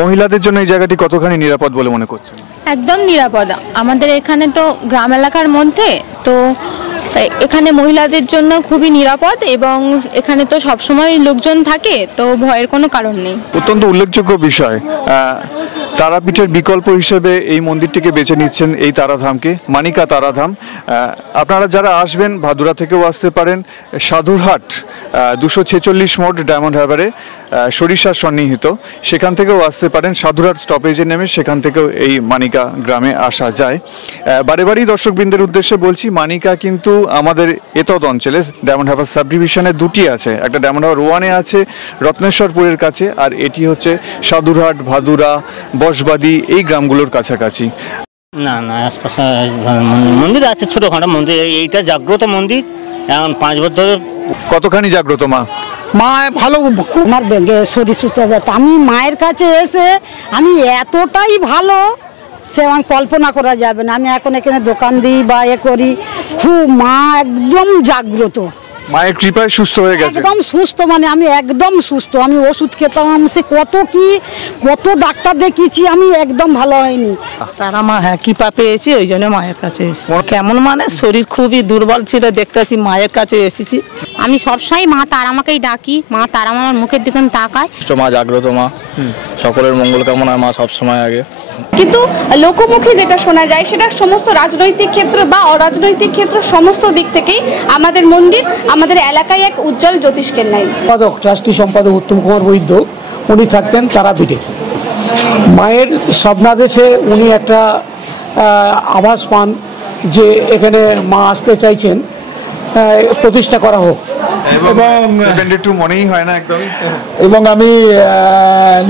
মহিলাদের জন্য এই জায়গাটি কতখানি নিরাপদ বলে মনে করছেন? একদম নিরাপদ। আমাদের এখানে তো গ্রাম এলাকার মধ্যে, তো এখানে মহিলাদের জন্য খুবই নিরাপদ এবং এখানে তো সবসময় লোকজন থাকে, তো ভয়ের কোনো কারণ নেই। অত্যন্ত উল্লেখযোগ্য বিষয়, তারাপীঠের বিকল্প হিসেবে এই মন্দিরটিকে বেছে নিচ্ছেন, এই তারাধামকে, মানিকা তারাধাম। আপনারা যারা আসবেন ভাদুরা থেকেও আসতে পারেন, সাধুরহাট 246 মোড় ডায়মন্ড হারবারে সরিষার সন্নিহিত, সেখান থেকেও আসতে পারেন। সাধুরহাট স্টপেজে নেমে সেখান থেকেও এই মানিকা গ্রামে আসা যায়। বারে বারেই দর্শকবৃন্দের উদ্দেশ্যে বলছি, মানিকা কিন্তু আমাদের এতদ অঞ্চলে ডায়মন্ড হারবার সাব ডিভিশনে দুটি আছে, একটা ডায়মন্ড হারবার 1-এ আছে রত্নেশ্বরপুরের কাছে, আর এটি হচ্ছে সাধুরহাট, ভাদুরা, বসবাদী এই গ্রামগুলোর কাছাকাছি। না না, আশপাশে মন্দির আছে, ছোটখাটো মন্দির। এইটা জাগ্রত মন্দির, এখন 5 বছর ধরে। কতখানি জাগ্রত মা? মা ভালো, আমার শরীর সুস্থ আছে। আমি মায়ের কাছে এসে আমি এতটাই ভালো, সে আমার কল্পনা করা যাবে না। আমি এখন এখানে দোকান দিই বা এ করি, খুব মা একদম জাগ্রত। মায়ের কৃপায় সুস্থ হয়ে গেছে? একদম সুস্থ, মানে আমি একদম সুস্থ। আমি ওষুধ খেতাম, সে কত ডাক্তার দেখিয়েছি, আমি একদম ভালো হয়নি। তারা মা কৃপা পেয়েছি, ওই জন্য মায়ের কাছে এসেছি। কেমন মানে শরীর খুবই দুর্বল ছিল, দেখতে পাচ্ছি মায়ের কাছে এসেছি। আমি সবসময় মা তারামাকেই ডাকি, মা তারা আমার মুখের দিকে তাকায়। মা জাগ্রত মা, সকলের মঙ্গল কামনায় মা সবসময় আগে। কিন্তু লোকমুখে যেটা শোনা যায়, সেটা সমস্ত রাজনৈতিক ক্ষেত্র বা অরাজনৈতিক ক্ষেত্র সমস্ত দিক থেকেই আমাদের মন্দির আমাদের এলাকায় এক উজ্জ্বল জ্যোতিষ্কের ন্যায়। সম্পাদক, ট্রাস্টি সম্পাদক উত্তম কুমার বৈদ্য, উনি থাকতেন তারাপীঠে। মায়ের স্বপ্নাদেশে উনি একটা আভাস পান যে এখানে মা আসতে চাইছেন, প্রতিষ্ঠা করা হোক। মনেই হয় না একদম। এবং আমি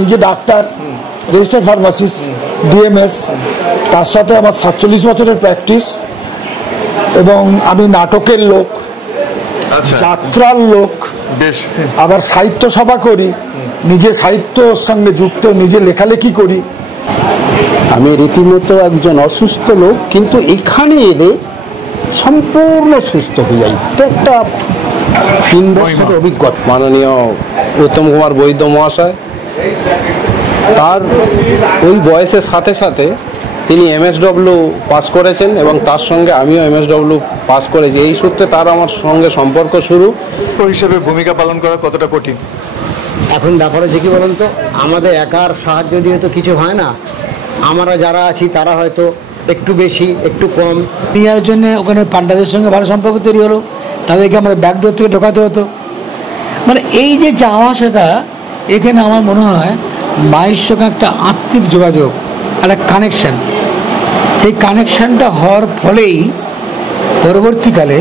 নিজে ডাক্তার, রেজিস্টার্ড ফার্মাসিস্ট, ডিএমএস, তার সাথে আমার 47 বছরের প্র্যাকটিস, এবং আমি নাটকের লোক, যাত্রার লোক, আবার সাহিত্য সভা করি, নিজে সাহিত্যর সঙ্গে যুক্ত, নিজে লেখালেখি করি। আমি রীতিমতো একজন অসুস্থ লোক, কিন্তু এখানে এলে সম্পূর্ণ সুস্থ হয়ে যাই। এটা একটা 3 বছরের অভিজ্ঞতা। মাননীয় উত্তম কুমার বৈদ্য মহাশয়, তার ওই বয়সের সাথে সাথে তিনি MSW পাস করেছেন, এবং তার সঙ্গে আমিও MSW পাস করেছি। এই সূত্রে তার আমার সঙ্গে সম্পর্ক শুরু। হিসেবে ভূমিকা পালন করা কতটা কঠিন? এখন ব্যাপার হচ্ছে কি বলুন তো, আমাদের একার সাহায্য দিয়ে তো কিছু হয় না। আমরা যারা আছি তারা হয়তো একটু বেশি একটু কম। নেওয়ার জন্য ওখানে পান্ডাদের সঙ্গে ভালো সম্পর্ক তৈরি হলো, তাদেরকে আমাদের ব্যাকডোর থেকে ঢোকাতে হতো। মানে এই যে চাওয়া, সেটা এখানে আমার মনে হয় মায়ের সঙ্গে একটা আত্মিক যোগাযোগ, একটা কানেকশান, সেই কানেকশানটা হওয়ার ফলেই পরবর্তীকালে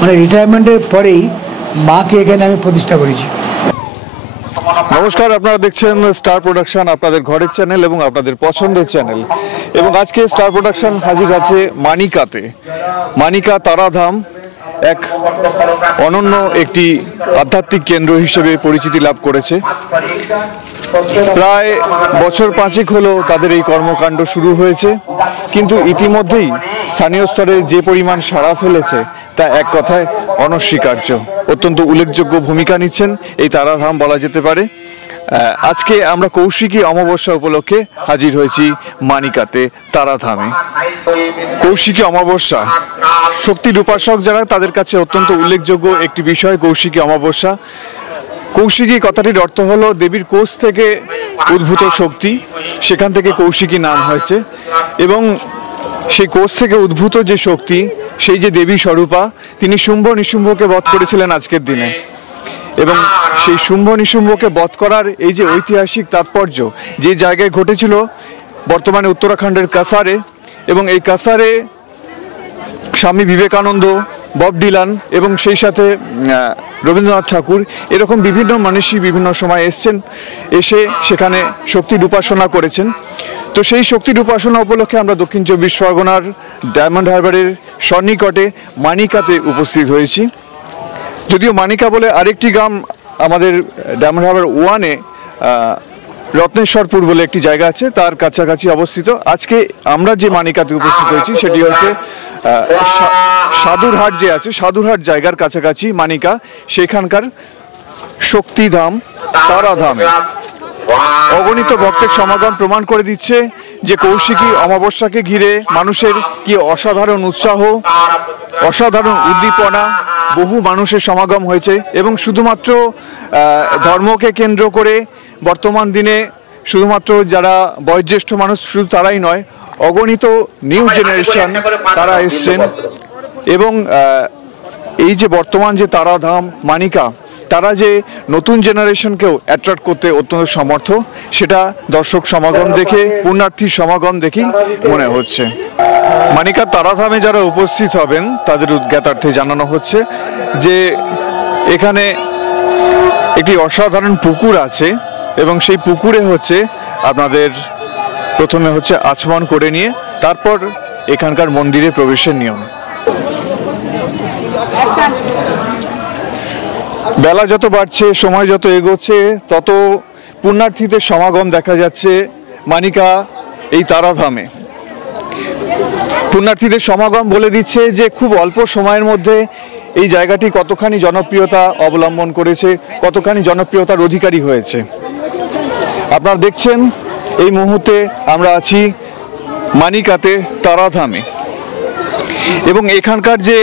মানে রিটায়ারমেন্টের পরেই মাকে এখানে আমি প্রতিষ্ঠা করেছি। নমস্কার, আপনারা দেখছেন স্টার প্রোডাকশন, আপনাদের ঘরের চ্যানেল এবং আপনাদের পছন্দের চ্যানেল। এবং আজকে স্টার প্রোডাকশন হাজির আছে মানিকাতে। মানিকা তারাধাম এক অনন্য একটি আধ্যাত্মিক কেন্দ্র হিসেবে পরিচিতি লাভ করেছে। প্রায় বছর 5 হলো তাদের এই কর্মকাণ্ড শুরু হয়েছে, কিন্তু ইতিমধ্যেই স্থানীয় স্তরে যে পরিমাণ সাড়া ফেলেছে তা এক কথায় অনস্বীকার্য। অত্যন্ত উল্লেখযোগ্য ভূমিকা নিচ্ছেন এই তারাধাম বলা যেতে পারে। আজকে আমরা কৌশিকী অমাবস্যা উপলক্ষে হাজির হয়েছি মানিকাতে তারাধামে। কৌশিকী অমাবস্যা শক্তির উপাসক যারা, তাদের কাছে অত্যন্ত উল্লেখযোগ্য একটি বিষয় কৌশিকী অমাবস্যা। কৌশিকী কথাটির অর্থ হলো দেবীর কোষ থেকে উদ্ভূত শক্তি, সেখান থেকে কৌশিকী নাম হয়েছে। এবং সেই কোষ থেকে উদ্ভূত যে শক্তি, সেই যে দেবী স্বরূপা, তিনি শুম্ভ নিশুম্ভকে বধ করেছিলেন আজকের দিনে। এবং সেই শুম্ভ নিশুম্ভকে বধ করার এই যে ঐতিহাসিক তাৎপর্য, যে জায়গায় ঘটেছিল বর্তমানে উত্তরাখণ্ডের কাসারে, এবং এই কাসারে স্বামী বিবেকানন্দ, বব ডিলান এবং সেই সাথে রবীন্দ্রনাথ ঠাকুর, এরকম বিভিন্ন মানুষই বিভিন্ন সময় এসে সেখানে শক্তির উপাসনা করেছেন। তো সেই শক্তির উপাসনা উপলক্ষে আমরা দক্ষিণ 24 পরগনার ডায়মন্ড হারবারের সন্নিকটে মানিকাতে উপস্থিত হয়েছি। যদিও মানিকা বলে আরেকটি গ্রাম আমাদের ডায়মন্ড হারবার 1-এ রত্নেশ্বরপুর বলে একটি জায়গা আছে, তার কাছাকাছি অবস্থিত। আজকে আমরা যে মানিকাতে উপস্থিত হয়েছি সেটি হচ্ছে সাধুরহাট যে আছে, সাধুরহাট জায়গার কাছাকাছি মানিকা, সেখানকার শক্তিধাম তারাধামে। অগণিত ভক্তের সমাগম প্রমাণ করে দিচ্ছে যে কৌশিকী অমাবস্যাকে ঘিরে মানুষের কি অসাধারণ উৎসাহ, অসাধারণ উদ্দীপনা, বহু মানুষের সমাগম হয়েছে। এবং শুধুমাত্র ধর্মকে কেন্দ্র করে বর্তমান দিনে শুধুমাত্র যারা বয়োজ্যেষ্ঠ মানুষ শুধু তারাই নয়, অগণিত নিউ জেনারেশন তারা এসছেন। এবং এই যে বর্তমান যে তারাধাম মানিকা, তারা যে নতুন জেনারেশনকেও অ্যাট্রাক্ট করতে অত্যন্ত সমর্থ, সেটা দর্শক সমাগম দেখে, পুণ্যার্থীর সমাগম দেখেই মনে হচ্ছে। মানিকা তারাধামে যারা উপস্থিত হবেন তাদের জ্ঞাতার্থে জানানো হচ্ছে যে এখানে একটি অসাধারণ পুকুর আছে এবং সেই পুকুরে হচ্ছে আপনাদের প্রথমে হচ্ছে আচমন করে নিয়ে তারপর এখানকার মন্দিরে প্রবেশের নিয়ম। বেলা যত বাড়ছে, সময় যত এগোচ্ছে, তত পুণ্যার্থীদের সমাগম দেখা যাচ্ছে মানিকা এই তারাধামে। পুণ্যার্থীদের সমাগম বলে দিচ্ছে যে খুব অল্প সময়ের মধ্যে এই জায়গাটি কতখানি জনপ্রিয়তা অবলম্বন করেছে, কতখানি জনপ্রিয়তার অধিকারী হয়েছে। আপনারা দেখছেন এই মুহূর্তে আমরা আছি মানিকাতে তারাধামে এবং এখানকার যে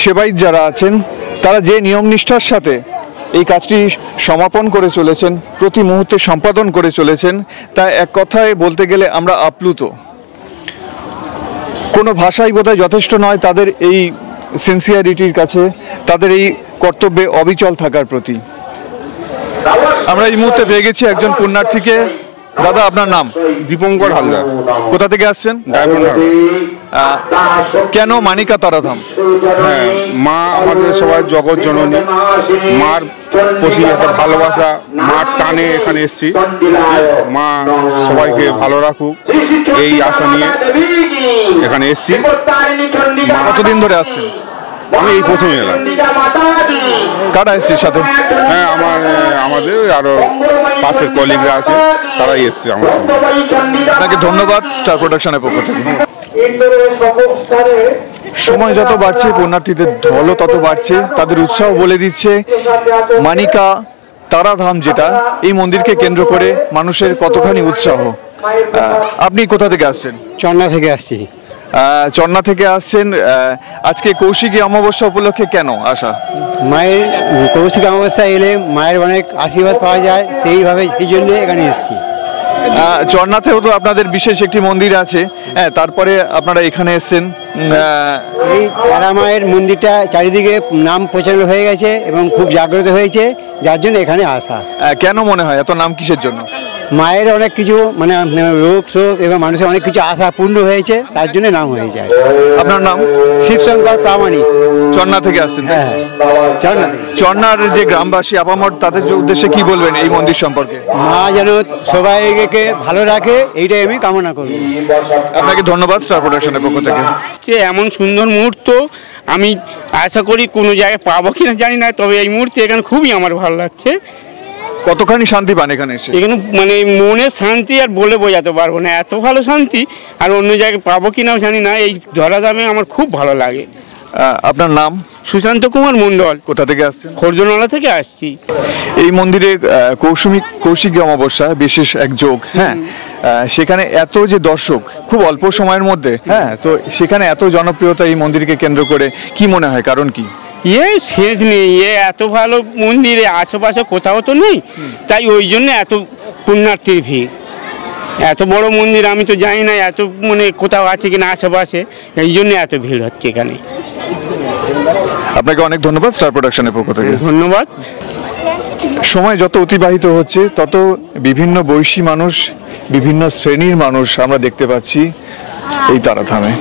সেবায়িত যারা আছেন তারা যে নিয়ম নিষ্ঠার সাথে এই কাজটি সমাপন করে চলেছেন, প্রতি মুহূর্তে সম্পাদন করে চলেছেন, তা এক কথায় বলতে গেলে আমরা আপ্লুত। কোনো ভাষাই বোধহয় যথেষ্ট নয় তাদের এই সিনসিয়ারিটির কাছে, তাদের এই কর্তব্যে অবিচল থাকার প্রতি। আমরা এই মুহূর্তে পেয়ে গেছি একজন পুণ্যার্থীকে। দাদা, আপনার নাম? দীপঙ্কর হালদার। কোথা থেকে আসছেন? ডায়মন্ড হারবার। কেন মানিকা তারাধাম? হ্যাঁ, মা আমাদের সবাই জগৎ জননী, মার প্রতি একটা ভালোবাসা, মার টানে এখানে এসেছি। মা সবাইকে ভালো রাখুক এই আশা নিয়ে এখানে এসেছি। কতদিন ধরে আসছেন? আমি এই প্রথম এলাম। কারা এসছে সাথে? হ্যাঁ, আমাদের আরো পাশের কলিগরা আছে, তারাই এসছে আমার সঙ্গে। আপনাকে ধন্যবাদ স্টার প্রোডাকশনের পক্ষ থেকে। সময় যত বাড়ছে পুণ্যার্থীদের ঢলও তত বাড়ছে, তাদের উৎসাহ বলে দিচ্ছে মানিকা তারাধাম যেটা, এই মন্দিরকে কেন্দ্র করে মানুষের কতখানি উৎসাহ। আপনি কোথা থেকে আসছেন? চন্না থেকে আসছি। চন্না থেকে আসছেন। আজকে কৌশিকী অমাবস্যা উপলক্ষে কেন আসা? মায়ের কৌশিকী অমাবস্যা এলে মায়ের অনেক আশীর্বাদ পাওয়া যায়, সেই জন্য এখানে এসেছি। চন্নাতেও তো আপনাদের বিশেষ একটি মন্দির আছে, হ্যাঁ, তারপরে আপনারা এখানে এসছেন। এই তারা মায়ের মন্দিরটা চারিদিকে নাম প্রচার হয়ে গেছে এবং খুব জাগ্রত হয়েছে, যার জন্য এখানে আসা। কেন মনে হয় এত নাম কিসের জন্য? মায়ের অনেক কিছু মানে রোগ শোক এবং মানুষের অনেক কিছু আশা পূর্ণ হয়েছে, তার জন্য নাম হয়ে যায়। আপনার নাম? শিবশঙ্কর প্রামাণিক। চন্না থেকে আসছেন? হ্যাঁ, চন্না। চন্নার যে গ্রামবাসী আপামর, তাদের উদ্দেশ্যে কি বলবেন এই মন্দির সম্পর্কে? মা যেন সবাইকে ভালো রাখে, এইটাই আমি কামনা করব। আপনাকে ধন্যবাদ স্টার প্রোডাকশনের পক্ষ থেকে। এমন সুন্দর মুহূর্ত আমি আশা করি কোনো জায়গায় পাবো কিনা জানি না, তবে এই মুহূর্তে এখানে খুবই আমার ভালো লাগছে। কতখানি শান্তি পান এখানে এসে? এখানে মানে মনের শান্তি আর বলে বোঝাতে পারবো না, এত ভালো শান্তি আর অন্য জায়গায় পাবো কিনাও জানি না। এই ধরাধামে আমার খুব ভালো লাগে। আপনার নাম? সুশান্ত কুমার মণ্ডল। কোথা থেকে আসছেন? খর্জনওয়ালা থেকে আসছি। এই মন্দিরে কৌশিকী অমাবস্যা বিশেষ এক যোগ, হ্যাঁ, সেখানে এত যে দর্শক খুব অল্প সময়ের মধ্যে, হ্যাঁ, তো সেখানে এত জনপ্রিয়তা এই মন্দিরকে কেন্দ্র করে, কি মনে হয় কারণ কি? শেষ নেই, এত ভালো মন্দিরে আশেপাশে কোথাও তো নেই, তাই ওই জন্য এত পুণ্যার্থীর ভিড়। এত বড় মন্দির আমি তো জানি না এত মানে কোথাও আছে কিনা আশেপাশে, এই জন্য এত ভিড় হচ্ছে এখানে। আপনাকে অনেক ধন্যবাদ স্টার প্রোডাকশনের পক্ষ থেকে। ধন্যবাদ। সময় যত অতিবাহিত হচ্ছে তত বিভিন্ন বয়সী মানুষ, বিভিন্ন শ্রেণীর মানুষ আমরা দেখতে পাচ্ছি এই তারাধামে।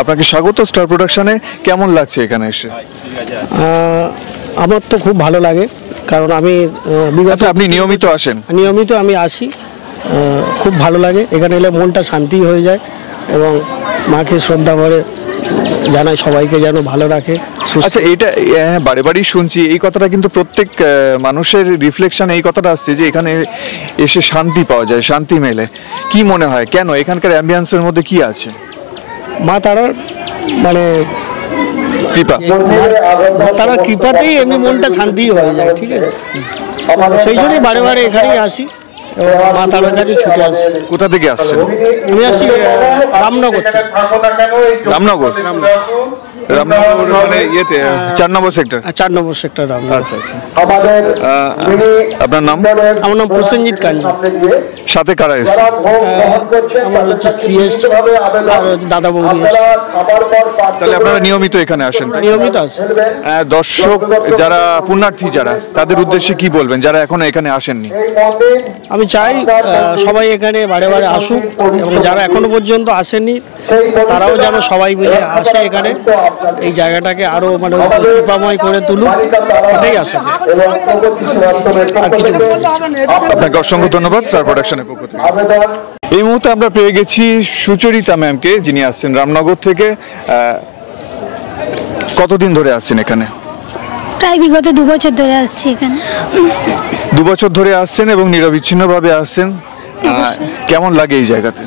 আপনাকে স্বাগত স্টার প্রোডাকশনে। কেমন লাগছে এখানে এসে? আমার তো খুব ভালো লাগে, কারণ আমি আপনি নিয়মিত আসেন? নিয়মিত আমি আসি, খুব ভালো লাগে। এখানে এলে মনটা শান্তি হয়ে যায় এবং মাকে শ্রদ্ধা করে জানাই সবাইকে যেন ভালো রাখে। আচ্ছা, এটা বারে বারেই শুনছি এই কথাটা, কিন্তু প্রত্যেক মানুষের রিফ্লেকশন এই কথাটা আসছে যে এখানে এসে শান্তি পাওয়া যায়, শান্তি মেলে। কি মনে হয় কেন এখানকার অ্যাম্বিয়েন্সের মধ্যে কি আছে? মা তারার মানে কৃপা, তারার কৃপাতেই এমনি মনটা শান্তি হয়ে যায়। ঠিক আছে, সেই জন্যই বারে বারে এখানেই আসি এবং মা তারার কাছে ছুটে আসি। কোথা থেকে আসছেন? আমি আসি রামনগর থেকে। রামনগর মানে ইয়েতে 4 নম্বর সেক্টর। 4 নম্বর সেক্টর রামনগর। আচ্ছা আচ্ছা। আপনার নাম? আমার নাম প্রসেনজিৎ কাঞ্জি। সাথে কারা এসছে? আমার হচ্ছে সিএস আর দাদা বৌদি। তাহলে আপনারা নিয়মিত এখানে আসেন? নিয়মিত আসেন। দর্শক যারা পুণ্যার্থী যারা, তাদের উদ্দেশ্যে কি বলবেন যারা এখনো এখানে আসেননি? আমি চাই সবাই এখানে বারে বারে আসুক এবং যারা এখনো পর্যন্ত আসেননি তারাও যেন সবাই মিলে আসে এখানে, এই জায়গাটাকে আরো মানে কৃপাময় করে তুলুক, এটাই আসে। আপনাকে অসংখ্য ধন্যবাদ স্টার প্রোডাকশনের পক্ষ থেকে। এই মুহূর্তে আমরা পেয়ে গেছি সুচরিতা ম্যামকে, যিনি আসছেন রামনগর থেকে। কতদিন ধরে আসছেন এখানে? প্রায় বিগত 2 বছর ধরে আসছি এখানে। 2 বছর ধরে আসছেন এবং নিরবিচ্ছিন্নভাবে আসছেন। কেমন লাগে এই জায়গাতে?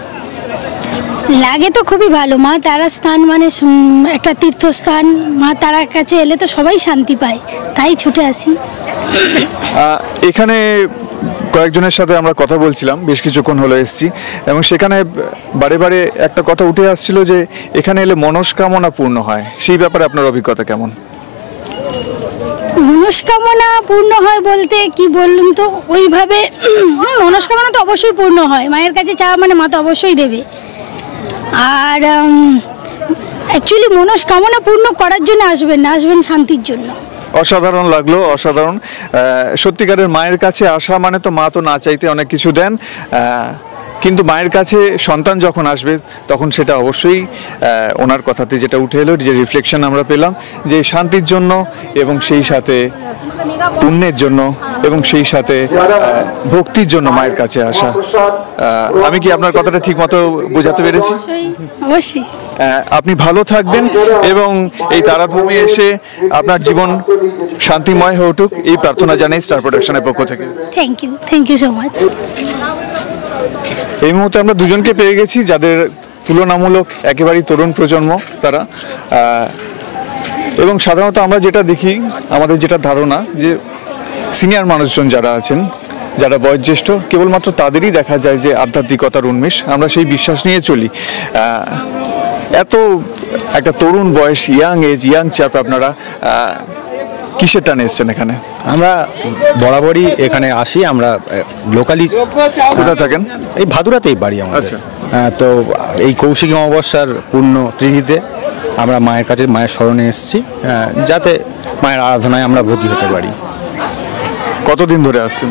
লাগে তো খুবই ভালো। মা তারা স্থান মানে একটা তীর্থস্থান, মা তারার কাছে এলে তো সবাই শান্তি পায়, তাই ছুটে আসি। এখানে কয়েকজনের সাথে আমরা কথা বলছিলাম, বেশ কিছুক্ষণ হলো এসেছি, এবং সেখানে বারে বারে একটা কথা উঠে আসছিল যে এখানে এলে মনস্কামনা পূর্ণ হয়। সেই ব্যাপারে আপনার অভিজ্ঞতা কেমন? মনস্কামনা পূর্ণ হয় বলতে কি বললুন তো, ওইভাবে মনস্কামনা তো অবশ্যই পূর্ণ হয়, মায়ের কাছে চাওয়া মানে মা তো অবশ্যই দেবে। আর অ্যাকচুয়ালি মনস্কামনা পূর্ণ করার জন্য আসবেন না, আসবেন শান্তির জন্য। অসাধারণ লাগলো, অসাধারণ। সত্যিকারের মায়ের কাছে আসা মানে তো মা তো না চাইতে অনেক কিছু দেন, কিন্তু মায়ের কাছে সন্তান যখন আসবে তখন সেটা অবশ্যই ওনার কথাতে যেটা উঠে এলো, যে রিফ্লেকশন আমরা পেলাম, যে শান্তির জন্য এবং সেই সাথে পুণ্যের জন্য এবং সেই সাথে ভক্তির জন্য মায়ের কাছে আসা। আমি কি আপনার কথাটা ঠিক মতো বোঝাতে পেরেছি? অবশ্যই। আপনি ভালো থাকবেন এবং এই তারাধামে এসে আপনার জীবন শান্তিময় হয়ে উঠুক, এই প্রার্থনা জানাই স্টার প্রোডাকশনের পক্ষ থেকে। Thank you so much. এই মুহূর্তে আমরা দুজনকে পেয়ে গেছি যাদের তুলনামূলক একেবারেই তরুণ প্রজন্ম তারা, এবং সাধারণত আমরা যেটা দেখি, আমাদের যেটা ধারণা যে সিনিয়র মানুষজন যারা আছেন, যারা বয়োজ্যেষ্ঠ, কেবলমাত্র তাদেরই দেখা যায় যে আধ্যাত্মিকতার উন্মেষ। আমরা সেই বিশ্বাস নিয়ে চলি। এত একটা তরুণ বয়স, ইয়াং এজ, ইয়াং চ্যাপ, আপনারা কিসের টানে এসছেন এখানে? আমরা বরাবরই এখানে আসি, আমরা লোকালি। কোথায় থাকেন? এই ভাদুরাতেই বাড়ি আমাদের। তো এই কৌশিকী অমাবস্যার পূর্ণ তিথিতে আমরা মায়ের কাছে, মায়ের স্মরণে এসেছি, যাতে মায়ের আরাধনায় আমরা ব্রতী হতে পারি। কতদিন ধরে আসছেন?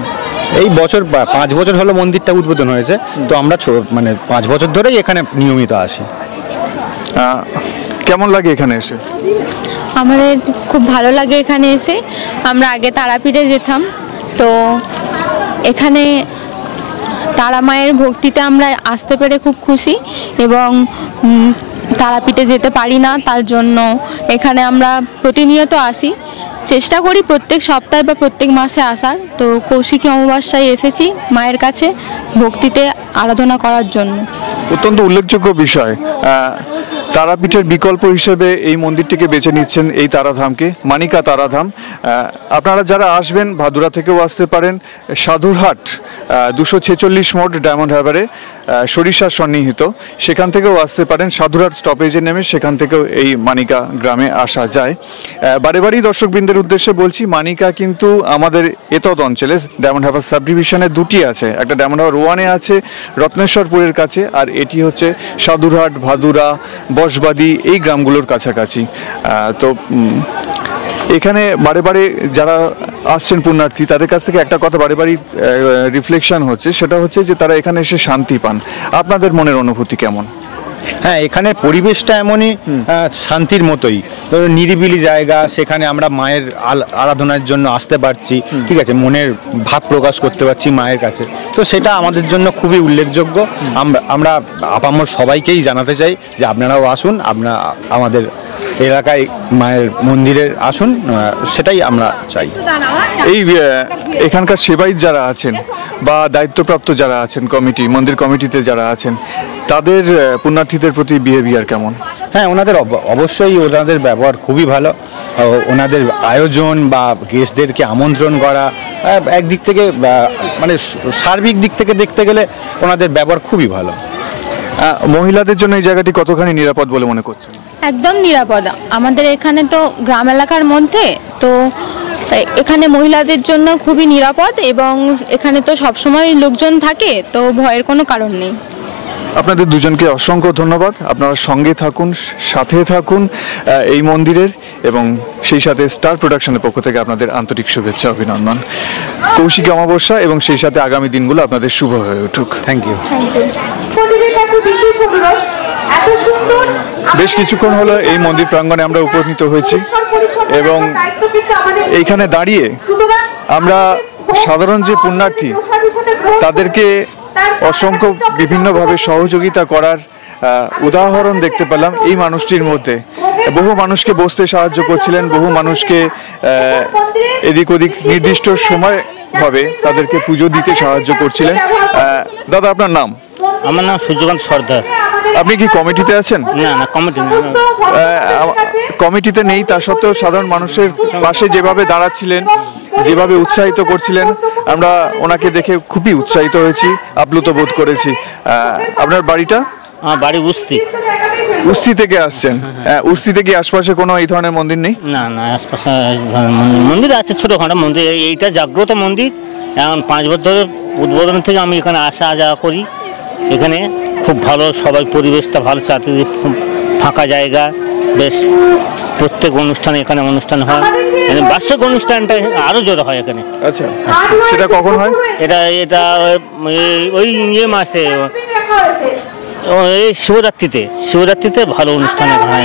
এই বছর 5 বছর হলো মন্দিরটা উদ্বোধন হয়েছে, তো আমরা মানে 5 বছর ধরেই এখানে নিয়মিত আসি। কেমন লাগে এখানে এসে? আমাদের খুব ভালো লাগে এখানে এসে। আমরা আগে তারাপীঠে যেতাম, তো এখানে তারা মায়ের ভক্তিতে আমরা আসতে পেরে খুব খুশি, এবং তারাপীঠে যেতে পারি না, তার জন্য এখানে আমরা প্রতিনিয়ত আসি। চেষ্টা করি প্রত্যেক সপ্তাহে বা প্রত্যেক মাসে আসার। তো কৌশিকী অমাবস্যায় এসেছি মায়ের কাছে ভক্তিতে আরাধনা করার জন্য। অত্যন্ত উল্লেখযোগ্য বিষয়, তারাপীঠের বিকল্প হিসেবে এই মন্দিরটিকে বেছে নিচ্ছেন, এই তারাধামকে, মানিকা তারাধাম। আপনারা যারা আসবেন ভাদুরা থেকেও আসতে পারেন, সাধুরহাট 246 মোড় ডায়মন্ড হারবারে সরিষার সন্নিহিত, সেখান থেকেও আসতে পারেন। সাধুরহাট স্টপেজে নেমে সেখান থেকেও এই মানিকা গ্রামে আসা যায়। বারে বারেই দর্শকবৃন্দের উদ্দেশ্যে বলছি, মানিকা কিন্তু আমাদের এতদ অঞ্চলে ডায়মন্ড হারবার সাব ডিভিশনে 2টি আছে। একটা ডায়মন্ড হারবার 1-এ আছে রত্নেশ্বরপুরের কাছে, আর এটি হচ্ছে সাধুরহাট, ভাদুরা, বসবাদী, এই গ্রামগুলোর কাছাকাছি। তো এখানে বারে বারে যারা আসছেন পুণ্যার্থী, তাদের কাছ থেকে একটা কথা বারে বারেই রিফ্লেকশন হচ্ছে, সেটা হচ্ছে যে তারা এখানে এসে শান্তি পান। আপনাদের মনের অনুভূতি কেমন? হ্যাঁ, এখানে পরিবেশটা এমনই শান্তির মতোই, নিরিবিলি জায়গা, সেখানে আমরা মায়ের আরাধনার জন্য আসতে পারছি, ঠিক আছে, মনের ভাব প্রকাশ করতে পারছি মায়ের কাছে। তো সেটা আমাদের জন্য খুবই উল্লেখযোগ্য। আমরা আপামর সবাইকেই জানাতে চাই যে আপনারাও আসুন, আপনারা আমাদের এলাকায় মায়ের মন্দিরে আসুন, সেটাই আমরা চাই। এই এখানকার সেবায়িত যারা আছেন, বা দায়িত্বপ্রাপ্ত যারা আছেন কমিটি, মন্দির কমিটিতে যারা আছেন, তাদের পুণ্যার্থীদের প্রতি বিহেভিয়ার কেমন? হ্যাঁ, ওনাদের অবশ্যই ওনাদের ব্যবহার খুবই ভালো। ওনাদের আয়োজন বা গেস্টদেরকে আমন্ত্রণ করা একদিক থেকে মানে সার্বিক দিক থেকে দেখতে গেলে ওনাদের ব্যবহার খুবই ভালো। মহিলাদের জন্য এই জায়গাটি কতখানি নিরাপদ বলে মনে করছেন? একদম নিরাপদ। আমাদের এখানে তো গ্রাম এলাকার মধ্যে, তো এখানে মহিলাদের জন্য খুবই নিরাপদ এবং এখানে তো সবসময় লোকজন থাকে, তো ভয়ের কোনো কারণ নেই। আপনাদের দুজনকে অসংখ্য ধন্যবাদ। আপনারা সঙ্গে থাকুন, সাথে থাকুন এই মন্দিরের, এবং সেই সাথে স্টার প্রোডাকশনের পক্ষ থেকে আপনাদের আন্তরিক শুভেচ্ছা, অভিনন্দন। কৌশিকী অমাবস্যা এবং সেই সাথে আগামী দিনগুলো আপনাদের শুভ হয়ে উঠুক। Thank you. বেশ কিছুক্ষণ হলো এই মন্দির প্রাঙ্গণে আমরা উপনীত হয়েছি এবং এইখানে দাঁড়িয়ে আমরা সাধারণ যে পুণ্যার্থী তাদেরকে অসংখ্য বিভিন্নভাবে সহযোগিতা করার উদাহরণ দেখতে পেলাম এই মানুষটির মধ্যে। বহু মানুষকে বসতে সাহায্য করছিলেন, বহু মানুষকে এদিক ওদিক নির্দিষ্ট সময়ভাবে তাদেরকে পুজো দিতে সাহায্য করছিলেন। দাদা, আপনার নাম? আমার নাম সূর্যকান্ত সর্দার। আপনি কি কমিটিতে আছেন? না না, কমিটি কমিটিতে নেই, তা সত্ত্বেও সাধারণ মানুষের পাশে যেভাবে দাঁড়াচ্ছিলেন, যেভাবে উৎসাহিত করছিলেন, আমরা ওনাকে দেখে খুবই উৎসাহিত হয়েছি, আপ্লুত বোধ করেছি। আপনার বাড়িটা? আমার বাড়ি উস্তি। উস্তি থেকে আসছেন? উস্তি থেকে আশপাশে কোনো এই ধরনের মন্দির নেই? না না, আশপাশে মন্দির আছে, ছোটোখাটো মন্দির। এইটা জাগ্রত মন্দির। এখন 5 বছর উদ্বোধন থেকে আমি এখানে আসা যাওয়া করি। এখানে খুব ভালো, সবাই পরিবেশটা ভালো, চারদিকে ফাঁকা জায়গা, বেশ প্রত্যেক অনুষ্ঠানে এখানে অনুষ্ঠান হয়। বার্ষিক অনুষ্ঠানটা আরও জোরে হয় এখানে। আচ্ছা, সেটা কখন হয়? এটা ওই মাসে, এই শিবরাত্রিতে ভালো অনুষ্ঠান হয়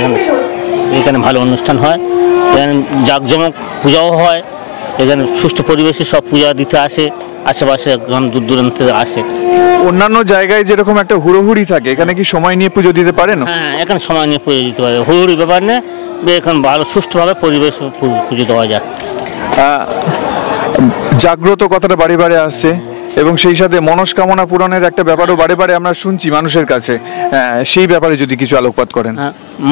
এখানে ভালো অনুষ্ঠান হয়। এখানে জাঁকজমক পূজাও হয়। এখানে সুষ্ঠু পরিবেশে সব পূজা দিতে আসে, আশেপাশে গ্রাম দূর দূরান্ত থেকে আসে। অন্যান্য জায়গায় যেরকম একটা হুড়োহুড়ি থাকে, এখানে কি সময় নিয়ে পুজো দিতে পারেন? হ্যাঁ, এখানে সময় নিয়ে পুজো দিতে পারে, হুড়োহুড়ি ব্যাপার নেই। এখানে ভালো সুষ্ঠুভাবে পরিবেশ পুজো দেওয়া যায়। জাগ্রত কথাটা বারে বারে আসছে এবং সেই সাথে মনস্কামনা পূরণের একটা ব্যাপারও বারে বারে আমরা শুনছি মানুষের কাছে। সেই ব্যাপারে যদি কিছু আলোকপাত করেন।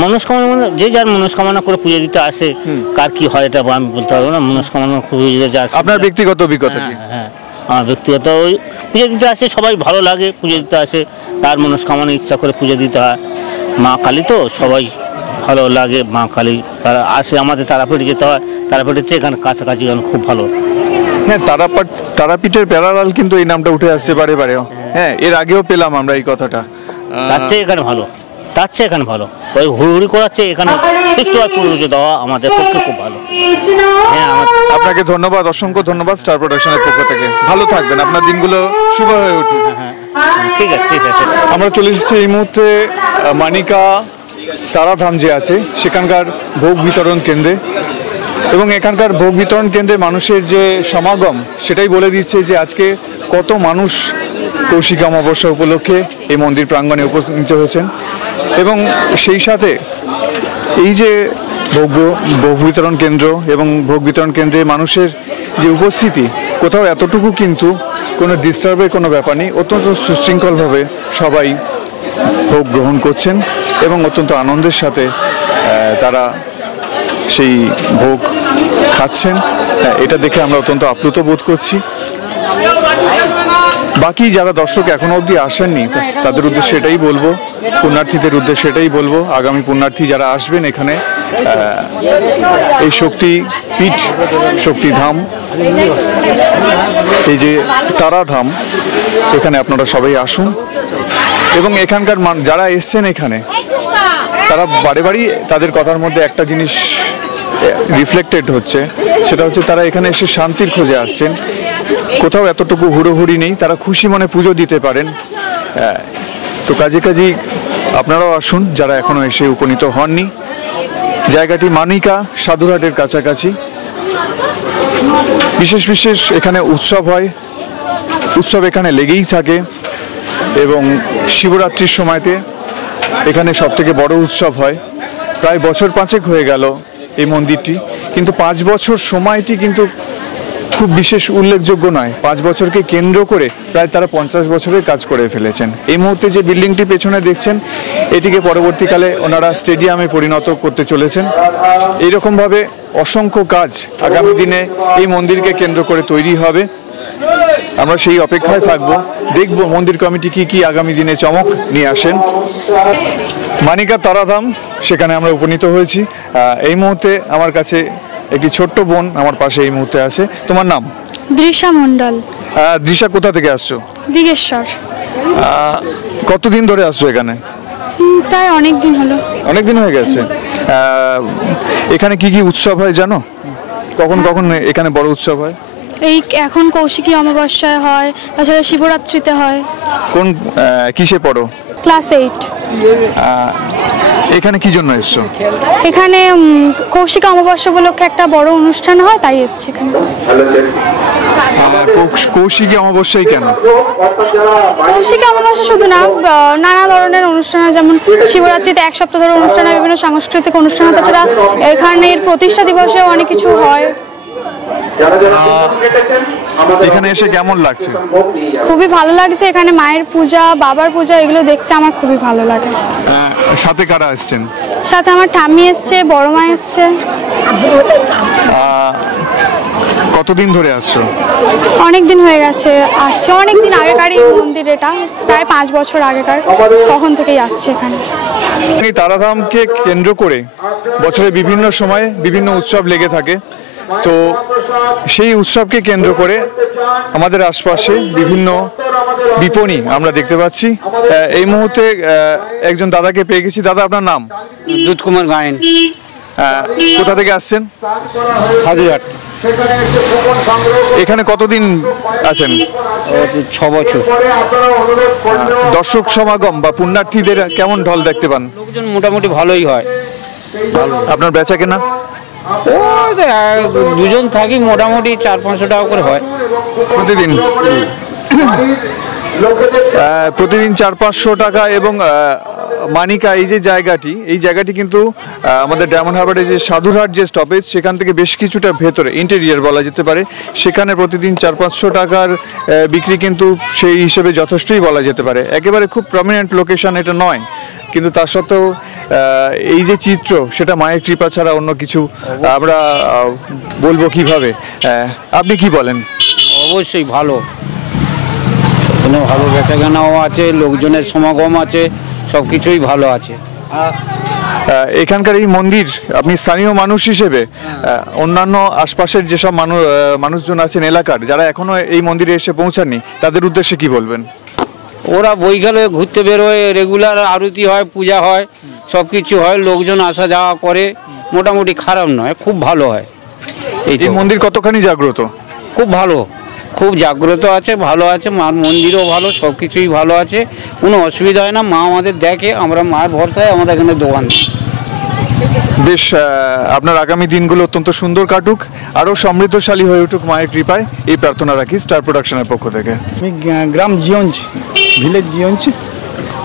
মনস্কামনা, যে যার মনস্কামনা করে পুজো দিতে আসে, কার কি হয় এটা আমি বলতে পারবো না। মনস্কামনা পুজো দিতে আসে। আপনার ব্যক্তিগত অভিজ্ঞতা কি? হ্যাঁ, আমার ব্যক্তিগত ওই পুজো দিতে আসে, সবাই ভালো লাগে পুজো দিতে আসে, তার মনস্কামনা ইচ্ছা করে পুজো দিতে হয়। মা কালী তো সবাই ভালো লাগে, মা কালী তারা আসে। আমাদের তারাপীঠ যেতে হয়, তারাপীঠের চেয়ে এখানে কাছাকাছি খুব ভালো। হ্যাঁ, তারাপীঠের প্যারালাল কিন্তু এই নামটা উঠে আসছে বারে বারে। হ্যাঁ, এর আগেও পেলাম আমরা এই কথাটা। তার চেয়ে এখানে ভালো, ওই হুড়হুড়ি করাচ্ছে, এখানে সুষ্ঠুভাবে পুজো দেওয়া আমাদের পক্ষে খুব ভালো। হ্যাঁ, আপনাকে ধন্যবাদ, অসংখ্য ধন্যবাদ স্টার প্রোডাকশনের পক্ষ থেকে। ভালো থাকবেন, আপনার দিনগুলো শুভ হয়ে উঠুক। হ্যাঁ, ঠিক আছে। আমরা চলে এসেছি এই মুহূর্তে মানিকা তারাধাম যে আছে সেখানকার ভোগ বিতরণ কেন্দ্রে, এবং এখানকার ভোগ বিতরণ কেন্দ্রে মানুষের যে সমাগম সেটাই বলে দিচ্ছে যে আজকে কত মানুষ কৌশিকী অমাবস্যা উপলক্ষে এই মন্দির প্রাঙ্গণে উপস্থিত হয়েছেন। এবং সেই সাথে এই যে ভোগ বিতরণ কেন্দ্র এবং ভোগ বিতরণ কেন্দ্রে মানুষের যে উপস্থিতি, কোথাও এতটুকু কিন্তু কোনো ডিস্টার্বের কোনো ব্যাপার নেই। অত্যন্ত সুশৃঙ্খলভাবে সবাই ভোগ গ্রহণ করছেন এবং অত্যন্ত আনন্দের সাথে তারা সেই ভোগ খাচ্ছেন। এটা দেখে আমরা অত্যন্ত আপ্লুত বোধ করছি। বাকি যারা দর্শক এখনো অবধি আসেননি তাদের উদ্দেশ্যে এটাই বলবো, পুণ্যার্থীদের উদ্দেশ্যে এটাই বলবো, আগামী পুণ্যার্থী যারা আসবেন এখানে এই শক্তিপীঠ, শক্তিধাম, এই যে তারাধাম, এখানে আপনারা সবাই আসুন। এবং এখানকার যারা এসছেন এখানে তারা বারে বারেই তাদের কথার মধ্যে একটা জিনিস রিফ্লেক্টেড হচ্ছে, সেটা হচ্ছে তারা এখানে এসে শান্তির খোঁজে আসছেন। কোথাও এতটুকু হুড়োহুড়ি নেই, তারা খুশি মনে পুজো দিতে পারেন। তো কাজেই আপনারাও আসুন যারা এখনো এসে উপনীত হননি। জায়গাটি মানিকা সাধুরহাটের কাছাকাছি। বিশেষ এখানে উৎসব হয়, উৎসব এখানে লেগেই থাকে এবং শিবরাত্রির সময়তে এখানে সবথেকে বড় উৎসব হয়। প্রায় বছর 5 হয়ে গেল এই মন্দিরটি, কিন্তু 5 বছর সময়টি কিন্তু খুব বিশেষ উল্লেখযোগ্য নয়, 5 বছরকে কেন্দ্র করে প্রায় তারা 50 বছরের কাজ করে ফেলেছেন। এই মুহূর্তে যে বিল্ডিংটি পেছনে দেখছেন, এটিকে পরবর্তীকালে ওনারা স্টেডিয়ামে পরিণত করতে চলেছেন। এইরকমভাবে অসংখ্য কাজ আগামী দিনে এই মন্দিরকে কেন্দ্র করে তৈরি হবে। আমরা সেই অপেক্ষায় থাকবো, দেখব মন্দির কমিটি কি আগামী দিনে চমক নিয়ে আসেন। মানিকা তারাধাম, সেখানে আমরা উপনীত হয়েছি। এই মুহূর্তে আমার কাছে একটি ছোট্ট বোন আমার পাশে এই মুহূর্তে আছে। তোমার নাম? দৃশা মণ্ডল। দৃশা, কোথা থেকে আসছো? দিগেশ্বর। কতদিন ধরে আসছো এখানে? প্রায় অনেক দিন হলো। অনেক দিন হয়ে গেছে। এখানে কি উৎসব হয় জানো? কখন এখানে বড় উৎসব হয়? এই এখন কৌশিকী অমাবস্যায় হয়, তাছাড়া শিবরাত্রিতে হয়। কোন কিসে পড়ো? ক্লাস 8। এখানে কি জন্য এসছো? এখানে কৌশিকী অমাবস্যা উপলক্ষে একটা বড় অনুষ্ঠান হয়, তাই এসছি এখানে। কৌশিকী অমাবস্যায় কেন? কৌশিকী অমাবস্যা শুধু না, নানা ধরনের অনুষ্ঠান হয়, যেমন শিবরাত্রিতে 1 সপ্তাহ ধরে অনুষ্ঠান হয়, বিভিন্ন সাংস্কৃতিক অনুষ্ঠান হয়, তাছাড়া এখানের প্রতিষ্ঠা দিবসেও অনেক কিছু হয়। এখানে এসে কেমন লাগছে? খুবই ভালো লাগছে। এখানে মায়ের পূজা, বাবার পূজা, এগুলো দেখতে আমার খুবই ভালো লাগে। সাথে কারা আসছেন? সাথে আমার ঠাম্মি এসছে, বড় মা এসছে। কতদিন ধরে আসছো? অনেক দিন হয়ে গেছে আসছে, অনেক দিন আগেকার এই মন্দির, এটা প্রায় 5 বছর আগেকার, তখন থেকেই আসছে এখানে। এই তারাধামকে কেন্দ্র করে বছরে বিভিন্ন সময়ে বিভিন্ন উৎসব লেগে থাকে। তো সেই উৎসবকে কেন্দ্র করে আমাদের আশপাশে বিভিন্ন বিপণী আমরা দেখতে পাচ্ছি। এই মুহূর্তে একজন দাদাকে পেয়ে গেছি। দাদা, আপনার নাম? দুধ কুমার গায়েন। কোথা থেকে আসছেন? হাজিরহাট। এখানে কতদিন আছেন? 6 বছর। দর্শক সমাগম বা পুণ্যার্থীদের কেমন ঢল দেখতে পান? লোকজন মোটামুটি ভালোই হয়। আপনার বেচা কেনা? দুজন থাকি, মোটামুটি 400-500 টাকা করে হয় প্রতিদিন। প্রতিদিন 400-500 টাকা। এবং মানিকা, এই জায়গাটি কিন্তু আমাদের ডায়মন্ড হারবারের যে সাধুরহাট যে স্টপেজ, সেখান থেকে বেশ কিছুটা ভেতরে, ইন্টেরিয়ার বলা যেতে পারে। সেখানে প্রতিদিন 400-500 টাকার বিক্রি কিন্তু সেই হিসেবে যথেষ্টই বলা যেতে পারে। একেবারে খুব প্রমিনেন্ট লোকেশন এটা নয়, কিন্তু তা সত্ত্বেও এই যে চিত্র, সেটা মায়ের কৃপা ছাড়া অন্য কিছু আমরা বলবো কিভাবে? আপনি কি বলেন? অবশ্যই ভালো, ভালো বেচাকেনাও আছে, লোকজনের সমাগম আছে, সব কিছুই ভালো আছে। এখানকার এই মন্দির, আপনি স্থানীয় মানুষ হিসেবে অন্যান্য আশপাশের যেসব মানুষজন আছেন এলাকার, যারা এখনো এই মন্দিরে এসে পৌঁছাননি, তাদের উদ্দেশ্যে কি বলবেন? ওরা বৈকালে ঘুরতে বেরোয়, রেগুলার আরতি হয়, পূজা হয়, সব কিছু হয়, লোকজন আসা যাওয়া করে, মোটামুটি খারাপ নয়, খুব ভালো হয়। এই মন্দির কতখানি জাগ্রত? খুব ভালো, খুব জাগ্রত আছে, ভালো আছে। মার মন্দিরও ভালো, সব কিছুই ভালো আছে, কোনো অসুবিধা হয় না। মা আমাদের দেখে, আমরা মায়ের ভরসায় আমাদের এখানে দোকান। বেশ, আপনার আগামী দিনগুলো অত্যন্ত সুন্দর কাটুক, আরও সমৃদ্ধশালী হয়ে উঠুক মায়ের কৃপায়, এই প্রার্থনা রাখি স্টার প্রোডাকশনের পক্ষ থেকে। আমি গ্রাম জিয়ঞ্জ, ভিলেজ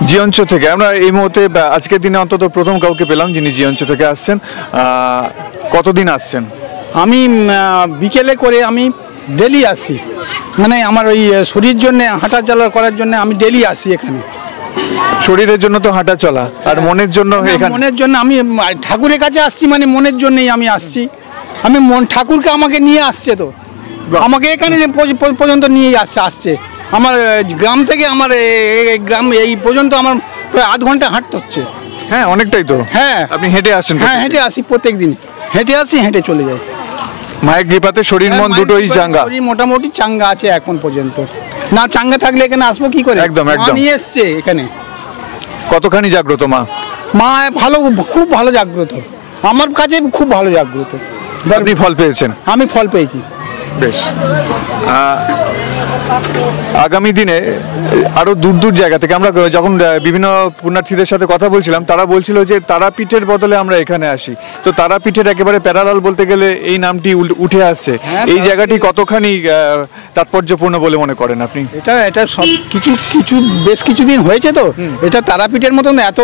জিয়ঞ্চ থেকে আমরা এই মুহূর্তে আজকের দিনে অন্তত প্রথম কাউকে পেলাম যিনি জিয়ঞ্চ থেকে আসছেন। কতদিন আসছেন? আমি বিকেলে করে আমি ডেলি আসি, মানে আমার ওই শরীর জন্য হাঁটা চলা করার জন্য আমি ডেলি আসি এখানে। শরীরের জন্য তো হাঁটা চলা, আর মনের জন্য? মনের জন্য আমি ঠাকুরের কাছে আসছি, মানে মনের জন্যই আমি আসছি। আমি ঠাকুরকে আমাকে নিয়ে আসছে, তো আমাকে এখানে পর্যন্ত নিয়ে আসছে। আমার গ্রাম থেকে আমার গ্রাম এই পর্যন্ত আমার প্রায় আধ ঘন্টা হাঁটতে হচ্ছে। হ্যাঁ, অনেকটাই তো। হ্যাঁ, আপনি হেঁটে আসেন? হ্যাঁ, হেঁটে আসি, প্রত্যেক দিন হেঁটে আসি, হেঁটে চলে যাই। মায়ের কৃপাতে শরীর মন দুটোই চাঙ্গা? শরীর মোটামুটি চাঙ্গা আছে এখন পর্যন্ত। না চাঙ্গা থাকলে এখানে আসবো কি করে? একদম একদম। নিয়ে এসছে এখানে। কতখানি জাগ্রত মা? মা ভালো, খুব ভালো জাগ্রত, আমার কাছে খুব ভালো জাগ্রত। আপনি ফল পেয়েছেন? আমি ফল পেয়েছি। বেশ, আগামী দিনে আরো দূর দূর জায়গা থেকে আমরা যখন বিভিন্ন পুণ্যার্থীদের সাথে কথা বলছিলাম, তারা বলছিল যে তারাপীঠের বদলে আমরা এখানে আসি। তো তারাপীঠের একেবারে প্যারালাল বলতে গেলে এই নামটি উঠে আসছে। এই জায়গাটি কতখানি তাৎপর্যপূর্ণ বলে মনে করেন আপনি? এটা সব কিছু বেশ কিছুদিন হয়েছে, তো এটা তারাপীঠের মতন এত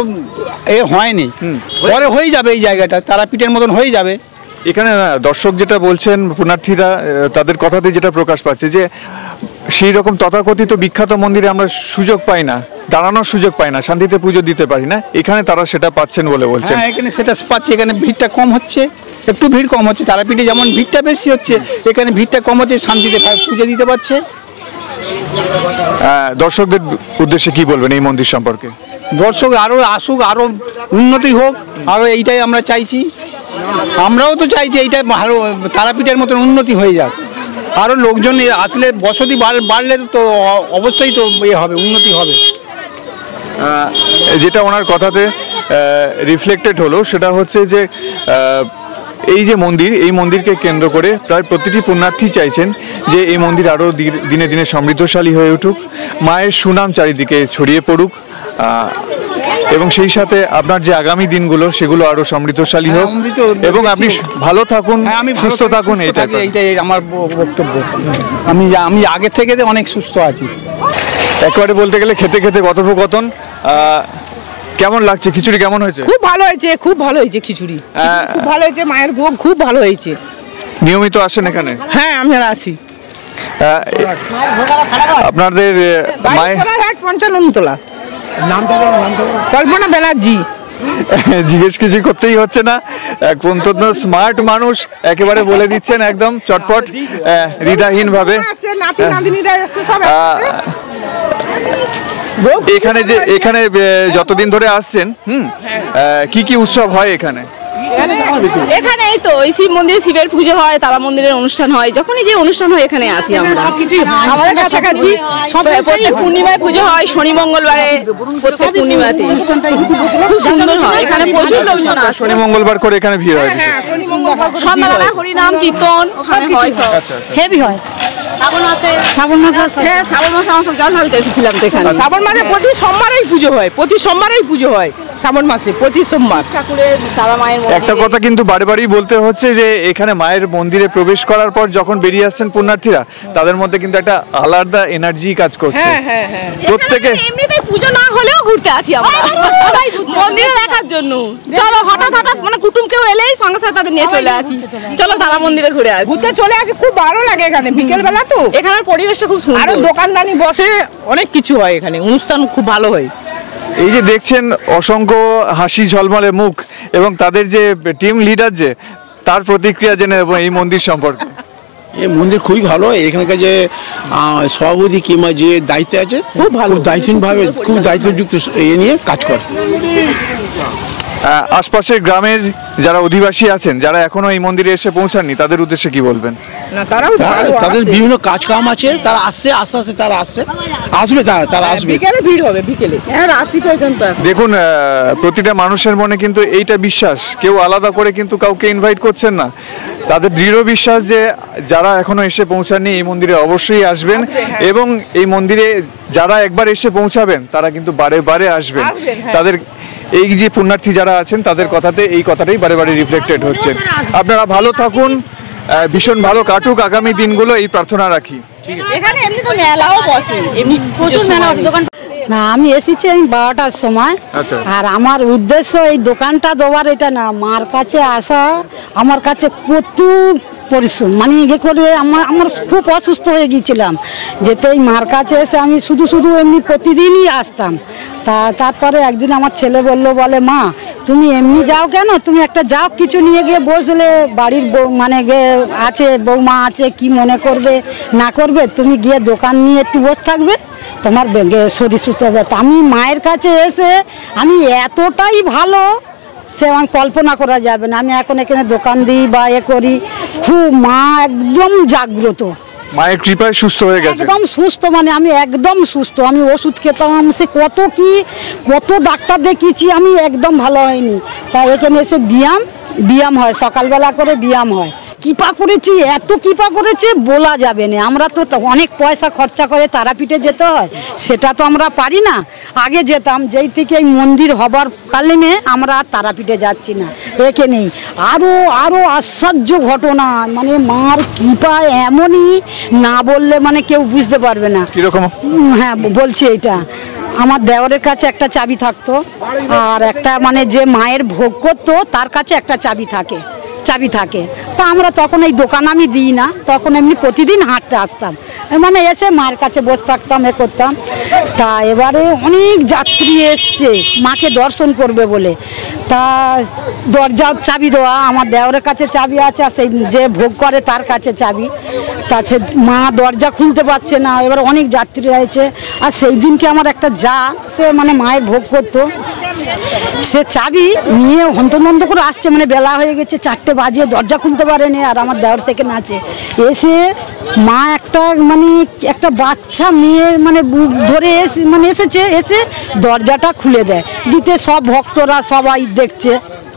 হয়নি, পরে হয়ে যাবে। এই জায়গাটা তারাপীঠের মতন হয়ে যাবে, এখানে দর্শক যেটা বলছেন, পুণ্যার্থীরা তাদের কথাতে যেটা প্রকাশ পাচ্ছে যে সেই রকম তথাকথিত বিখ্যাত মন্দিরে আমরা সুযোগ পাই না, দাঁড়ানোর সুযোগ পাই না, শান্তিতে পুজো দিতে পারি না। এখানে তারা সেটা পাচ্ছেন বলে বলছেন। হ্যাঁ, এখানে সেটা পাচ্ছি। এখানে ভিড়টা কম হচ্ছে, একটু ভিড় কম হচ্ছে। তারাপীঠে যেমন ভিড়টা বেশি হচ্ছে, এখানে ভিড়টা কম হচ্ছে, শান্তিতে পুজো দিতে পারছে। দর্শকদের উদ্দেশ্যে কি বলবেন এই মন্দির সম্পর্কে? দর্শক আরও আসুক, আরও উন্নতি হোক, আরও এইটাই আমরা চাইছি। আমরাও তো চাইছি এইটাই ভালো, তারাপীঠের মতন উন্নতি হয়ে যাক। আরও লোকজন আসলে বসতি বাড়লে তো অবশ্যই তো হবে, উন্নতি হবে। যেটা ওনার কথাতে রিফ্লেক্টেড হলো সেটা হচ্ছে যে এই যে মন্দির, এই মন্দিরকে কেন্দ্র করে প্রায় প্রতিটি পুণ্যার্থী চাইছেন যে এই মন্দির আরও দিনে দিনে সমৃদ্ধশালী হয়ে উঠুক, মায়ের সুনাম চারিদিকে ছড়িয়ে পড়ুক, এবং সেই সাথে আপনার যে আগামী দিনগুলো সেগুলো আরো সমৃদ্ধশালী হোক এবং আপনি ভালো থাকুন, সুস্থ থাকুন। এইটাই আমার বক্তব্য। আমি আগে থেকে অনেক সুস্থ আছি। একেবারে বলতে গেলে খেতে খেতে কথোপকথন। কেমন লাগছে? খিচুড়ি কেমন হয়েছে? খুব ভালো হয়েছে, খুব ভালো হয়েছে খিচুড়ি, খুব ভালো হয়েছে। মায়ের ভোগ খুব ভালো হয়েছে। নিয়মিত আসেন এখানে? হ্যাঁ, আমি আছি। আপনাদের মায়ের 55 তলা। কল্পনা ব্যানার্জি। জিজ্ঞেস কিছু করতেই হচ্ছে না, অত্যন্ত স্মার্ট মানুষ, একেবারে বলে দিচ্ছেন একদম চটপট, দ্বিধাহীন ভাবে। এখানে যতদিন ধরে আসছেন, কি কি উৎসব হয় এখানে? এখানে এই তো ওই শিব মন্দিরে শিবের পুজো হয়, তারা মন্দিরের অনুষ্ঠান হয়, যখনই যে অনুষ্ঠান হয় এখানে আসি আমরা। আমাদের কাছাকাছি প্রত্যেক পূর্ণিমায় পুজো হয়, শনি মঙ্গলবারে প্রত্যেক পূর্ণিমাতে খুব সুন্দর হয়। এখানে প্রচুর লোকজন আসে, শনি মঙ্গলবার করে এখানে ভিড় হয়। সন্ধ্যাবেলা হরিনাম কীর্তন ওখানে হয়, সব হেভি হয়। শ্রাবণ মাসে হ্যাঁ, শ্রাবণ মাসে আমরা জল ঢালতে এসেছিলাম তো এখানে। শ্রাবণ মাসে প্রতি সোমবারেই পুজো হয়, প্রতি সোমবারেই পুজো হয় শ্রাবণ মাসে, প্রতি সোমবার। ঠাকুরের তারা মায়ের একটা কথা কিন্তু বারে বারেই বলতে হচ্ছে যে এখানে মায়ের মন্দিরে প্রবেশ করার পর যখন বেরিয়ে আসছেন পুণ্যার্থীরা, তাদের মধ্যে কিন্তু একটা আলাদা এনার্জি কাজ করছে। প্রত্যেকে এমনিতেই পুজো না হলেও ঘুরতে আসি আমরা মন্দিরে দেখার জন্য। চলো হঠাৎ মানে কুটুম কেউ এলেই সঙ্গে সঙ্গে তাদের নিয়ে চলে আসি, চলো তারা মন্দিরে ঘুরে আসি, ঘুরতে চলে আসি। খুব ভালো লাগে এখানে বিকেল বেলা তো, এখানের পরিবেশটা খুব সুন্দর। আর দোকানদানি বসে, অনেক কিছু হয় এখানে, অনুষ্ঠান খুব ভালো হয়। এই যে দেখছেন অসংখ্য হাসি ঝলমলে মুখ এবং তাদের যে টিম লিডার, যে তার প্রতিক্রিয়া জেনে এবং এই মন্দির সম্পর্কে। এই মন্দির খুবই ভালো। এখানকার যে সভাপতি কিংবা যে দায়িত্বে আছে খুব ভালো, দায়িত্বহীনভাবে খুব দায়িত্বযুক্ত এ নিয়ে কাজ করে। আশপাশের গ্রামের যারা অধিবাসী আছেন, যারা এখনো এই মন্দিরে এসে পৌঁছাননি, তাদের উদ্দেশ্যে কি বলবেন? তাদের বিভিন্ন কাজ কাম আছে, তারা আসছে, আস্তে আস্তে তারা আসবে, তারা আসবে। বিকেলে ভিড় হবে, বিকেলে রাত্রি পর্যন্ত। দেখুন, প্রতিটা মানুষের মনে কিন্তু এইটা বিশ্বাস, কেউ আলাদা করে কিন্তু কাউকে ইনভাইট করছেন না। তাদের দৃঢ় বিশ্বাস যে যারা এখনো এসে পৌঁছাননি এই মন্দিরে অবশ্যই আসবেন, এবং এই মন্দিরে যারা একবার এসে পৌঁছাবেন তারা কিন্তু বারে বারে আসবেন। তাদের এই যে পুণ্যার্থী যারা আছেন তাদের কথাতে এই কথাটাই বারে বারে রিফ্লেক্টেড হচ্ছে। আপনারা ভালো থাকুন, ভীষণ ভালো কাটুক আগামী দিনগুলো, এই প্রার্থনা রাখি। এখানে এমনি তো মেলাও বসে, এমনি প্রচুর মেলা আছে। দোকান না, আমি এসেছি আমি 12টার সময়, আর আমার উদ্দেশ্য এই দোকানটা দেওয়ার এটা না, মার কাছে আসা। আমার কাছে প্রচুর পরিশ্রম, মানে ইয়ে করে আমার খুব অসুস্থ হয়ে গিয়েছিলাম, যেতে এই মার কাছে এসে আমি শুধু এমনি প্রতিদিনই আসতাম। তারপরে একদিন আমার ছেলে বলে, মা তুমি এমনি যাও কেন, তুমি একটা যাও কিছু নিয়ে গিয়ে বসলে, বাড়ির মানে আছে বৌমা আছে, কি মনে করবে না করবে, তুমি গিয়ে দোকান নিয়ে একটু বসে থাকবে, তোমার শরীর সুস্থ হবে। আমি মায়ের কাছে এসে আমি এতটাই ভালো, সে আমার কল্পনা করা যাবে না। আমি এখন এখানে দোকান দিই বা করি, খুব মা একদম জাগ্রত, মায়ের কৃপায় সুস্থ হয়ে গেছে, একদম সুস্থ, মানে আমি একদম সুস্থ। আমি ওষুধ খেতাম, সে কত ডাক্তার দেখিয়েছি, আমি একদম ভালো হয়নি। তাই এখানে এসে ব্যায়াম হয়, সকালবেলা করে ব্যায়াম হয়। কৃপা করেছি, এত কৃপা করেছে বলা যাবে না। আমরা তো অনেক পয়সা খরচা করে তারাপীঠে যেতে হয়, সেটা তো আমরা পারি না। আগে যেতাম, যেই থেকে এই মন্দির হবার কারণে আমরা তারাপীঠে যাচ্ছি না, এখানেই আরও আশ্চর্য ঘটনা, মানে মার কৃপা এমনই, না বললে মানে কেউ বুঝতে পারবে না। কিরকম? হ্যাঁ বলছি, এইটা আমার দেওরের কাছে একটা চাবি থাকতো, আর একটা মানে যে মায়ের ভোগ করতো তার কাছে একটা চাবি থাকে। চাবি থাকে। তা আমরা তখন এই দোকান আমি দিই না, তখন এমনি প্রতিদিন হাঁটতে আসতাম, মানে এসে মার কাছে বসে থাকতাম, এ করতাম। তা এবারে অনেক যাত্রী এসছে মাকে দর্শন করবে বলে, তা দরজা চাবি দেওয়া, আমার দেওরের কাছে চাবি আছে, আর সেই যে ভোগ করে তার কাছে চাবি। তা সে মা দরজা খুলতে পারছে না, এবার অনেক যাত্রী রয়েছে। আর সেই দিনকে আমার একটা যা, সে মানে মায়ের ভোগ করতো, সে চাবি নিয়ে হন্তনন্দ করে আসছে, মানে বেলা হয়ে গেছে, 4টে বাজে, দরজা খুলতে পারেনি। আর আমার দেওর থেকে নাচে এসে মা একটা বাচ্চা মেয়ের মানে বুক ধরে এসেছে, এসে দরজাটা খুলে দেয় দিতে। সব ভক্তরা সবাই দেখছে,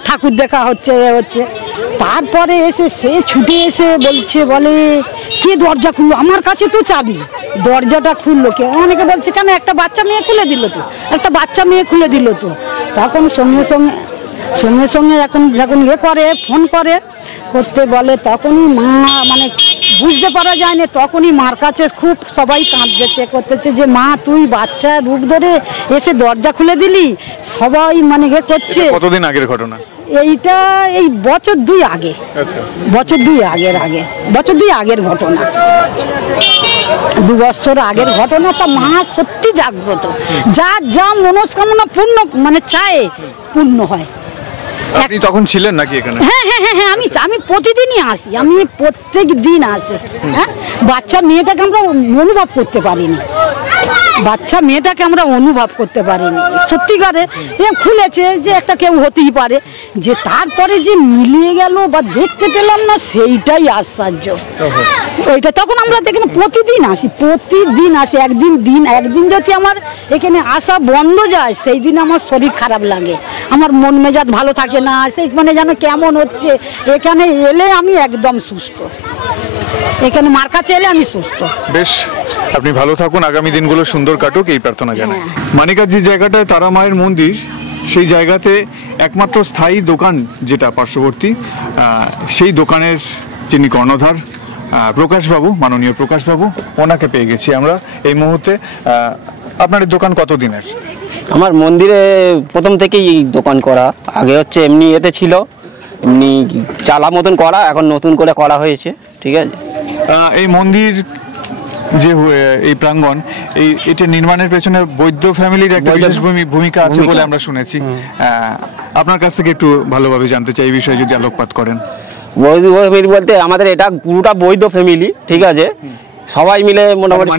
ঠাকুর দেখা হচ্ছে। তারপরে এসে সে ছুটে এসে বলে কে দরজা খুললো, আমার কাছে তো চাবি, দরজাটা খুললো কে? অনেকে বলছে কেন, একটা বাচ্চা মেয়ে খুলে দিল তো, একটা বাচ্চা মেয়ে খুলে দিল তো। তখন সঙ্গে সঙ্গে এখন যখন ফোন করতে বলে, তখনই মা মানে বুঝতে পারা যায় না, তখনই মার কাছে খুব সবাই কাঁদতেছে, করতেছে যে মা তুই বাচ্চা রূপ ধরে এসে দরজা খুলে দিলি। সবাই মানে করছে। কতদিন আগের ঘটনা এইটা? এই বছর 2 আগে, বছর 2 আগের ঘটনা, 2 বছর আগের ঘটনা। তা মা সত্যি জাগ্রত, যা মনস্কামনা পূর্ণ মানে চায় পূর্ণ হয়। আপনি তখন ছিলেন নাকি এখানে? হ্যাঁ, আমি প্রতিদিনই আসি, আমি প্রত্যেক দিন আসি। হ্যাঁ, বাচ্চা মেয়েটাকে আমরা অনুভব করতে পারিনি, সত্যিকারে খুলেছে যে একটা কেউ হতেই পারে, যে তারপরে যে মিলিয়ে গেল বা দেখতে পেলাম না, সেইটাই আশ্চর্য। ওইটা তখন আমরা দেখেন প্রতিদিন আসি, একদিন যদি আমার এখানে আসা বন্ধ যায়, সেই দিন আমার শরীর খারাপ লাগে, আমার মন মেজাজ ভালো থাকে না, সেই মানে যেন কেমন হচ্ছে। এখানে এলে আমি একদম সুস্থ, এখানে মার কাছে এলে আমি সুস্থ। বেশ, আপনি ভালো থাকুন, আগামী দিনগুলো সুন্দর কাটুক, এই প্রার্থনা জানাই। মানিকার যে জায়গাটায় তারা মায়ের মন্দির, সেই জায়গাতে একমাত্র স্থায়ী দোকান যেটা পার্শ্ববর্তী, সেই দোকানের যিনি কর্ণধার প্রকাশবাবু, মাননীয় প্রকাশবাবু, ওনাকে পেয়ে গেছি আমরা এই মুহূর্তে। আপনার দোকান কতদিনের? আমার মন্দিরে প্রথম থেকেই এই দোকান করা, আগে হচ্ছে এমনি এতে ছিল, এমনি চালা মতন করা, এখন নতুন করে করা হয়েছে। ঠিক আছে, এই মন্দির যে এই প্রাঙ্গণ, এটা নির্মাণের পেছনে বৈদ্য ফ্যামিলির একটা বিশেষ ভূমিকা আছে বলে আমরা শুনেছি। আপনার কাছ থেকে একটু ভালোভাবে জানতে চাই এই বিষয়ে, যদি আলোকপাত করেন। বৈদ্য ফ্যামিলি বলতে আমাদের এটা পুরোটা বৈদ্য ফ্যামিলি। ঠিক আছে, সবাই মিলে মোটামুটি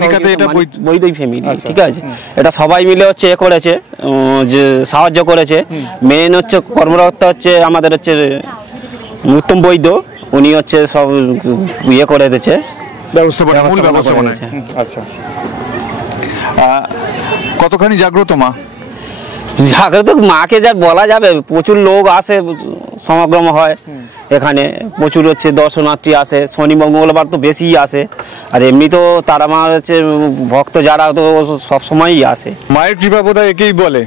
বৈদ্যই ফ্যামিলি। ঠিক আছে, এটা সবাই মিলে হচ্ছে করেছে, যে সাহায্য করেছে। মেন হচ্ছে কর্মরত হচ্ছে আমাদের হচ্ছে উত্তম বৈদ্য, উনি হচ্ছে সব করে দিয়েছে, ব্যবস্থাপনা। আচ্ছা, কতখানি জাগ্রত মা? জাগ্রত মাকে যা বলা যাবে, প্রচুর লোক আসে, সমাগম হয় এখানে, প্রচুর হচ্ছে দর্শনার্থী আসে, শনি মঙ্গলবার তো বেশিই আসে। আর এমনি তো তারা মা হচ্ছে ভক্ত যারা, তো সবসময়ই আসে। মায়ের কৃপা বোধহয় একেই বলে।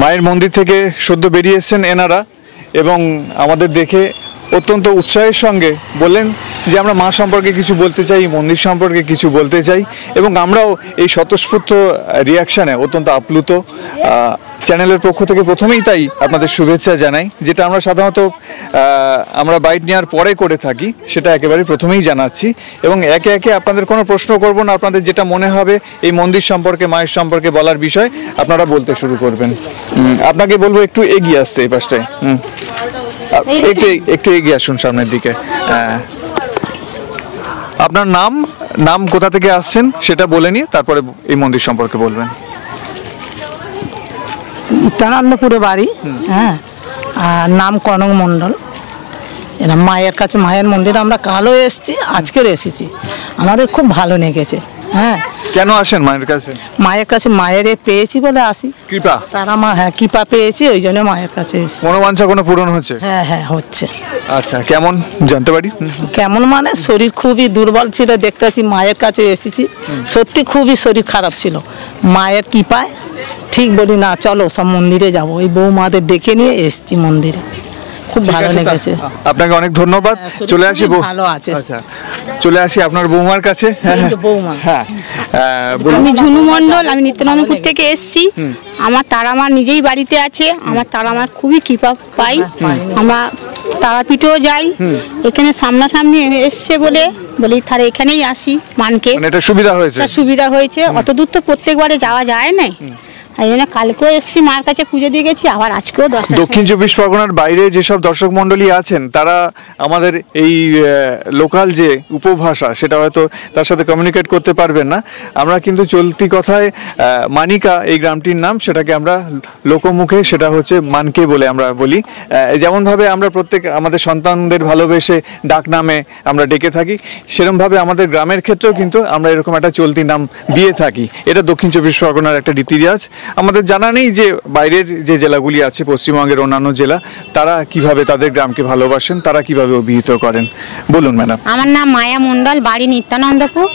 মায়ের মন্দির থেকে সদ্য বেরিয়ে এসেছেন এনারা, এবং আমাদের দেখে অত্যন্ত উৎসাহের সঙ্গে বললেন যে আমরা মা সম্পর্কে কিছু বলতে চাই, মন্দির সম্পর্কে কিছু বলতে চাই, এবং আমরাও এই স্বতঃস্ফূর্ত রিয়াকশানে অত্যন্ত আপ্লুত। চ্যানেলের পক্ষ থেকে প্রথমেই তাই আপনাদের শুভেচ্ছা জানাই, যেটা আমরা সাধারণত আমরা বাইট নেওয়ার পরে করে থাকি, সেটা একেবারে প্রথমেই জানাচ্ছি। এবং একে একে আপনাদের কোনো প্রশ্ন করব না, আপনাদের যেটা মনে হবে এই মন্দির সম্পর্কে, মায়ের সম্পর্কে বলার বিষয়, আপনারা বলতে শুরু করবেন। আপনাকে বলবো একটু এগিয়ে আসতে এই পাশটায়, একটু এগিয়ে আসুন সামনের দিকে। আপনার নাম কোথা থেকে আসছেন সেটা বলে নিয়ে তারপরে এই মন্দির সম্পর্কে বলবেন। উত্তরানন্দপুরে বাড়ি, হ্যাঁ, আর নাম কনক মণ্ডল। এরা মায়ের কাছে, মায়ের মন্দিরে আমরা কালও এসেছি, আজকের এসেছি, আমাদের খুব ভালো লেগেছে। হ্যাঁ, কেন আসেন মায়ের কাছে? মায়ের কাছে মায়ের পেয়েছি বলে আসি, কৃপা, তারা মা, হ্যাঁ কৃপা পেয়েছি, ওই জন্য মায়ের কাছে এসেছি। মনোবাঞ্ছা কোনো পূরণ হচ্ছে? হ্যাঁ হ্যাঁ হচ্ছে। আচ্ছা, কেমন জানতে পারি? কেমন মানে শরীর খুবই দুর্বল ছিল, দেখতে পাচ্ছি, মায়ের কাছে এসেছি, সত্যি খুবই শরীর খারাপ ছিল, মায়ের কৃপায় ঠিক বলি না, চলো সব মন্দিরে যাবো, ওই বৌমাদের ডেকে নিয়ে এসেছি মন্দিরে। খুব ভালো লেগেছে। আপনাকে অনেক ধন্যবাদ। চলে আসি ভালো আছে। আচ্ছা, চলে আসি আপনার বৌমার কাছে। বৌমা, হ্যাঁ, আমি ঝুনু মণ্ডল, আমি নিত্যানন্দপুর থেকে এসেছি। আমার তারামার নিজেই বাড়িতে আছে। আমার তারামার খুবই কৃপা পাই। আমরা তারাপীঠেও যাই, এখানে সামনাসামনি এসছে বলে তাহলে এখানেই আসি মানকে। এটা সুবিধা হয়েছে, সুবিধা হয়েছে। অত দূর তো প্রত্যেকবারে যাওয়া যায় না, এই জন্য কালকেও এসেছি মার কাছে পুজো দিয়ে গেছি, আবার আজকেও 10টা। দক্ষিণ চব্বিশ পরগনার বাইরে যেসব দর্শক মণ্ডলী আছেন তারা আমাদের এই লোকাল যে উপভাষা সেটা হয়তো তার সাথে কমিউনিকেট করতে পারবেন না। আমরা কিন্তু চলতি কথায় মানিকা এই গ্রামটির নাম, সেটাকে আমরা লোকমুখে সেটা হচ্ছে মানকে বলে আমরা বলি। যেমনভাবে আমরা প্রত্যেক আমাদের সন্তানদের ভালোবেসে ডাক নামে আমরা ডেকে থাকি, সেরকমভাবে আমাদের গ্রামের ক্ষেত্রেও কিন্তু আমরা এরকম একটা চলতি নাম দিয়ে থাকি। এটা দক্ষিণ চব্বিশ পরগনার একটা রীতিরেওয়াজ। আমাদের জানা নেই যে বাইরের যে জেলাগুলি আছে পশ্চিমবঙ্গের অন্যান্য জেলা, তারা কিভাবে তাদের গ্রামকে ভালোবাসেন, তারা কিভাবে অভিহিত করেন, বলুন ম্যাডাম। আমার নাম মায়া মণ্ডল, বাড়ি নিত্যানন্দপুর।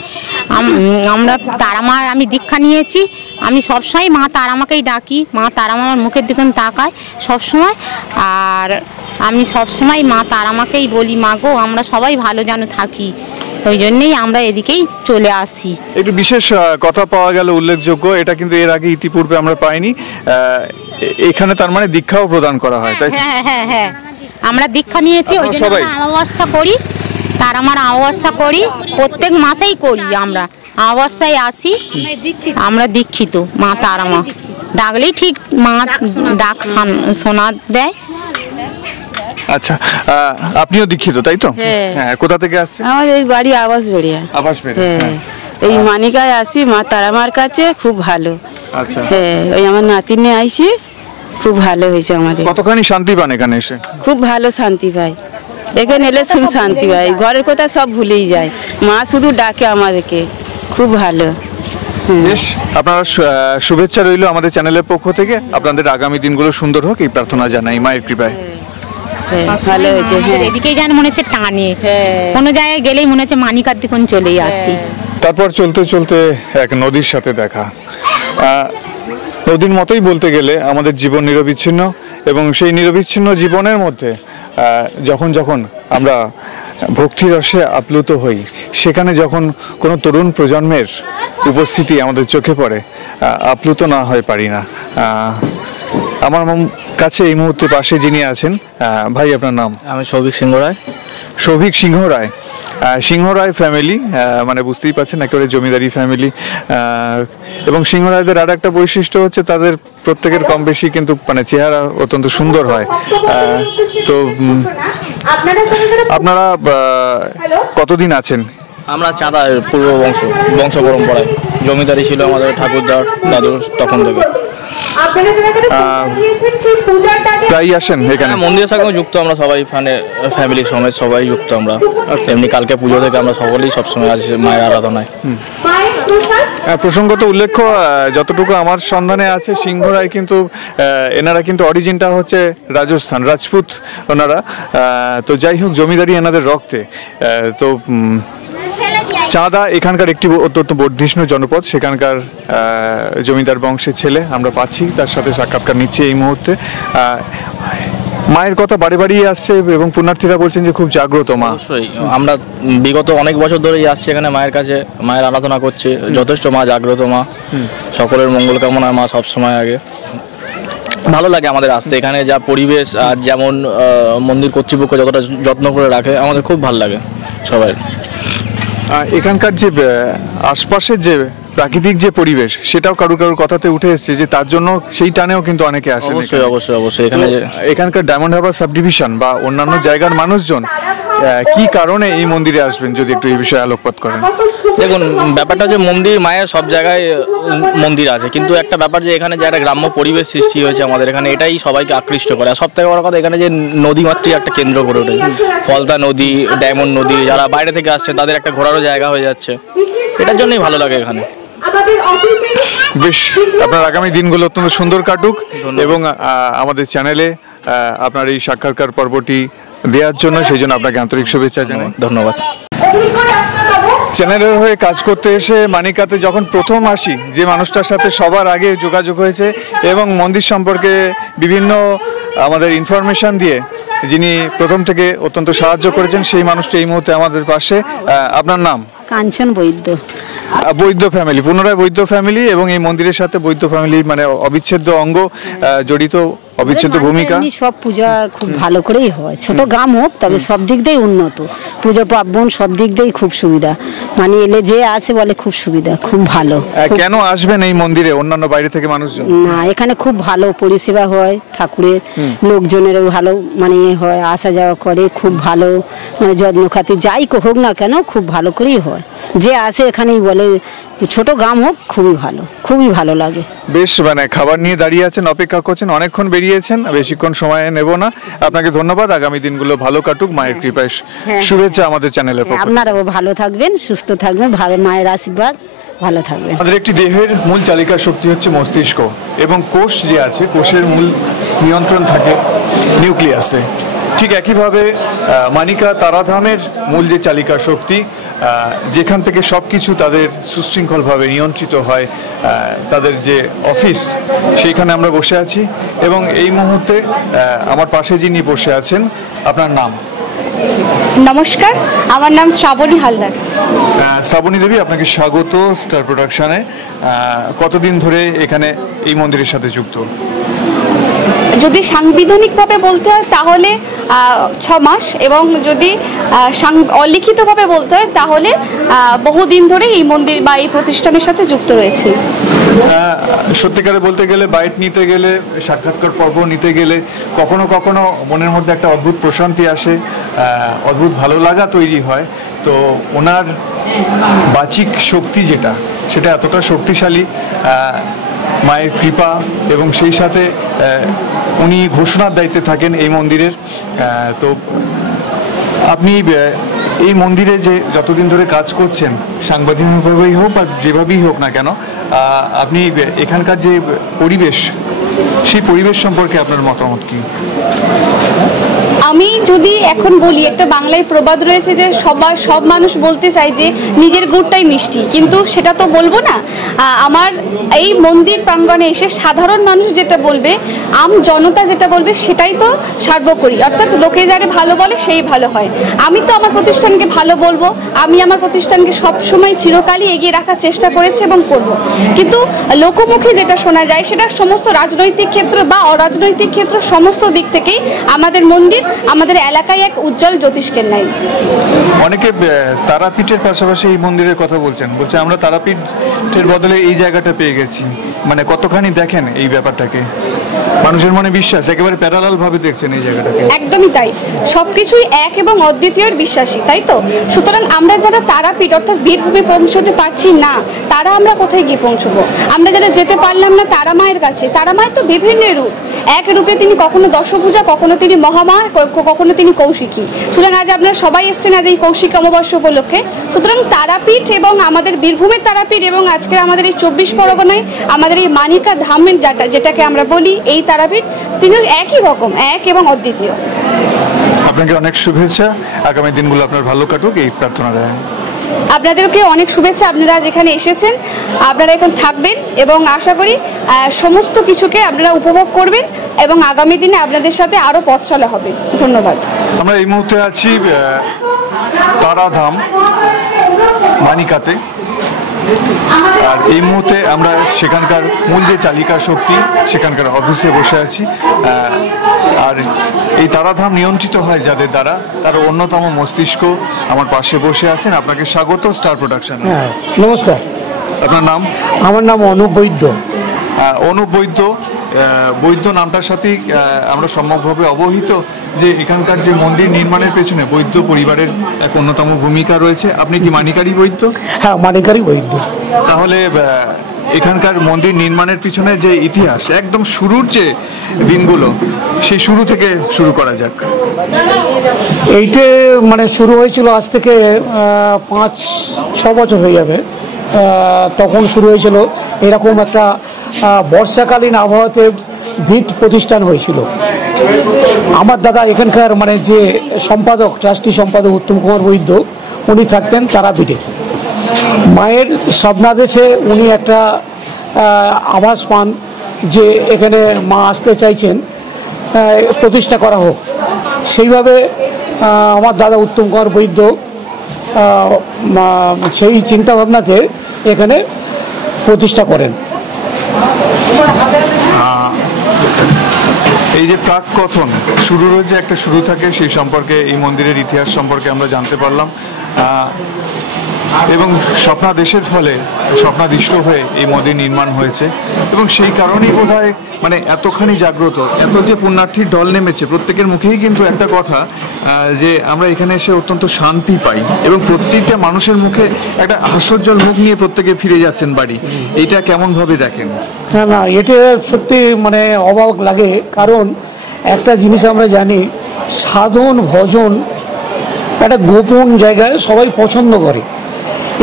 আমরা তারামার আমি দীক্ষা নিয়েছি। আমি সবসময় মা তারামাকেই ডাকি, মা তারামা আমার মুখের দিকে তাকায় সবসময়। আর আমি সবসময় মা তারামাকেই বলি, মা গো আমরা সবাই ভালো যেন থাকি, ওই জন্যই আমরা এদিকেই চলে আসি। একটু বিশেষ কথা পাওয়া গেল উল্লেখযোগ্য, এটা কিন্তু এর আগে ইতিপূর্বে আমরা পাইনি। এখানে তার মানে দীক্ষাও প্রদান করা হয়, তাই? হ্যাঁ হ্যাঁ, আমরা দীক্ষা নিয়েছি, ওই জন্য অমাবস্যা করি, তার আমার অমাবস্যা করি, প্রত্যেক মাসেই করি। আমরা অমাবস্যায় আসি, আমরা দীক্ষিত। মা তারামা ডাকলেই ঠিক মা ডাক শোনা দেয়। আচ্ছা, আপনিও দীক্ষিত তাই তো? হ্যাঁ। কোথা থেকে আসছেন? আমাদের বাড়ি আবাসবেড়িয়া। হ্যাঁ, এই মানিকায় আসি মা তারামার কাছে, খুব ভালো। আচ্ছা, হ্যাঁ, ওই আমার নাতি নিয়ে আইসি, খুব ভালো হয়েছে আমাদের। কতখানি শান্তি পান এখানে এসে? খুব ভালো শান্তি পাই, এখানে এলে শুন শান্তি পাই, ঘরের কথা সব ভুলেই যায়, মা শুধু ডাকে আমাদেরকে, খুব ভালো। বেশ, আপনারা শুভেচ্ছা রইল আমাদের চ্যানেলের পক্ষ থেকে। আপনাদের আগামী দিনগুলো সুন্দর হোক এই প্রার্থনা জানাই মায়ের কৃপায়। ভালো হয়েছে। এদিকেই যেন মনে হচ্ছে টানে, কোনো জায়গায় গেলেই মনে হচ্ছে মানিকার দিকে চলেই আসি। তারপর চলতে চলতে এক নদীর সাথে দেখা। নদীর মতোই বলতে গেলে আমাদের জীবন নিরবিচ্ছিন্ন, এবং সেই নিরবিচ্ছিন্ন জীবনের মধ্যে যখন যখন আমরা ভক্তিরসে আপ্লুত হই, সেখানে যখন কোনো তরুণ প্রজন্মের উপস্থিতি আমাদের চোখে পড়ে, আপ্লুত না হয়ে পারি না। আমার কাছে এই মুহূর্তে পাশে যিনি আছেন, ভাই আপনার নাম? আমি সৌভিক সিংহ রায়। সৌভিক সিংহ রায়, সিংহ রায় ফ্যামিলি, মানে বুঝতেই পারছেন একেবারে জমিদারি ফ্যামিলি। এবং সিংহ রায়দের আর একটা বৈশিষ্ট্য হচ্ছে তাদের প্রত্যেকের কম বেশি কিন্তু মানে চেহারা অত্যন্ত সুন্দর হয়। তো আপনারা কতদিন আছেন? আমরা চাঁদা পূর্ব বংশ পরম্পরায়, জমিদারি ছিল আমাদের ঠাকুরদার দাদু তখন থেকে। প্রায় আসেন এখানে? মন্দিরের সঙ্গে যুক্ত আমরা সবাই, ফ্যামিলি সমেত সবাই যুক্ত আমরা। এমনি কালকে পুজো থেকে আমরা সকলেই সবসময় আছি মায়ের আরাধনায়। প্রসঙ্গত উল্লেখ্য, যতটুকু আমার সন্ধানে আছে, সিংহ রায় কিন্তু এনারা কিন্তু অরিজিনটা হচ্ছে রাজস্থান, রাজপুত ওনারা। তো যাই হোক, জমিদারি এনাদের রক্তে। তো চাঁদা এখানকার একটি অত্যন্ত বর্ধিষ্ণু জনপদ, সেখানকার জমিদার বংশের ছেলে আমরা পাচ্ছি, তার সাথে সাক্ষাৎকার নিচ্ছি এই মুহূর্তে। মায়ের কথা বাড়ি বাড়ি আসছে এবং পুণ্যার্থীরা বলছেন যে খুব জাগ্রত মা। অবশ্যই, আমরা বিগত অনেক বছর ধরেই আসছি এখানে মায়ের কাছে, মায়ের আরাধনা করছি, যথেষ্ট মা জাগ্রত মা, সকলের মঙ্গল কামনায় মা সবসময় আগে। ভালো লাগে আমাদের আসতে, এখানে যা পরিবেশ আর যেমন মন্দির কর্তৃপক্ষ যতটা যত্ন করে রাখে, আমাদের খুব ভালো লাগে সবাই। এখানকার যে আশপাশের যে প্রাকৃতিক যে পরিবেশ, সেটাও কারুর কথাতে উঠে এসেছে যে তার জন্য সেই টানেও কিন্তু অনেকে আসে। অবশ্যই অবশ্যই অবশ্যই। এখানকার ডায়মন্ড হারবার সাব ডিভিশন বা অন্যান্য জায়গার মানুষজন কি কারণে এই মন্দিরে আসবেন, যদি একটু এই বিষয়ে আলোকপাত করেন। দেখুন, ব্যাপারটা হচ্ছে মন্দির মায়ের সব জায়গায় মন্দির আছে, কিন্তু একটা ব্যাপার যে এখানে যে একটা গ্রাম্য পরিবেশ সৃষ্টি হয়েছে আমাদের এখানে, এটাই সবাইকে আকৃষ্ট করে। আর সব থেকে বড় কথা, এখানে যে নদীমাতৃক একটা কেন্দ্র করে উঠেছে, ফলতা নদী, ডায়মন্ড নদী, যারা বাইরে থেকে আসছে তাদের একটা ঘোরারও জায়গা হয়ে যাচ্ছে, এটার জন্যই ভালো লাগে এখানে। বেশ, আপনার আগামী দিনগুলো অত্যন্ত সুন্দর কাটুক, এবং আমাদের চ্যানেলে আপনার এই সাক্ষাৎকার পর্বটি দেওয়ার জন্য সেই জন্য আপনাকে আন্তরিক শুভেচ্ছা জানাই। ধন্যবাদ। চ্যানেলের হয়ে কাজ করতে এসে মানিকাতে যখন প্রথম আসি, যে মানুষটার সাথে সবার আগে যোগাযোগ হয়েছে এবং মন্দির সম্পর্কে বিভিন্ন আমাদের ইনফরমেশন দিয়ে যিনি প্রথম থেকে অত্যন্ত সাহায্য করেছেন সেই মানুষটি এই মুহূর্তে আমাদের পাশে। আপনার নাম? কাঞ্চন বৈদ্য। বৈদ্য ফ্যামিলি, পুনরায় বৈদ্য ফ্যামিলি, এবং এই মন্দিরের সাথে বৈদ্য ফ্যামিলি মানে অবিচ্ছেদ্য অঙ্গ, জড়িত অবিচ্ছেদ্য ভূমিকা। সব পূজা খুব ভালো করেই হয়, ছোট গ্রাম হোক তবে সব দিক দিয়েই উন্নত, পূজা পার্বণ সব দিক দিয়েই খুব সুবিধা, মানে এলে যে আছে বলে খুব সুবিধা, খুব ভালো। কেন আসবেন এই মন্দিরে অন্যান্য বাইরে থেকে মানুষজন? না, এখানে খুব ভালো পরিষেবা হয়, ঠাকুরের লোকজনেরও ভালো মানে হয়, আসা যাওয়া করে খুব ভালো, মানে যত্ন খাতির যাই হোক না কেন খুব ভালো করেই হয়, যে আসে এখানেই বলে ছোট গ্রাম হোক খুবই ভালো, খুবই ভালো লাগে। বেশ, মানে খাবার নিয়ে দাঁড়িয়ে আছেন, অপেক্ষা করছেন, অনেকক্ষণ বেরিয়েছেন, বেশিক্ষণ সময় নেব না। আপনাকে ধন্যবাদ, আগামী দিনগুলো ভালো কাটুক, মায়ের কৃপায় শুভেচ্ছা আমাদের চ্যানেলের পক্ষ থেকে। আপনারাও ভালো থাকবেন, সুস্থ থাকবেন, ভালো মায়ের আশীর্বাদ, ভালো থাকবেন। আমাদের একটি দেহের মূল চালিকা শক্তি হচ্ছে মস্তিষ্ক, এবং কোষ যে আছে কোষের মূল নিয়ন্ত্রণ থাকে নিউক্লিয়াসে। ঠিক একইভাবে মানিকা তারাধামের মূল যে চালিকা শক্তি, যেখান থেকে সব কিছু তাদের সুশৃঙ্খলভাবে নিয়ন্ত্রিত হয়, তাদের যে অফিস, সেইখানে আমরা বসে আছি। এবং এই মুহূর্তে আমার পাশে যিনি বসে আছেন, আপনার নাম? নমস্কার, আমার নাম শ্রাবণী হালদার। শ্রাবণী দেবী, আপনাকে স্বাগত স্টার প্রোডাকশনে। কতদিন ধরে এখানে এই মন্দিরের সাথে যুক্ত? যদি সাংবিধানিকভাবে বলতে হয় তাহলে 6 মাস, এবং যদি অলিখিতভাবে বলতে হয় তাহলে বহুদিন ধরে এই মন্দির বা এই প্রতিষ্ঠানের সাথে যুক্ত রয়েছে। সত্যিকারে বলতে গেলে, বাইট নিতে গেলে, সাক্ষাৎকার পর্ব নিতে গেলে কখনো কখনো মনের মধ্যে একটা অদ্ভুত প্রশান্তি আসে, অদ্ভুত ভালো লাগা তৈরি হয়। তো ওনার বাচিক শক্তি যেটা, সেটা এতটা শক্তিশালী, মায়ের কৃপা, এবং সেই সাথে উনি ঘোষণার দায়িত্বে থাকেন এই মন্দিরের। তো আপনি এই মন্দিরে যে যতদিন ধরে কাজ করছেন, সাংবাদিকভাবেই হোক বা যেভাবেই হোক না কেন, আপনি এখানকার যে পরিবেশ, সেই পরিবেশ সম্পর্কে আপনার মতামত কি? আমি যদি এখন বলি, একটা বাংলায় প্রবাদ রয়েছে যে সব মানুষ বলতে চায় যে নিজের গুড়টাই মিষ্টি, কিন্তু সেটা তো বলবো না। আমার এই মন্দির প্রাঙ্গণে এসে সাধারণ মানুষ যেটা বলবে, জনতা যেটা বলবে, সেটাই তো সার্বকরী, অর্থাৎ লোকে যারা ভালো বলে সেই ভালো হয়। আমি তো আমার প্রতিষ্ঠানকে ভালো বলবো, আমি আমার প্রতিষ্ঠানকে সবসময় চিরকালই এগিয়ে রাখার চেষ্টা করেছি এবং করব। কিন্তু লোকমুখে যেটা শোনা যায়, সেটা সমস্ত রাজনৈতিক ক্ষেত্র বা অরাজনৈতিক ক্ষেত্র সমস্ত দিক থেকেই আমাদের মন্দির আমাদের এলাকায় এক উজ্জ্বল জ্যোতিষ্কের নাই। অনেকে তারাপীঠের পাশাপাশি এই মন্দিরের কথা বলছে আমরা তারাপীঠের বদলে এই জায়গাটা পেয়ে গেছি। মানে কতখানি দেখেন এই ব্যাপারটাকে, মানুষের মনে বিশ্বাস, একেবারে প্যারালাল ভাবে দেখছেন এই জায়গাটাকে? একদমই তাই, সবকিছুই এক এবং অদ্বিতীয়র বিশ্বাসী, তাই তো? সুতরাং আমরা যারা তারাপীঠ অর্থাৎ বীরভূমে পৌঁছতে পারছি না, তারা আমরা কোথায় গিয়ে পৌঁছবো? আমরা যারা যেতে পারলাম না তারা মায়ের কাছে, তারা মায়ের তো বিভিন্ন রূপ, এক রূপে তিনি কখনো দশভুজা, কখনো তিনি মহামা, কখনো তিনি কৌশিকী। সুতরাং আজ আপনারা সবাই এসছেন আজ এই কৌশিক অমাবস্যা উপলক্ষে। সুতরাং তারাপীঠ এবং আমাদের বীরভূমের তারাপীঠ এবং আজকের আমাদের এই 24 পরগনায় আমাদের এই মানিকা ধামের যেটাকে আমরা বলি এই তারাপীঠ, তিনি একই রকম, এক এবং অদ্বিতীয়। আপনাকে অনেক শুভেচ্ছা, আগামী দিনগুলো আপনার ভালো কাটুক এই প্রার্থনা রাখেন। আপনাদেরকে অনেক শুভেচ্ছা, আপনারা যেখানে এসেছেন আপনারা এখন থাকবেন এবং আশা করি সমস্ত কিছুকে আপনারা উপভোগ করবেন এবং আগামী দিনে আপনাদের সাথে আরও পথ চলা হবে। ধন্যবাদ। আমরা এই মুহূর্তে আছি তারাধাম মানিকাতে, আর এই মুহূর্তে আমরা সেখানকার মূল যে চালিকা শক্তি সেখানকার অফিসে বসে আছি। আর এই তারাধাম নিয়ন্ত্রিত হয় যাদের দ্বারা, তার অন্যতম মস্তিষ্ক আমার পাশে বসে আছেন। আপনাকে স্বাগত স্টার প্রোডাকশন। নমস্কার। আপনার নাম? আমার নাম অনুপ বৈদ্য। অনুপ বৈদ্য, বৈদ্য নামটার সাথেই আমরা সম্যকভাবে অবহিত যে এখানকার যে মন্দির নির্মাণের পেছনে বৈদ্য পরিবারের এক অন্যতম ভূমিকা রয়েছে। আপনি কি মানিকারই বৈদ্য? হ্যাঁ, মানিকারই বৈদ্য। তাহলে এখানকার মন্দির নির্মাণের পিছনে যে ইতিহাস, একদম শুরুর যে দিনগুলো, সেই শুরু থেকে শুরু করা যাক। এইটা মানে শুরু হয়েছিল আজ থেকে 5-6 বছর হয়ে যাবে। তখন শুরু হয়েছিল এরকম একটা বর্ষাকালীন আবহাওয়াতে ভিত প্রতিষ্ঠান হয়েছিল। আমার দাদা এখানকার মানে যে সম্পাদক, ট্রাস্টি সম্পাদক উত্তম কুমার বৈদ্য, উনি থাকতেন তারাপীঠে। মায়ের স্বপ্নাদেশে উনি একটা আভাস পান যে এখানে মা আসতে চাইছেন। প্রতিষ্ঠা করা হোক। সেইভাবে আমার দাদা উত্তম কুমার বৈদ্য সেই চিন্তাভাবনাতে এখানে প্রতিষ্ঠা করেন। এই যে প্রাক কথন শুরু রয়েছে, একটা শুরু থাকে, সেই সম্পর্কে এই মন্দিরের ইতিহাস সম্পর্কে আমরা জানতে পারলাম এবং স্বপ্নাদেশের ফলে স্বপ্নাদিষ্ট হয়ে এই মন্দির নির্মাণ হয়েছে এবং সেই কারণেই বোধহয় মানে এতখানি জাগ্রত, এত যে পুণ্যার্থীর ঢল নেমেছে, প্রত্যেকের মুখেই কিন্তু একটা কথা যে আমরা এখানে এসে অত্যন্ত শান্তি পাই এবং প্রত্যেকটা মানুষের মুখে একটা হাস্যোজ্জ্বল মুখ নিয়ে প্রত্যেকে ফিরে যাচ্ছেন বাড়ি। এইটা কেমনভাবে দেখেন? না, এটা সত্যি মানে অবাক লাগে, কারণ একটা জিনিস আমরা জানি, সাধন ভজন একটা গোপন জায়গায় সবাই পছন্দ করে।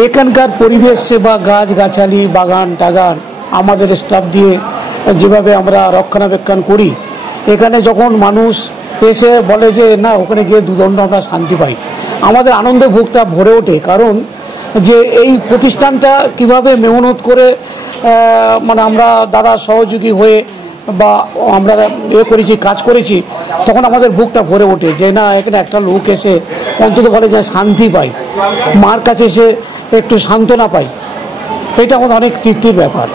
এখানকার পরিবেশ বা গাছগাছালি, বাগান টাগান আমাদের স্টাফ দিয়ে যেভাবে আমরা রক্ষণাবেক্ষণ করি, এখানে যখন মানুষ এসে বলে যে না ওখানে গিয়ে দুদণ্ড আমরা শান্তি পাই, আমাদের আনন্দে বুকটা ভরে ওঠে। কারণ যে এই প্রতিষ্ঠানটা কিভাবে মেহনত করে মানে আমরা দাদা সহযোগী হয়ে বা আমরা করেছি, কাজ করেছি, তখন আমাদের বুকটা ভরে ওঠে যে না এখানে একটা লোক এসে অন্তত বলে যে শান্তি পাই, মার কাছে এসে একটু সান্ত্বনা পাই। এটা আমাদের অনেক তৃপ্তির ব্যাপার,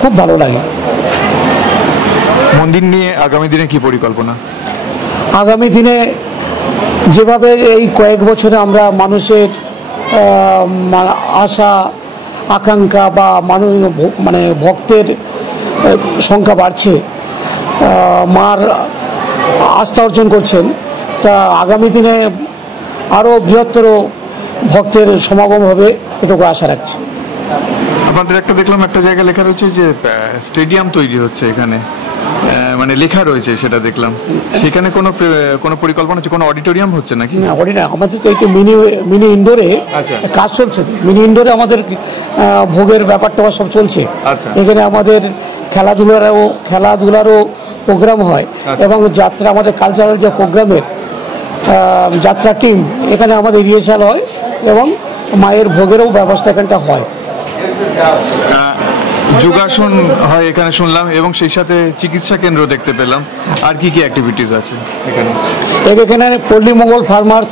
খুব ভালো লাগে। মন্দির নিয়ে আগামী দিনে কি পরিকল্পনা? আগামী দিনে যেভাবে এই কয়েক বছরে আমরা মানুষের আশা আকাঙ্ক্ষা বা মানুষ মানে ভক্তের সংখ্যা বাড়ছে, মার আস্থা অর্জন করছেন, তা আগামী দিনে আরও বৃহত্তর ভক্তের সমাগম হবে এটুকু আশা রাখছি। আপনাদের একটা দেখলাম একটা জায়গায় লেখা রয়েছে যে স্টেডিয়াম তৈরি হচ্ছে এখানে, মানে লেখা রয়েছে সেটা দেখলাম, সেখানে কোনো পরিকল্পনা হচ্ছে, কোনো অডিটোরিয়াম হচ্ছে নাকি? না, অডিটোরিয়াম আমাদের তো একটু মিনি ইনডোরে কাজ চলছে। মিনি ইনডোরে আমাদের ভোগের ব্যাপারটা সব চলছে। এখানে আমাদের খেলাধুলারও প্রোগ্রাম হয় এবং যাত্রা, আমাদের কালচারাল যে প্রোগ্রামের যাত্রা টিম এখানে আমাদের রিহার্সাল হয় এবং মায়ের ভোগেরও ব্যবস্থা এখানটা হয়। যোগাসন হয় এখানে শুনলাম এবং সেই সাথে চিকিৎসা কেন্দ্র দেখতে পেলাম। আর কি কি অ্যাক্টিভিটিস আছে এখানে? এখানে পল্লীমঙ্গল ফার্মার্স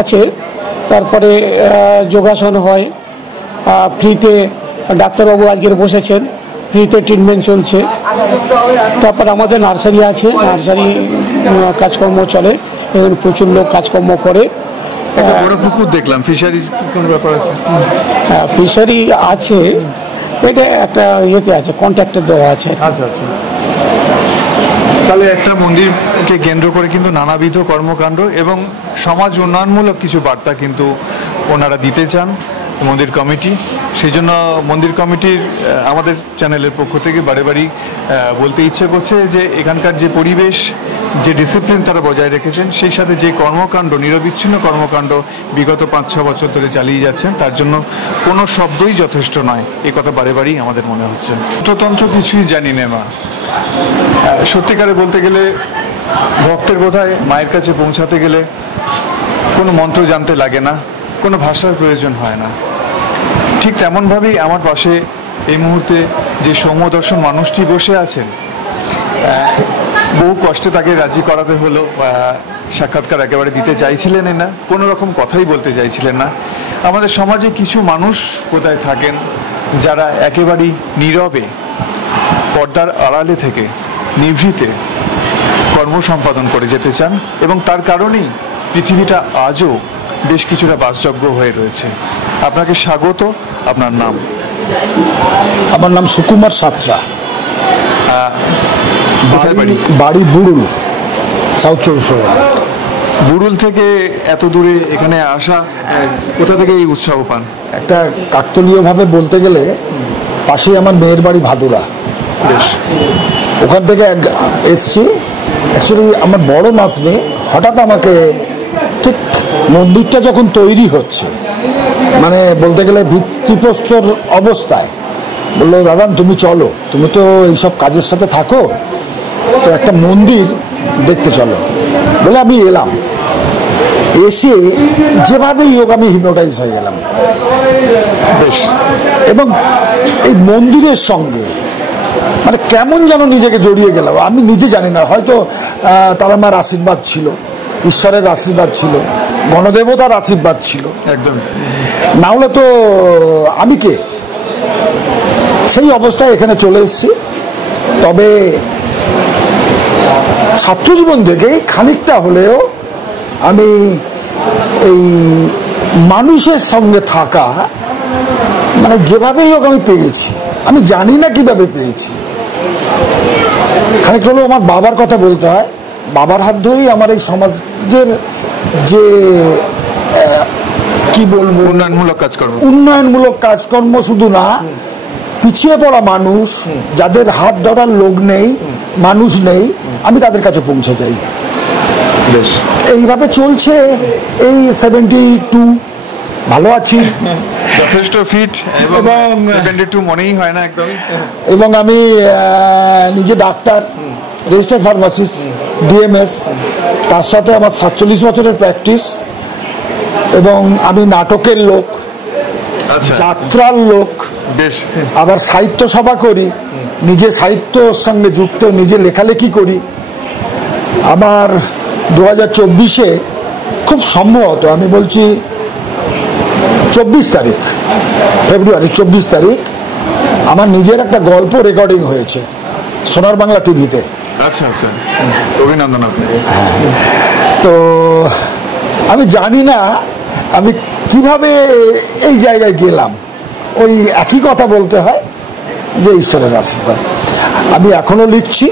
আছে, তারপরে যোগাসন হয়, ফ্রিতে ডাক্তারবাবু আজকের বসেছেন, ফ্রিতে ট্রিটমেন্ট চলছে। তারপর আমাদের নার্সারি আছে, নার্সারি কাজকর্ম চলে, এখানে প্রচুর লোক কাজকর্ম করে। একটা বড় পুকুর দেখলাম, ফিশারি কোন ব্যাপার আছে? হ্যাঁ, ফিশারি আছে, এটা একটা ইয়েতে আছে, কন্ট্রাক্টে দেওয়া আছে। আচ্ছা আচ্ছা। তাহলে একটা মন্দিরকে কেন্দ্র করে কিন্তু নানাবিধ কর্মকাণ্ড এবং সমাজ উন্নয়নমূলক কিছু বার্তা কিন্তু ওনারা দিতে চান মন্দির কমিটি। সেই জন্য মন্দির কমিটির আমাদের চ্যানেলের পক্ষ থেকে বারে বারেই বলতে ইচ্ছে করছে যে এখানকার যে পরিবেশ, যে ডিসিপ্লিন তারা বজায় রেখেছেন, সেই সাথে যে কর্মকাণ্ড, নিরবিচ্ছিন্ন কর্মকাণ্ড বিগত 5-6 বছর ধরে চালিয়ে যাচ্ছেন, তার জন্য কোনো শব্দই যথেষ্ট নয়, এই কথা বারে বারেই আমাদের মনে হচ্ছে। তন্ত্র কিছুই জানি না মা, সত্যিকারে বলতে গেলে ভক্তের বোধহয় মায়ের কাছে পৌঁছাতে গেলে কোনো মন্ত্র জানতে লাগে না, কোনো ভাষার প্রয়োজন হয় না। ঠিক তেমনভাবেই আমার পাশে এই মুহূর্তে যে সৌম্যদর্শন মানুষটি বসে আছেন, বহু কষ্টে তাকে রাজি করাতে হলো, সাক্ষাৎকার একেবারে দিতে চাইছিলেন না, কোনো রকম কথাই বলতে চাইছিলেন না। আমাদের সমাজে কিছু মানুষ কোথায় থাকেন যারা একেবারেই নীরবে পর্দার আড়ালে থেকে নিভৃতে কর্ম সম্পাদন করে যেতে চান এবং তার কারণেই পৃথিবীটা আজও বেশ কিছুটা বাসযোগ্য হয়ে রয়েছে। আপনাকে স্বাগত। আপনার নাম? আমার নাম সুকুমার সাঁতরা, কোথায় বাড়ি? বাড়ি বুড়ুল, সাউথ 24 পরগনা। বুড়ুল থেকে এত দূরে এখানে আসা, কোথা থেকে এই উৎসাহ পান? একটা কাকতালীয়ভাবে বলতে গেলে পাশেই আমার মেয়ের বাড়ি ভাদুরা, বেশ ওখান থেকে এসছি। অ্যাকচুয়ালি আমার বড় নাতনি হঠাৎ আমাকে, ঠিক মন্দিরটা যখন তৈরি হচ্ছে, মানে বলতে গেলে ভিত্তিপ্রস্তর অবস্থায়, বললো দাদা তুমি চলো, তুমি তো এইসব কাজের সাথে থাকো, তো একটা মন্দির দেখতে চলো বলে আমি এলাম। এসে যেভাবেই হোক আমি হিপনোটাইজ হয়ে গেলাম। বেশ, এবং এই মন্দিরের সঙ্গে মানে কেমন যেন নিজেকে জড়িয়ে গেলাম, আমি নিজে জানি না। হয়তো তারা মার আশীর্বাদ ছিল, ঈশ্বরের আশীর্বাদ ছিল, গণদেবতার আশীর্বাদ ছিল, একদম। না হলে তো আমি কে, সেই অবস্থায় এখানে চলে এসেছি। তবে ছাত্রজীবন থেকে খানিকটা হলেও আমি এই মানুষের সঙ্গে থাকা, মানে যেভাবেই হোক আমি পেয়েছি, আমি জানি না কিভাবে পেয়েছি। খানিকটা হলেও আমার বাবার কথা বলতে হয়, বাবার হাত ধরেই আমার এই সমাজের যে কি বলবো উন্নয়নমূলক কাজকর্ম শুধু না, পিছিয়ে পড়া মানুষ যাদের হাত ধরার লোক নেই, মানুষ নেই, আমি তাদের কাছে পৌঁছে যাই। এইভাবে চলছে। এই 72 ভালো আছি, যথেষ্ট ফিট এবং 72 মনেই হয় না একদম। এবং আমি নিজে ডাক্তার, রেজিস্টার্ড ফার্মাসিস্ট, ডিএমএস, তার সাথে আমার 47 বছরের প্র্যাকটিস। এবং আমি নাটকের লোক, যাত্রার লোক, আবার সাহিত্য সভা করি, নিজে সাহিত্যর সঙ্গে যুক্ত, নিজে লেখালেখি করি। আমার 2024-এ খুব সম্ভবত, আমি বলছি 24 তারিখ ফেব্রুয়ারি, 24 তারিখ আমার নিজের একটা গল্প রেকর্ডিং হয়েছে সোনার বাংলা টিভিতে। আচ্ছা আচ্ছা, অভিনন্দন আপনাকে। তো আমি জানি না আমি কিভাবে এই জায়গায় গেলাম। ওই একই কথা বলতে হয় যে ঈশ্বরের আশীর্বাদ। আমি এখনো লিখছি,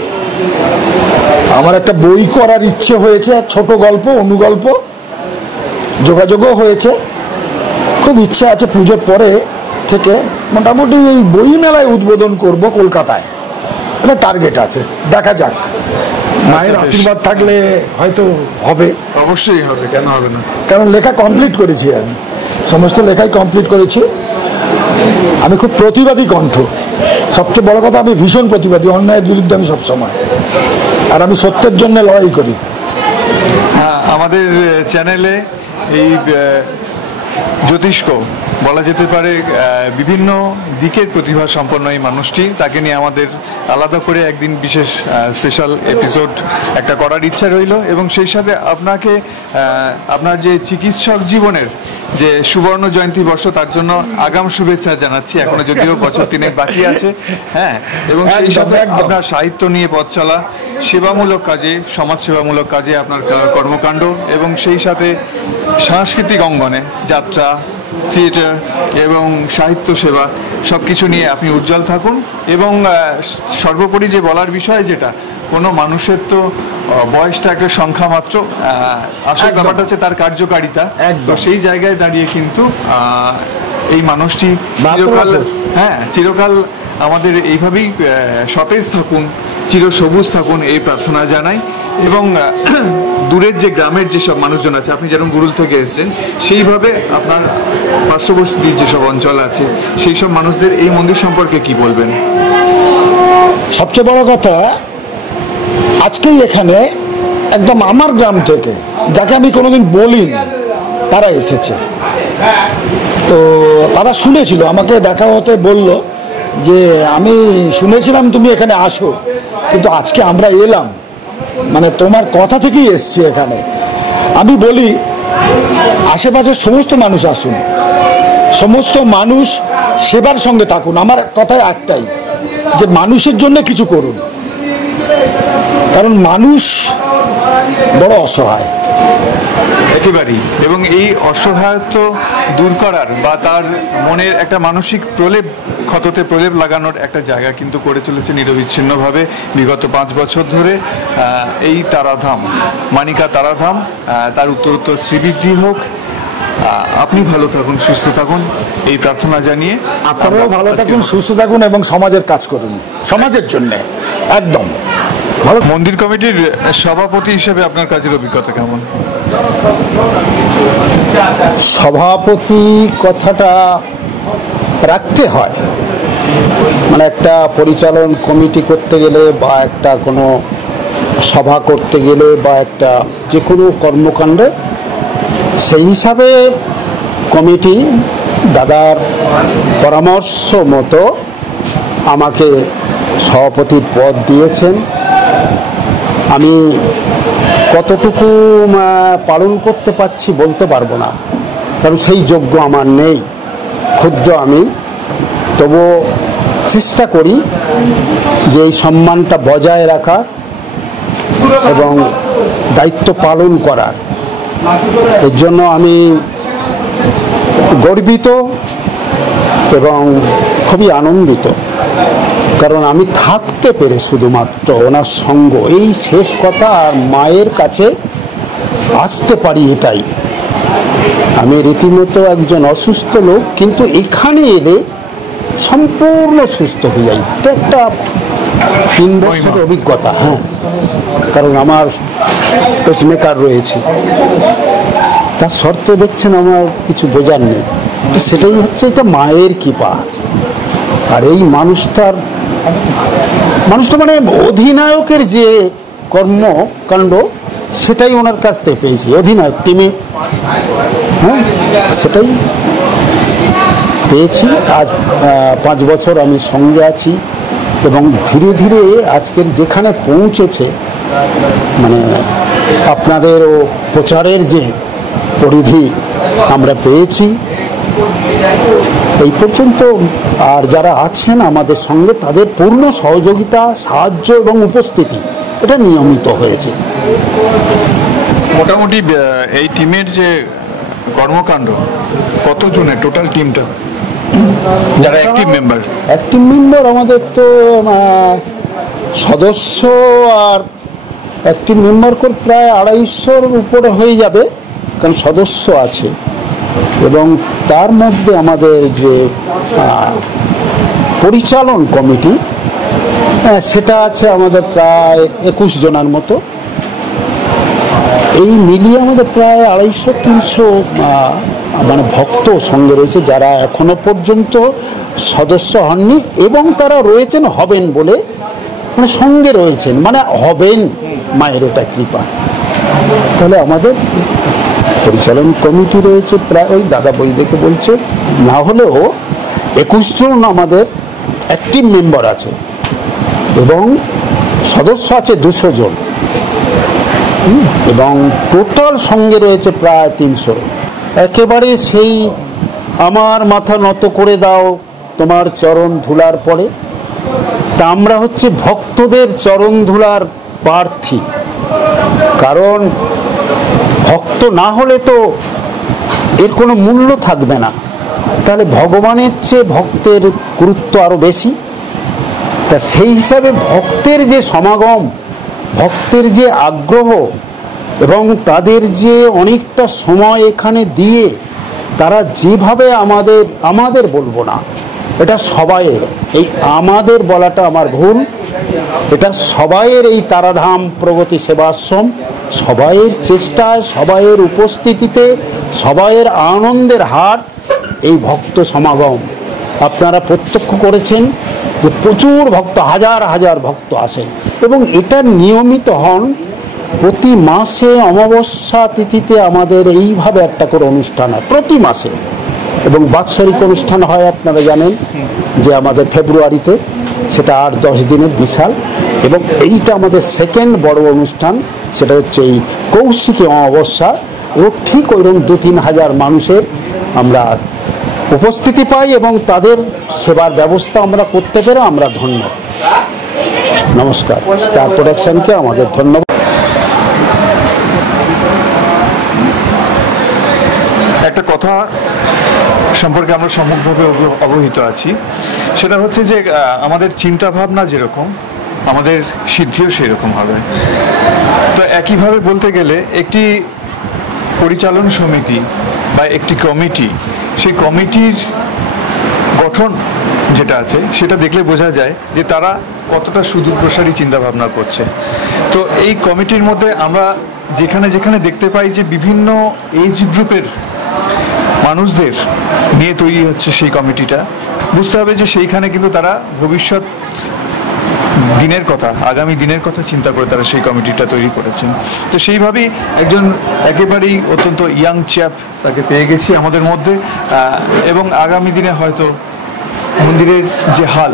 আমার একটা বই করার ইচ্ছে হয়েছে, ছোট গল্প, অনুগল্প, যোগাযোগও হয়েছে। খুব ইচ্ছে আছে পুজোর পরে থেকে মোটামুটি এই বই মেলায় উদ্বোধন করব কলকাতায়, এটা টার্গেট আছে, দেখা যাক। মায়ের আশীর্বাদ থাকলে হয়তো হবে, অবশ্যই হবে, কেন হবে না। কারণ লেখা কমপ্লিট করেছি, আমি সমস্ত লেখাই কমপ্লিট করেছি। আমি খুব প্রতিবাদী কণ্ঠ, সবচেয়ে বড় কথা আমি ভীষণ প্রতিবাদী, অন্যায়ের বিরুদ্ধে আমি সবসময়, আর আমি সত্যের জন্য লড়াই করি। আমাদের চ্যানেলে এই জ্যোতিষ্ক বলা যেতে পারে বিভিন্ন দিকের প্রতিভা সম্পন্ন এই মানুষটি, তাকে নিয়ে আমাদের আলাদা করে একদিন বিশেষ স্পেশাল এপিসোড একটা করার ইচ্ছা রইল। এবং সেই সাথে আপনাকে আপনার যে চিকিৎসক জীবনের যে সুবর্ণ জয়ন্তী বর্ষ, তার জন্য আগাম শুভেচ্ছা জানাচ্ছি, এখনো যদিও বছর 3 বাকি আছে। হ্যাঁ, এবং সেই সাথে আপনার সাহিত্য নিয়ে পথ চলা, সেবামূলক কাজে, সমাজ সেবামূলক কাজে আপনার কর্মকাণ্ড, এবং সেই সাথে সাংস্কৃতিক অঙ্গনে যাত্রা, থিয়েটার এবং সাহিত্য সেবা, সব কিছু নিয়ে আপনি উজ্জ্বল থাকুন। এবং সর্বোপরি যে বলার বিষয়, যেটা কোনো মানুষের তো বয়সটা একটা সংখ্যা মাত্র, আসল ব্যাপারটা হচ্ছে তার কার্যকারিতা। তো সেই জায়গায় দাঁড়িয়ে কিন্তু এই মানুষটি চিরকাল আমাদের এইভাবেই সতেজ থাকুন, চিরসবুজ থাকুন, এই প্রার্থনা জানাই। এবং দূরের যে গ্রামের যেসব মানুষজন আছে, আপনি যেরকম গুরুল থেকে এসেছেন, সেইভাবে আপনার পার্শ্ববর্তী যেসব অঞ্চল আছে, সেই সব মানুষদের এই মন্দির সম্পর্কে কি বলবেন? সবচেয়ে বড় কথা, আজকেই এখানে একদম আমার গ্রাম থেকে, যাকে আমি কোনোদিন বলিনি, তারা এসেছে। তো তারা শুনেছিল, আমাকে দেখা হতে বলল যে আমি শুনেছিলাম তুমি এখানে আসো, কিন্তু আজকে আমরা এলাম, মানে তোমার কথা থেকেই এসছি এখানে। আমি বলি আশেপাশের সমস্ত মানুষ আসুন, সমস্ত মানুষ সেবার সঙ্গে থাকুন। আমার কথা একটাই, যে মানুষের জন্য কিছু করুন, কারণ মানুষ বড় অসহায় একেবারেই। এবং এই অসহায়ত্ব দূর করার বা তার মনের একটা মানসিক ক্ষততে প্রলেপ লাগানোর একটা জায়গা কিন্তু করে চলেছে নিরবিচ্ছিন্নভাবে বিগত 5 বছর ধরে এই তারাধাম, মানিকা তারাধাম। তার উত্তরোত্তর শ্রীবৃদ্ধি হোক। আপনি ভালো থাকুন, সুস্থ থাকুন, এই প্রার্থনা জানিয়ে আপনারাও ভালো থাকুন, সুস্থ থাকুন এবং সমাজের কাজ করুন, সমাজের জন্য একদম ভালো। মন্দির কমিটির সভাপতি হিসেবে আপনার কাজের অভিজ্ঞতা কেমন? সভাপতি কথাটা রাখতে হয়, মানে একটা পরিচালন কমিটি করতে গেলে বা একটা কোনো সভা করতে গেলে বা একটা যে কোনো কর্মকাণ্ডে, সেই হিসাবে কমিটি দাদার পরামর্শ মতো আমাকে সভাপতির পদ দিয়েছেন। আমি কতটুকু পালন করতে পারছি বলতে পারবো না, কারণ সেই যোগ্য আমার নেই, ক্ষুদ্র আমি। তবু চেষ্টা করি যে এই সম্মানটা বজায় রাখার এবং দায়িত্ব পালন করার। এর জন্য আমি গর্বিত এবং খুবই আনন্দিত, কারণ আমি থাকতে পেরে শুধুমাত্র ওনার সঙ্গ, এই শেষ কথা, আর মায়ের কাছে আসতে পারি, এটাই। আমি রীতিমতো একজন অসুস্থ লোক, কিন্তু এখানে এলে সম্পূর্ণ সুস্থ হয়ে যাই। এটা একটা 3 বছরের অভিজ্ঞতা। হ্যাঁ, কারণ আমার পেসমেকার রয়েছে, তার শর্ত দেখছেন আমার কিছু বোঝার নেই। সেটাই হচ্ছে এটা মায়ের কৃপা। আর এই মানুষটা মানে অধিনায়কের যে কর্মকাণ্ড, সেটাই ওনার কাছ থেকে পেয়েছি। অধিনায়ক টিমে, হ্যাঁ, সেটাই পেয়েছি। আজ 5 বছর আমি সঙ্গে আছি এবং ধীরে ধীরে আজকের যেখানে পৌঁছেছে, মানে আপনাদেরও প্রচারের যে পরিধি আমরা পেয়েছি এই পর্যন্ত, আর যারা আছেন আমাদের সঙ্গে তাদের পূর্ণ সহযোগিতা, সাহায্য এবং উপস্থিতি এটা নিয়মিত হয়েছে। মোটামুটি এই টিমের যে কর্মকাণ্ড, কতজনের টোটাল টিমটা যারা অ্যাক্টিভ মেম্বার? আমাদের তো সদস্য আর অ্যাক্টিভ মেম্বার করে প্রায় 250-র উপরে হয়ে যাবে, কারণ সদস্য আছে। এবং তার মধ্যে আমাদের যে পরিচালন কমিটি, সেটা আছে আমাদের প্রায় 21 জনের মতো। এই মিলিয়ে আমাদের প্রায় 250-300 মানে ভক্ত সঙ্গে রয়েছে, যারা এখনো পর্যন্ত সদস্য হননি এবং তারা রয়েছেন, হবেন বলে, মানে সঙ্গে রয়েছেন, মানে হবেন, মায়ের এটা কৃপা। তাহলে আমাদের পরিচালন কমিটি রয়েছে প্রায়, ওই দাদা বই দেখে বলছে, না হলেও 21 জন আমাদের অ্যাক্টিভ মেম্বার আছে এবং সদস্য আছে 200 জন, এবং টোটাল সঙ্গে রয়েছে প্রায় 300। একেবারে সেই আমার মাথা নত করে দাও তোমার চরণ ধুলার পরে, তা আমরা হচ্ছে ভক্তদের চরণ ধুলার প্রার্থী। কারণ ভক্ত না হলে তো এর কোনো মূল্য থাকবে না, তাহলে ভগবানের চেয়ে ভক্তের গুরুত্ব আরও বেশি। তা সেই হিসাবে ভক্তের যে সমাগম, ভক্তের যে আগ্রহ এবং তাদের যে অনেকটা সময় এখানে দিয়ে তারা যেভাবে আমাদের বলবো না, এটা সবাইয়ের, এই আমাদের বলাটা আমার ভুল, এটা সবাইয়ের, এই তারাধাম প্রগতি সেবাশ্রম সবাইয়ের চেষ্টায়, সবাইয়ের উপস্থিতিতে, সবাইয়ের আনন্দের হাট এই ভক্ত সমাগম। আপনারা প্রত্যক্ষ করেছেন যে প্রচুর ভক্ত, হাজার হাজার ভক্ত আসেন এবং এটা নিয়মিত হন। প্রতি মাসে অমাবস্যা তিথিতে আমাদের এইভাবে একটা করে অনুষ্ঠান হয় প্রতি মাসে, এবং বাৎসরিক অনুষ্ঠান হয় আপনারা জানেন যে আমাদের ফেব্রুয়ারিতে, সেটা 8-10 দিনের বিশাল। এবং এইটা আমাদের সেকেন্ড বড় অনুষ্ঠান, সেটা হচ্ছে এই কৌশিকী অমাবস্যা, এবং ঠিক ওইরকম 2-3 হাজার মানুষের আমরা উপস্থিতি পাই এবং তাদের সেবার ব্যবস্থা আমরা করতে পেরে আমরা ধন্য। নমস্কার, স্টার প্রোডাকশনকে আমাদের ধন্যবাদ। একটা কথা সম্পর্কে আমরা সম্মুখভাবে অবহিত আছি, সেটা হচ্ছে যে আমাদের চিন্তা ভাবনা যেরকম, আমাদের সিদ্ধিও সেই রকম হবে। তো একইভাবে বলতে গেলে একটি পরিচালন সমিতি বা একটি কমিটি, সেই কমিটির গঠন যেটা আছে সেটা দেখলে বোঝা যায় যে তারা কতটা সুদূরপ্রসারী চিন্তা ভাবনা করছে। তো এই কমিটির মধ্যে আমরা যেখানে যেখানে দেখতে পাই যে বিভিন্ন এজ গ্রুপের মানুষদের নিয়ে তৈরি হচ্ছে সেই কমিটিটা, বুঝতে হবে যে সেইখানে কিন্তু তারা ভবিষ্যৎ দিনের কথা, আগামী দিনের কথা চিন্তা করে তারা সেই কমিটিটা তৈরি করেছেন। তো সেইভাবেই একজন একেবারেই অত্যন্ত ইয়াং চ্যাপ তাকে পেয়ে গেছি আমাদের মধ্যে, এবং আগামী দিনে হয়তো মন্দিরের যে হাল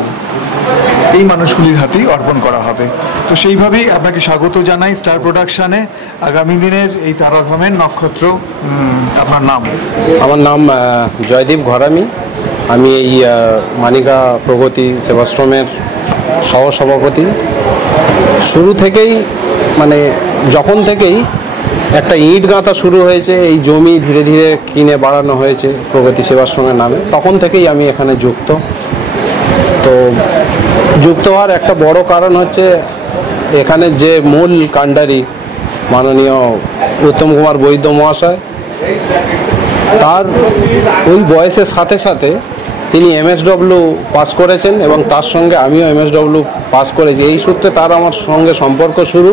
এই মানুষগুলির হাতেই অর্পণ করা হবে। তো সেইভাবেই আপনাকে স্বাগত জানাই স্টার প্রোডাকশনে আগামী দিনের এই তারাধামের নক্ষত্র। আপনার নাম? আমার নাম জয়দীপ ঘরামি। আমি এই মানিকা প্রগতি সেবাশ্রমের সহসভাপতি। শুরু থেকেই মানে যখন থেকেই একটা ইট গাঁথা শুরু হয়েছে, এই জমি ধীরে ধীরে কিনে বাড়ানো হয়েছে প্রগতি সেবাশ্রমের নামে, তখন থেকেই আমি এখানে যুক্ত। তো যুক্ত হওয়ার একটা বড় কারণ হচ্ছে এখানে যে মূল কাণ্ডারি মাননীয় উত্তম কুমার বৈদ্য মহাশয়, তার ওই বয়সের সাথে সাথে তিনি MSW পাস করেছেন এবং তার সঙ্গে আমিও MSW পাস করেছি। এই সূত্রে তার আমার সঙ্গে সম্পর্ক শুরু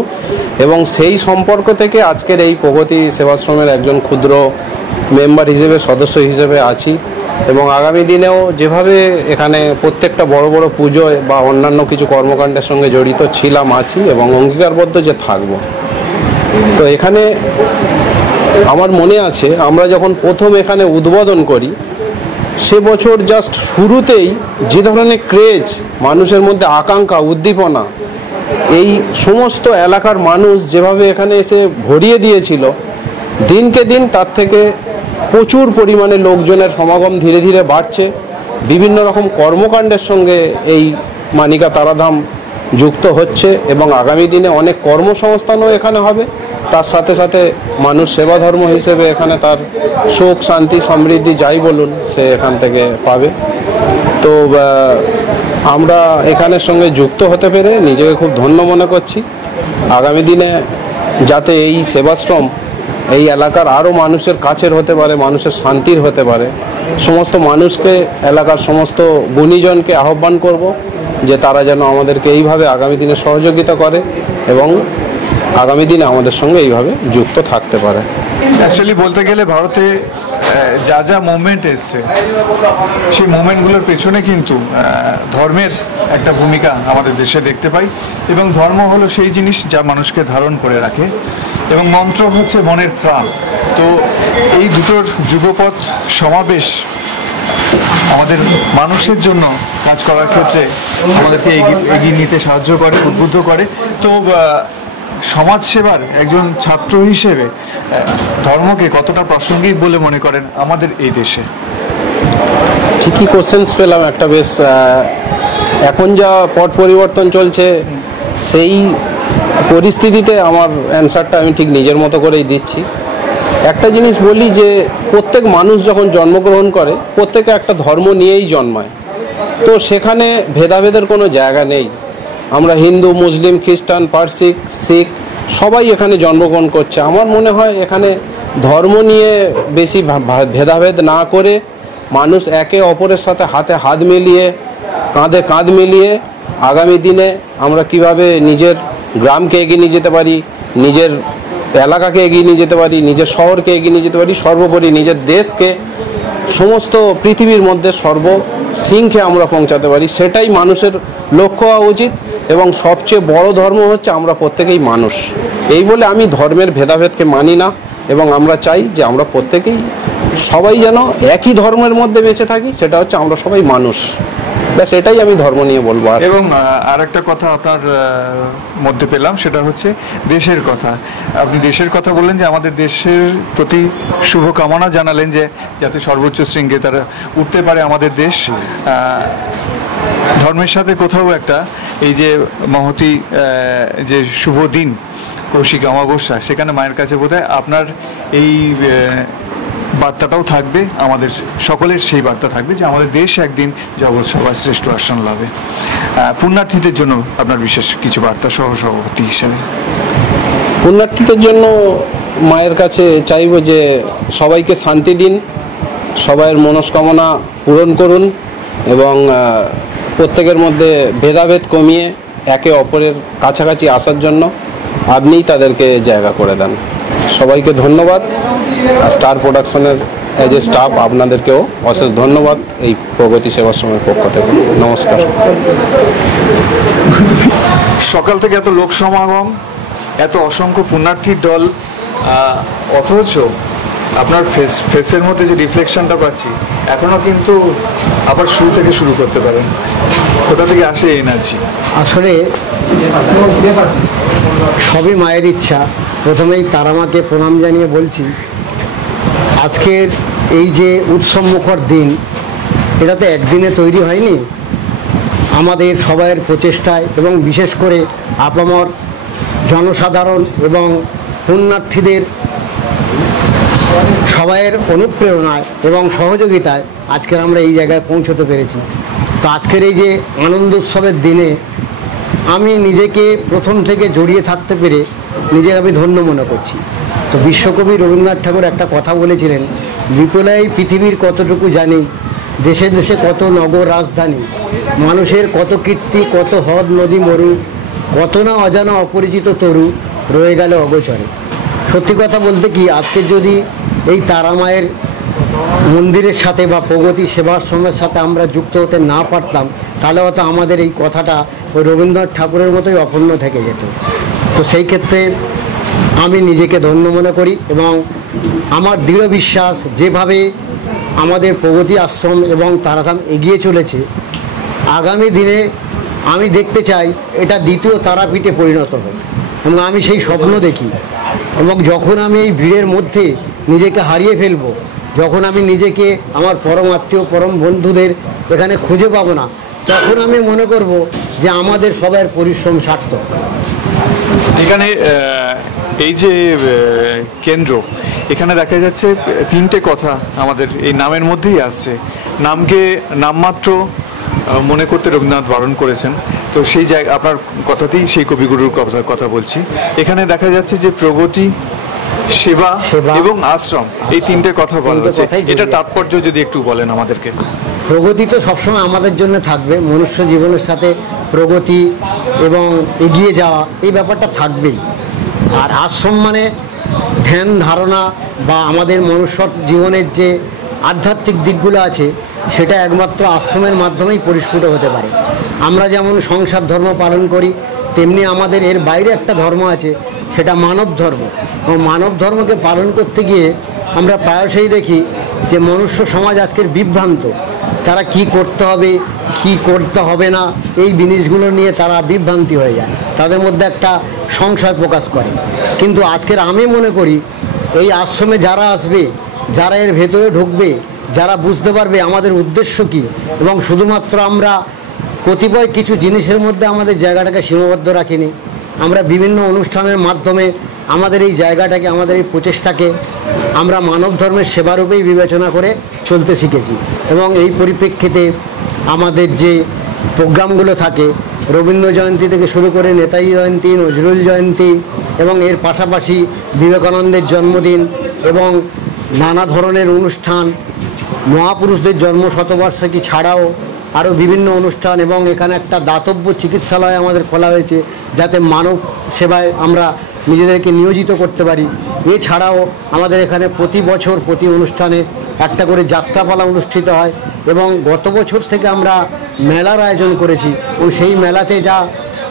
এবং সেই সম্পর্ক থেকে আজকের এই প্রগতি সেবাশ্রমের একজন ক্ষুদ্র মেম্বার হিসেবে, সদস্য হিসেবে আছি এবং আগামী দিনেও যেভাবে এখানে প্রত্যেকটা বড় বড় পুজো বা অন্যান্য কিছু কর্মকাণ্ডের সঙ্গে জড়িত ছিলাম, আছি এবং অঙ্গীকারবদ্ধ যে থাকব। তো এখানে আমার মনে আছে আমরা যখন প্রথম এখানে উদ্বোধন করি, সে বছর জাস্ট শুরুতেই যে ধরনের ক্রেজ, মানুষের মধ্যে আকাঙ্ক্ষা, উদ্দীপনা, এই সমস্ত এলাকার মানুষ যেভাবে এখানে এসে ভরিয়ে দিয়েছিল, দিনকে দিন তার থেকে প্রচুর পরিমাণে লোকজনের সমাগম ধীরে ধীরে বাড়ছে। বিভিন্ন রকম কর্মকাণ্ডের সঙ্গে এই মানিকা তারাধাম যুক্ত হচ্ছে এবং আগামী দিনে অনেক কর্মসংস্থানও এখানে হবে। তার সাথে সাথে মানুষ সেবা ধর্ম হিসেবে এখানে তার সুখ, শান্তি, সমৃদ্ধি যাই বলুন সে এখান থেকে পাবে। তো আমরা এখানের সঙ্গে যুক্ত হতে পেরে নিজেকে খুব ধন্য মনে করছি। আগামী দিনে যাতে এই সেবাশ্রম এই এলাকার আরও মানুষের কাছের হতে পারে, মানুষের শান্তির হতে পারে, সমস্ত মানুষকে, এলাকার সমস্ত গুণীজনকে আহ্বান করব যে তারা যেন আমাদেরকে এইভাবে আগামী দিনে সহযোগিতা করে এবং আগামী দিনে আমাদের সঙ্গে এইভাবে যুক্ত থাকতে পারে। অ্যাকচুয়ালি বলতে গেলে ভারতে যা যা মুভমেন্ট এসছে, সেই মুভমেন্টগুলোর পেছনে কিন্তু ধর্মের একটা ভূমিকা আমাদের দেশে দেখতে পাই এবং ধর্ম হলো সেই জিনিস যা মানুষকে ধারণ করে রাখে এবং মন্ত্র হচ্ছে মনের ত্রাণ। তো এই দুটোর যুগপৎ সমাবেশ আমাদের মানুষের জন্য কাজ করার ক্ষেত্রে আমাদেরকে এগিয়ে নিতে সাহায্য করে, উদ্বুদ্ধ করে। তো সমাজসেবার একজন ছাত্র হিসেবে ধর্মকে কতটা প্রাসঙ্গিক বলে মনে করেন আমাদের এই দেশে? ঠিকই কোশ্চেন্স পেলাম একটা। বেশ, এখন যা পট পরিবর্তন চলছে সেই পরিস্থিতিতে আমার অ্যান্সারটা আমি ঠিক নিজের মতো করেই দিচ্ছি। একটা জিনিস বলি যে প্রত্যেক মানুষ যখন জন্মগ্রহণ করে প্রত্যেকে একটা ধর্ম নিয়েই জন্মায়। তো সেখানে ভেদাভেদের কোনো জায়গা নেই। আমরা হিন্দু, মুসলিম, খ্রিস্টান, পারসিক, শিখ সবাই এখানে জন্মগ্রহণ করছে। আমার মনে হয় এখানে ধর্ম নিয়ে বেশি ভেদাভেদ না করে মানুষ একে অপরের সাথে হাতে হাত মিলিয়ে, কাঁধে কাঁধ মিলিয়ে আগামী দিনে আমরা কিভাবে নিজের গ্রামকে এগিয়ে নিয়ে যেতে পারি, নিজের এলাকাকে এগিয়ে নিয়ে যেতে পারি, নিজের শহরকে এগিয়ে নিয়ে যেতে পারি, সর্বোপরি নিজের দেশকে সমস্ত পৃথিবীর মধ্যে সর্বশৃঙ্খে আমরা পৌঁছাতে পারি, সেটাই মানুষের লক্ষ্য হওয়া উচিত। এবং সবচেয়ে বড় ধর্ম হচ্ছে আমরা প্রত্যেকেই মানুষ। এই বলে আমি ধর্মের ভেদাভেদকে মানি না এবং আমরা চাই যে আমরা প্রত্যেকেই সবাই যেন একই ধর্মের মধ্যে বেঁচে থাকি, সেটা হচ্ছে আমরা সবাই মানুষ। ব্যাস এটাই আমি ধর্ম নিয়ে বলবো। এবং আরেকটা কথা আপনার মধ্যে পেলাম, সেটা হচ্ছে দেশের কথা। আপনি দেশের কথা বললেন যে আমাদের দেশের প্রতি শুভকামনা জানালেন যে যাতে সর্বোচ্চ শৃঙ্গে তারা উঠতে পারে আমাদের দেশ। ধর্মের সাথে কোথাও একটা এই যে মহতী যে শুভ দিন কৌশিক অমাবস্যা, সেখানে মায়ের কাছে বোধহয় আপনার এই বার্তাটাও থাকবে, আমাদের সকলের সেই বার্তা থাকবে যে আমাদের দেশ একদিন জগৎ সবার শ্রেষ্ঠ আসন লাভে। পুণ্যার্থীদের জন্য আপনার বিশেষ কিছু বার্তা সহসভাপতি হিসেবে? পুণ্যার্থীদের জন্য মায়ের কাছে চাইব যে সবাইকে শান্তি দিন, সবাইয়ের মনস্কামনা পূরণ করুন এবং প্রত্যেকের মধ্যে ভেদাভেদ কমিয়ে একে অপরের কাছাকাছি আসার জন্য আপনিই তাদেরকে জায়গা করে দেন। সবাইকে ধন্যবাদ। স্টার প্রোডাকশনের এজ এ স্টাফ আপনাদেরকেও অশেষ ধন্যবাদ এই প্রগতি সেবাশ্রমের পক্ষ থেকে। নমস্কার। সকাল থেকে এত লোক সমাগম, এত অসংখ্য পুণ্যার্থীর দল, অথচ আপনার ফেসের মধ্যে যে রিফ্লেকশনটা পাচ্ছি এখনো কিন্তু আবার শুরু থেকে শুরু করতে পারেন। কোথা থেকে আসে এই এনার্জি? আসলে সবই মায়ের ইচ্ছা। প্রথমেই তারামাকে প্রণাম জানিয়ে বলছি, আজকের এই যে উৎসবমুখর দিন, এটা তো একদিনে তৈরি হয়নি, আমাদের সবাইয়ের প্রচেষ্টায় এবং বিশেষ করে আপামর জনসাধারণ এবং পুণ্যার্থীদের সবাইয়ের অনুপ্রেরণায় এবং সহযোগিতায় আজকের আমরা এই জায়গায় পৌঁছতে পেরেছি। তো আজকের এই যে আনন্দ উৎসবের দিনে আমি নিজেকে প্রথম থেকে জড়িয়ে থাকতে পেরে নিজেকে আমি ধন্য মনে করছি। তো বিশ্বকবি রবীন্দ্রনাথ ঠাকুর একটা কথা বলেছিলেন, বিপুলাই পৃথিবীর কতটুকু জানি, দেশে দেশে কত নগর রাজধানী, মানুষের কত কীর্তি, কত হ্রদ নদী মরু, কত না অজানা অপরিচিত তরু রয়ে গেল অগোচরে। সত্যি কথা বলতে কি, আজকে যদি এই তারামায়ের মন্দিরের সাথে বা প্রগতি সেবাশ্রমের সাথে আমরা যুক্ত হতে না পারতাম, তাহলে হয়তো আমাদের এই কথাটা ওই রবীন্দ্রনাথ ঠাকুরের মতোই অপূর্ণ থেকে যেত। তো সেই ক্ষেত্রে আমি নিজেকে ধন্য মনে করি এবং আমার দৃঢ় বিশ্বাস, যেভাবে আমাদের প্রগতি আশ্রম এবং তারাধাম এগিয়ে চলেছে, আগামী দিনে আমি দেখতে চাই এটা দ্বিতীয় তারাপীঠে পরিণত হোক। এবং আমি সেই স্বপ্ন দেখি। এবং যখন আমি এই ভিড়ের মধ্যে নিজেকে হারিয়ে ফেলবো, যখন আমি নিজেকে আমার পরম আত্মীয় পরম বন্ধুদের এখানে খুঁজে পাবো না, তখন আমি মনে করব যে আমাদের সবার পরিশ্রম সার্থক। এখানে এই যে কেন্দ্র, এখানে দেখা যাচ্ছে তিনটে কথা আমাদের এই নামের মধ্যেই আসছে। নামকে নামমাত্র মনে করতে রবীন্দ্রনাথ বারণ করেছেন। তো সেই জায়গা আপনার কথাতেই সেই কবিগুরুর কথা বলছি। এখানে দেখা যাচ্ছে যে প্রগতি, সেবা এবং আশ্রম, এই তিনটে কথা বলা হচ্ছে। এটা তাৎপর্য যদি একটু বলেন আমাদেরকে। প্রগতি তো সবসময় আমাদের জন্য থাকবে, মনুষ্য জীবনের সাথে প্রগতি এবং এগিয়ে যাওয়া এই ব্যাপারটা থাকবেই। আর আশ্রম মানে ধ্যান ধারণা বা আমাদের মনুষ্য জীবনের যে আধ্যাত্মিক দিকগুলো আছে, সেটা একমাত্র আশ্রমের মাধ্যমেই পরিস্ফুট হতে পারে। আমরা যেমন সংসার ধর্ম পালন করি, তেমনি আমাদের এর বাইরে একটা ধর্ম আছে, সেটা মানব ধর্ম। এবং মানব ধর্মকে পালন করতে গিয়ে আমরা প্রায়শই দেখি যে মনুষ্য সমাজ আজকের বিভ্রান্ত। তারা কি করতে হবে, কি করতে হবে না, এই জিনিসগুলো নিয়ে তারা বিভ্রান্তি হয়ে যায়, তাদের মধ্যে একটা সংশয় প্রকাশ করে। কিন্তু আজকের আমি মনে করি এই আশ্রমে যারা আসবে, যারা এর ভেতরে ঢুকবে, যারা বুঝতে পারবে আমাদের উদ্দেশ্য কী, এবং শুধুমাত্র আমরা কতিপয় কিছু জিনিসের মধ্যে আমাদের জায়গাটাকে সীমাবদ্ধ রাখিনি, আমরা বিভিন্ন অনুষ্ঠানের মাধ্যমে আমাদের এই জায়গাটাকে, আমাদের এই প্রচেষ্টাকে আমরা মানব ধর্মের সেবারূপেই বিবেচনা করে চলতে শিখেছি। এবং এই পরিপ্রেক্ষিতে আমাদের যে প্রোগ্রামগুলো থাকে, রবীন্দ্র জয়ন্তী থেকে শুরু করে নেতাজি জয়ন্তী, নজরুল জয়ন্তী, এবং এর পাশাপাশি বিবেকানন্দের জন্মদিন এবং নানা ধরনের অনুষ্ঠান, মহাপুরুষদের জন্ম শতবার্ষিকী ছাড়াও আরও বিভিন্ন অনুষ্ঠান, এবং এখানে একটা দাতব্য চিকিৎসালয় আমাদের খোলা হয়েছে যাতে মানব সেবায় আমরা নিজেদেরকে নিয়োজিত করতে পারি। এছাড়াও আমাদের এখানে প্রতি বছর প্রতি অনুষ্ঠানে একটা করে যাত্রাপালা অনুষ্ঠিত হয়, এবং গত বছর থেকে আমরা মেলার আয়োজন করেছি। ও সেই মেলাতে যা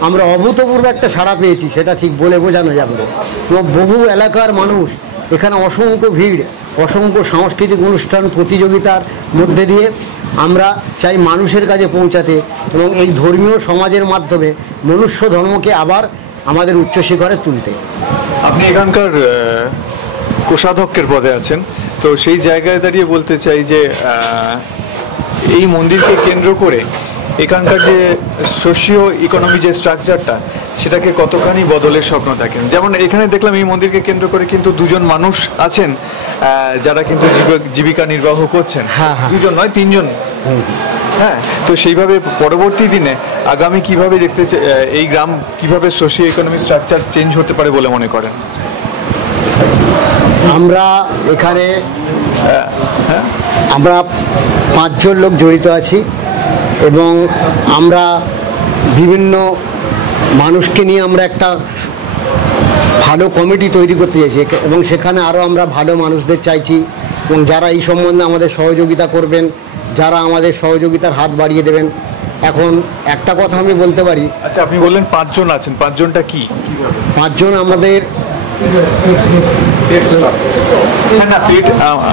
আমরা অভূতপূর্ব একটা সাড়া পেয়েছি, সেটা ঠিক বলে বোঝানো যাবে না। এবং বহু এলাকার মানুষ এখানে, অসংখ্য ভিড়, অসংখ্য সাংস্কৃতিক অনুষ্ঠান প্রতিযোগিতার মধ্যে দিয়ে আমরা চাই মানুষের কাছে পৌঁছাতে এবং এই ধর্মীয় সমাজের মাধ্যমে মনুষ্য ধর্মকে আবার আমাদের উচ্চ শিখরে তুলতে। আপনি এখানকার কোষাধ্যক্ষের পদে আছেন, তো সেই জায়গায় দাঁড়িয়ে বলতে চাই যে এই মন্দিরকে কেন্দ্র করে এখানকার যে সোশিও ইকোনমি যে স্ট্রাকচারটা, সেটাকে কতখানি বদলের স্বপ্ন দেখেন? যেমন এখানে দেখলাম এই মন্দিরকে কেন্দ্র করে কিন্তু দুজন মানুষ আছেন যারা কিন্তু জীবিকা নির্বাহ করছেন। দুজন নয়, তিনজন। হ্যাঁ, তো সেইভাবে পরবর্তী দিনে আগামী কিভাবে দেখতে, এই গ্রাম কিভাবে সোশিও ইকোনমি স্ট্রাকচার চেঞ্জ হতে পারে বলে মনে করেন? আমরা এখানে আমরা 5 জন লোক জড়িত আছি এবং আমরা বিভিন্ন মানুষকে নিয়ে আমরা একটা ভালো কমিটি তৈরি করতে চাইছি, এবং সেখানে আরও আমরা ভালো মানুষদের চাইছি, এবং যারা এই সম্বন্ধে আমাদের সহযোগিতা করবেন, যারা আমাদের সহযোগিতার হাত বাড়িয়ে দেবেন। এখন একটা কথা আমি বলতে পারি। আচ্ছা, আপনি বললেন 5 জন আছেন, 5 জনটা কি? 5 জন আমাদের না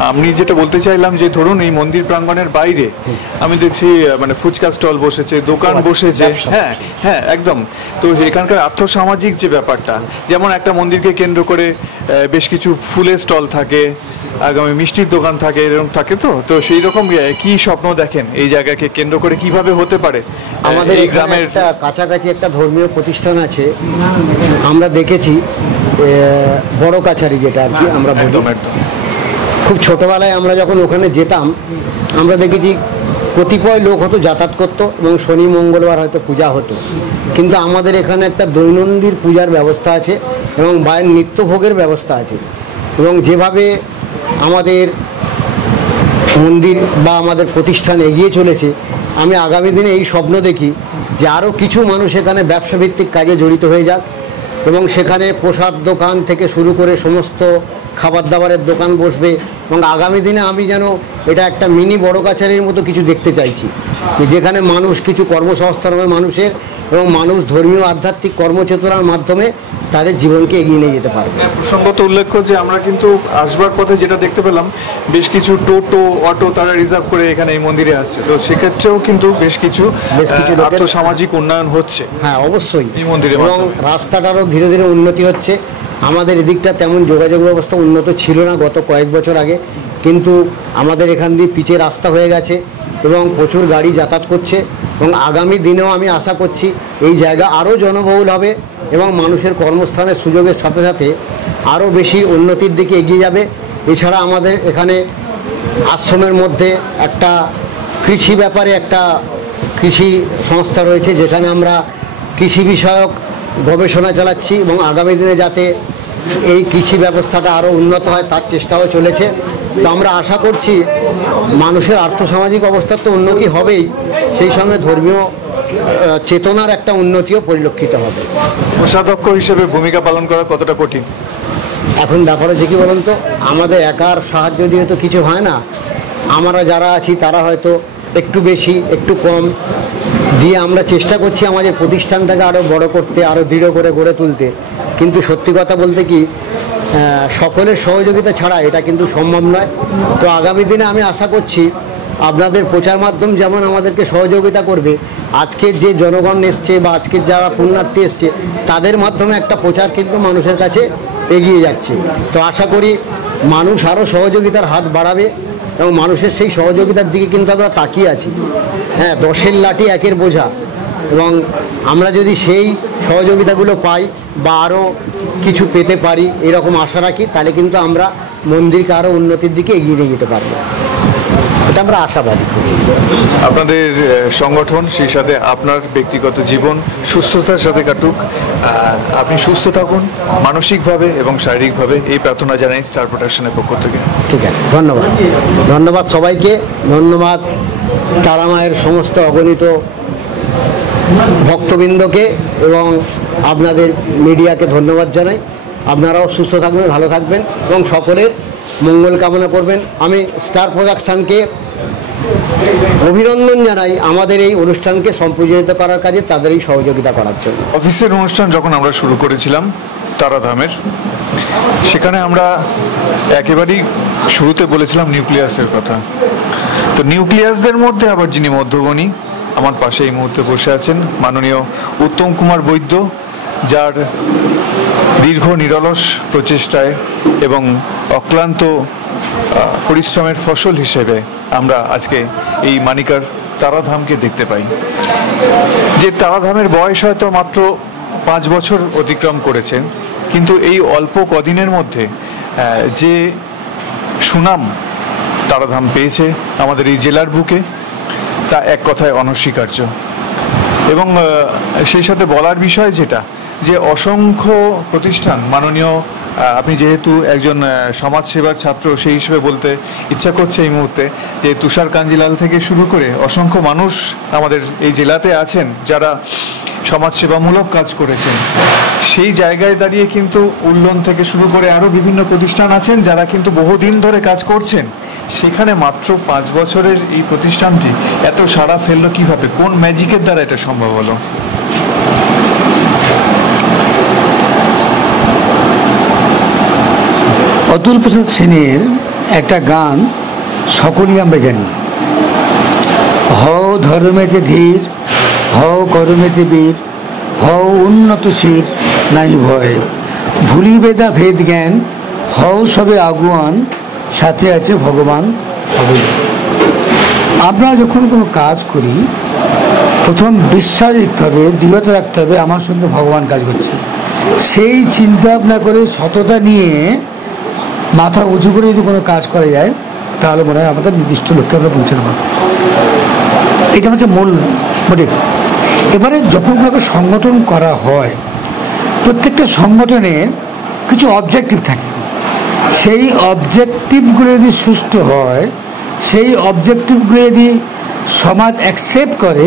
আমি যেটা বলতে চাইলাম যে ধরুন এই মন্দির প্রাঙ্গণের বাইরে আমি দেখছি মানে ফুচকা স্টল বসেছে, দোকান বসেছে, হ্যাঁ হ্যাঁ একদম। তো এখানকার আর্থসামাজিক যে ব্যাপারটা, যেমন একটা মন্দিরকে কেন্দ্র করে বেশ কিছু ফুলের স্টল থাকে, আগামী মিষ্টির দোকান থাকে, এরকম থাকে। তো সেই রকম কি স্বপ্ন দেখেন এই জায়গাকে কেন্দ্র করে কিভাবে হতে পারে? আমাদের এই গ্রামের একটা কাছাকাছি একটা ধর্মীয় প্রতিষ্ঠান আছে, আমরা দেখেছি বড় কাছারি যেটা আর কি আমরা বলি। খুব ছোটোবেলায় আমরা যখন ওখানে যেতাম আমরা দেখেছি কতিপয় লোক হয়তো যাতায়াত করতো এবং শনি মঙ্গলবার হয়তো পূজা হতো, কিন্তু আমাদের এখানে একটা দৈনন্দিন পূজার ব্যবস্থা আছে এবং মায়ের নিত্যভোগের ব্যবস্থা আছে। এবং যেভাবে আমাদের মন্দির বা আমাদের প্রতিষ্ঠান এগিয়ে চলেছে, আমি আগামী দিনে এই স্বপ্ন দেখি যে আরও কিছু মানুষ এখানে ব্যবসাভিত্তিক কাজে জড়িত হয়ে যাক এবং সেখানে প্রসাদ দোকান থেকে শুরু করে সমস্ত খাবার দাবারের দোকান বসবে। এবং আগামী দিনে আমি যেন এটা একটা মিনি বড় কাছারির মতো কিছু দেখতে চাইছি, যেখানে মানুষ কিছু কর্মসংস্থান হবে মানুষের, এবং মানুষ ধর্মীয় আধ্যাত্মিক কর্মচেতনার মাধ্যমে তাদের জীবনকে এগিয়ে নিয়ে যেতে পারবে। প্রসঙ্গত উল্লেখ্য যে আমরা কিন্তু আসবার পথে যেটা দেখতে পেলাম, বেশ কিছু টোটো অটো তারা রিজার্ভ করে এখানে এই মন্দিরে আসছে। তো সেক্ষেত্রেও কিন্তু বেশ কিছু আর্থসামাজিক উন্নয়ন হচ্ছে। হ্যাঁ অবশ্যই এই মন্দিরে, এবং রাস্তাটারও ধীরে ধীরে উন্নতি হচ্ছে। আমাদের এদিকটা তেমন যোগাযোগ ব্যবস্থা উন্নত ছিল না গত কয়েক বছর আগে, কিন্তু আমাদের এখান দিয়ে পিচের রাস্তা হয়ে গেছে এবং প্রচুর গাড়ি যাতায়াত করছে। এবং আগামী দিনেও আমি আশা করছি এই জায়গা আরও জনবহুল হবে এবং মানুষের কর্মস্থানের সুযোগের সাথে সাথে আরও বেশি উন্নতির দিকে এগিয়ে যাবে। এছাড়া আমাদের এখানে আশ্রমের মধ্যে একটা কৃষি ব্যাপারে একটা কৃষি সংস্থা রয়েছে, যেখানে আমরা কৃষি বিষয়ক গবেষণা চালাচ্ছি এবং আগামী দিনে যাতে এই কৃষি ব্যবস্থাটা আরও উন্নত হয় তার চেষ্টাও চলেছে। তো আমরা আশা করছি মানুষের আর্থসামাজিক অবস্থার তো উন্নতি হবেই, সেই সঙ্গে ধর্মীয় চেতনার একটা উন্নতিও পরিলক্ষিত হবে। কোষাধ্যক্ষ হিসেবে ভূমিকা পালন করা কতটা কঠিন? এখন ব্যাপার হচ্ছে কি বলুন তো, আমাদের একার সাহায্য দিয়ে তো কিছু হয় না। আমরা যারা আছি তারা হয়তো একটু বেশি একটু কম দিয়ে আমরা চেষ্টা করছি আমাদের প্রতিষ্ঠানটাকে আরও বড় করতে, আরও দৃঢ় করে গড়ে তুলতে। কিন্তু সত্যি কথা বলতে কি, সকলের সহযোগিতা ছাড়া এটা কিন্তু সম্ভব নয়। তো আগামী দিনে আমি আশা করছি আপনাদের প্রচার মাধ্যম যেমন আমাদেরকে সহযোগিতা করবে, আজকের যে জনগণ এসছে বা আজকের যারা পুণ্যার্থী এসছে তাদের মাধ্যমে একটা প্রচার কিন্তু মানুষের কাছে এগিয়ে যাচ্ছে। তো আশা করি মানুষ আরও সহযোগিতার হাত বাড়াবে এবং মানুষের সেই সহযোগিতার দিকে কিন্তু আমরা তাকিয়ে আছি। হ্যাঁ, 10-এর লাঠি 1-এর বোঝা, এবং আমরা যদি সেই সহযোগিতাগুলো পাই বা আরও কিছু পেতে পারি এরকম আশা রাখি, তাহলে কিন্তু আমরা মন্দিরকে আরও উন্নতির দিকে এগিয়ে নিয়ে যেতে পারবো, এটা আমরা আশাবাদী। আপনাদের সংগঠন, সেই সাথে আপনার ব্যক্তিগত জীবন সুস্থতার সাথে কাটুক, আপনি সুস্থ থাকুন মানসিকভাবে এবং শারীরিকভাবে, এই প্রার্থনা জানাই স্টার প্রোডাকশনের পক্ষ থেকে। ঠিক আছে, ধন্যবাদ। ধন্যবাদ সবাইকে, ধন্যবাদ তারা মায়ের সমস্ত অগণিত ভক্তবৃন্দকে এবং আপনাদের মিডিয়াকে ধন্যবাদ জানাই। আপনারাও সুস্থ থাকবেন, ভালো থাকবেন এবং সকলের মঙ্গল কামনা করবেন। আমি স্টার প্রোডাকশনকে অভিনন্দন জানাই আমাদের এই অনুষ্ঠানকে সম্প্রচারিত করার কাজে তাদের এই সহযোগিতা করার জন্য। অফিসের অনুষ্ঠান যখন আমরা শুরু করেছিলাম তারাধামের, সেখানে আমরা একেবারেই শুরুতে বলেছিলাম নিউক্লিয়াসের কথা। তো নিউক্লিয়াসদের মধ্যে আবার যিনি মধ্যগণী, আমার পাশে এই মুহূর্তে বসে আছেন মাননীয় উত্তম কুমার বৈদ্য, যার দীর্ঘ নিরলস প্রচেষ্টায় এবং অক্লান্ত পরিশ্রমের ফসল হিসেবে আমরা আজকে এই মানিকার তারাধামকে দেখতে পাই। যে তারাধামের বয়স হয়তো মাত্র 5 বছর অতিক্রম করেছেন, কিন্তু এই অল্প কদিনের মধ্যে যে সুনাম তারাধাম পেয়েছে আমাদের এই জেলার বুকে, তা এক কথায় অনস্বীকার্য। এবং সেই সাথে বলার বিষয় যেটা, যে অসংখ্য প্রতিষ্ঠান, মাননীয় আপনি যেহেতু একজন সমাজসেবার ছাত্র, সেই হিসেবে বলতে ইচ্ছা করছে এই মুহূর্তে যে তুষার কাঞ্জিলাল থেকে শুরু করে অসংখ্য মানুষ আমাদের এই জেলাতে আছেন যারা সমাজসেবামূলক কাজ করেছেন। সেই জায়গায় দাঁড়িয়ে কিন্তু উল্লন থেকে শুরু করে আরও বিভিন্ন প্রতিষ্ঠান আছেন যারা কিন্তু বহুদিন ধরে কাজ করছেন। সেখানে মাত্র 5 বছরের এই প্রতিষ্ঠানটি এত সাড়া ফেললো কিভাবে? কোন ম্যাজিকের দ্বারা এটা সম্ভব হলো? অতুল প্রসাদ সেনের একটা গান সকলেই আমরা জানি, হও ধর্মেতে ধীর, হও কর্মেতে বীর, হও উন্নত শির নাই ভয়, ভুলিবে না ভেদ জ্ঞান, হও সবে আগুয়ান, সাথে আছে ভগবান হবে। আমরা যখন কোনো কাজ করি প্রথম বিশ্বাস রাখতে হবে, দৃঢ়তা রাখতে হবে আমার সঙ্গে ভগবান কাজ করছে। সেই চিন্তা ভাবনা করে সততা নিয়ে মাথা উঁচু করে যদি কোনো কাজ করা যায় তাহলে মনে হয় আমাদের নির্দিষ্ট লক্ষ্যে আমরা পৌঁছাতে পারবো। এটা হচ্ছে মূল মোটিভ। এবারে যখন কোনো সংগঠন করা হয়, প্রত্যেকটা সংগঠনের কিছু অবজেক্টিভ থাকে। সেই অবজেক্টিভগুলো যদি সুষ্ঠু হয়, সেই অবজেক্টিভগুলো যদি সমাজ অ্যাকসেপ্ট করে,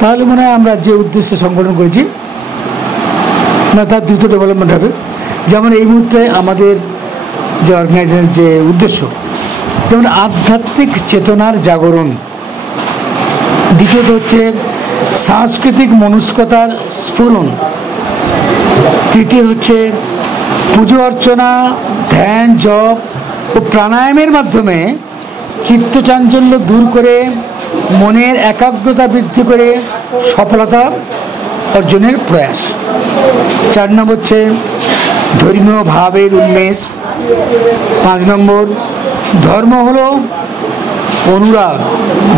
তাহলে মনে হয় আমরা যে উদ্দেশ্যে সংগঠন করেছি মানে তার দ্রুত ডেভেলপমেন্ট হবে। যেমন এই মুহূর্তে আমাদের যে অর্গানাইজেশনের যে উদ্দেশ্য, যেমন আধ্যাত্মিক চেতনার জাগরণ, দ্বিতীয়ত হচ্ছে সাংস্কৃতিক মনস্কতার স্ফুরণ, তৃতীয় হচ্ছে পুজো অর্চনা, ধ্যান, জপ ও প্রাণায়ামের মাধ্যমে চিত্তচাঞ্চল্য দূর করে মনের একাগ্রতা বৃদ্ধি করে সফলতা অর্জনের প্রয়াস। 4 নম্বর হচ্ছে ধর্মীয় ভাবের উন্মেষ। 5 নম্বর ধর্ম হলো অনুরাগ,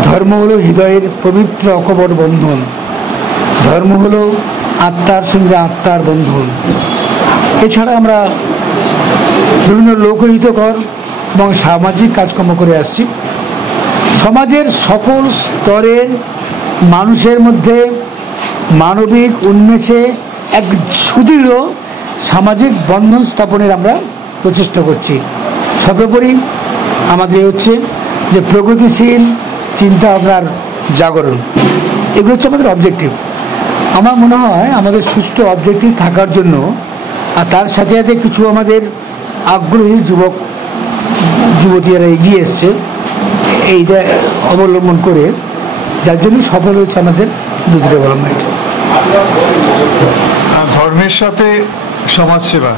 ধর্ম হলো হৃদয়ের পবিত্র অকপট বন্ধন, ধর্ম হলো আত্মার সঙ্গে আত্মার বন্ধন। এছাড়া আমরা বিভিন্ন লোকহিতকর এবং সামাজিক কাজকর্ম করে আসছি। সমাজের সকল স্তরের মানুষের মধ্যে মানবিক উন্মেষে এক সুদৃঢ় সামাজিক বন্ধন স্থাপনের আমরা প্রচেষ্টা করছি। সর্বোপরি আমাদের হচ্ছে যে প্রগতিশীল চিন্তা ভাবনার জাগরণ, এগুলো হচ্ছে আমাদের অবজেক্টিভ। আমার মনে হয় আমাদের সুষ্ঠু অবজেক্টিভ থাকার জন্য আর তার সাথে সাথে কিছু আমাদের আগ্রহী যুবক যুবতীরা এগিয়ে এসছে এইটা অবলম্বন করে, যার জন্য সফল হচ্ছে আমাদের দ্রুত ডেভেলপমেন্ট। ধর্মের সাথে সমাজসেবা,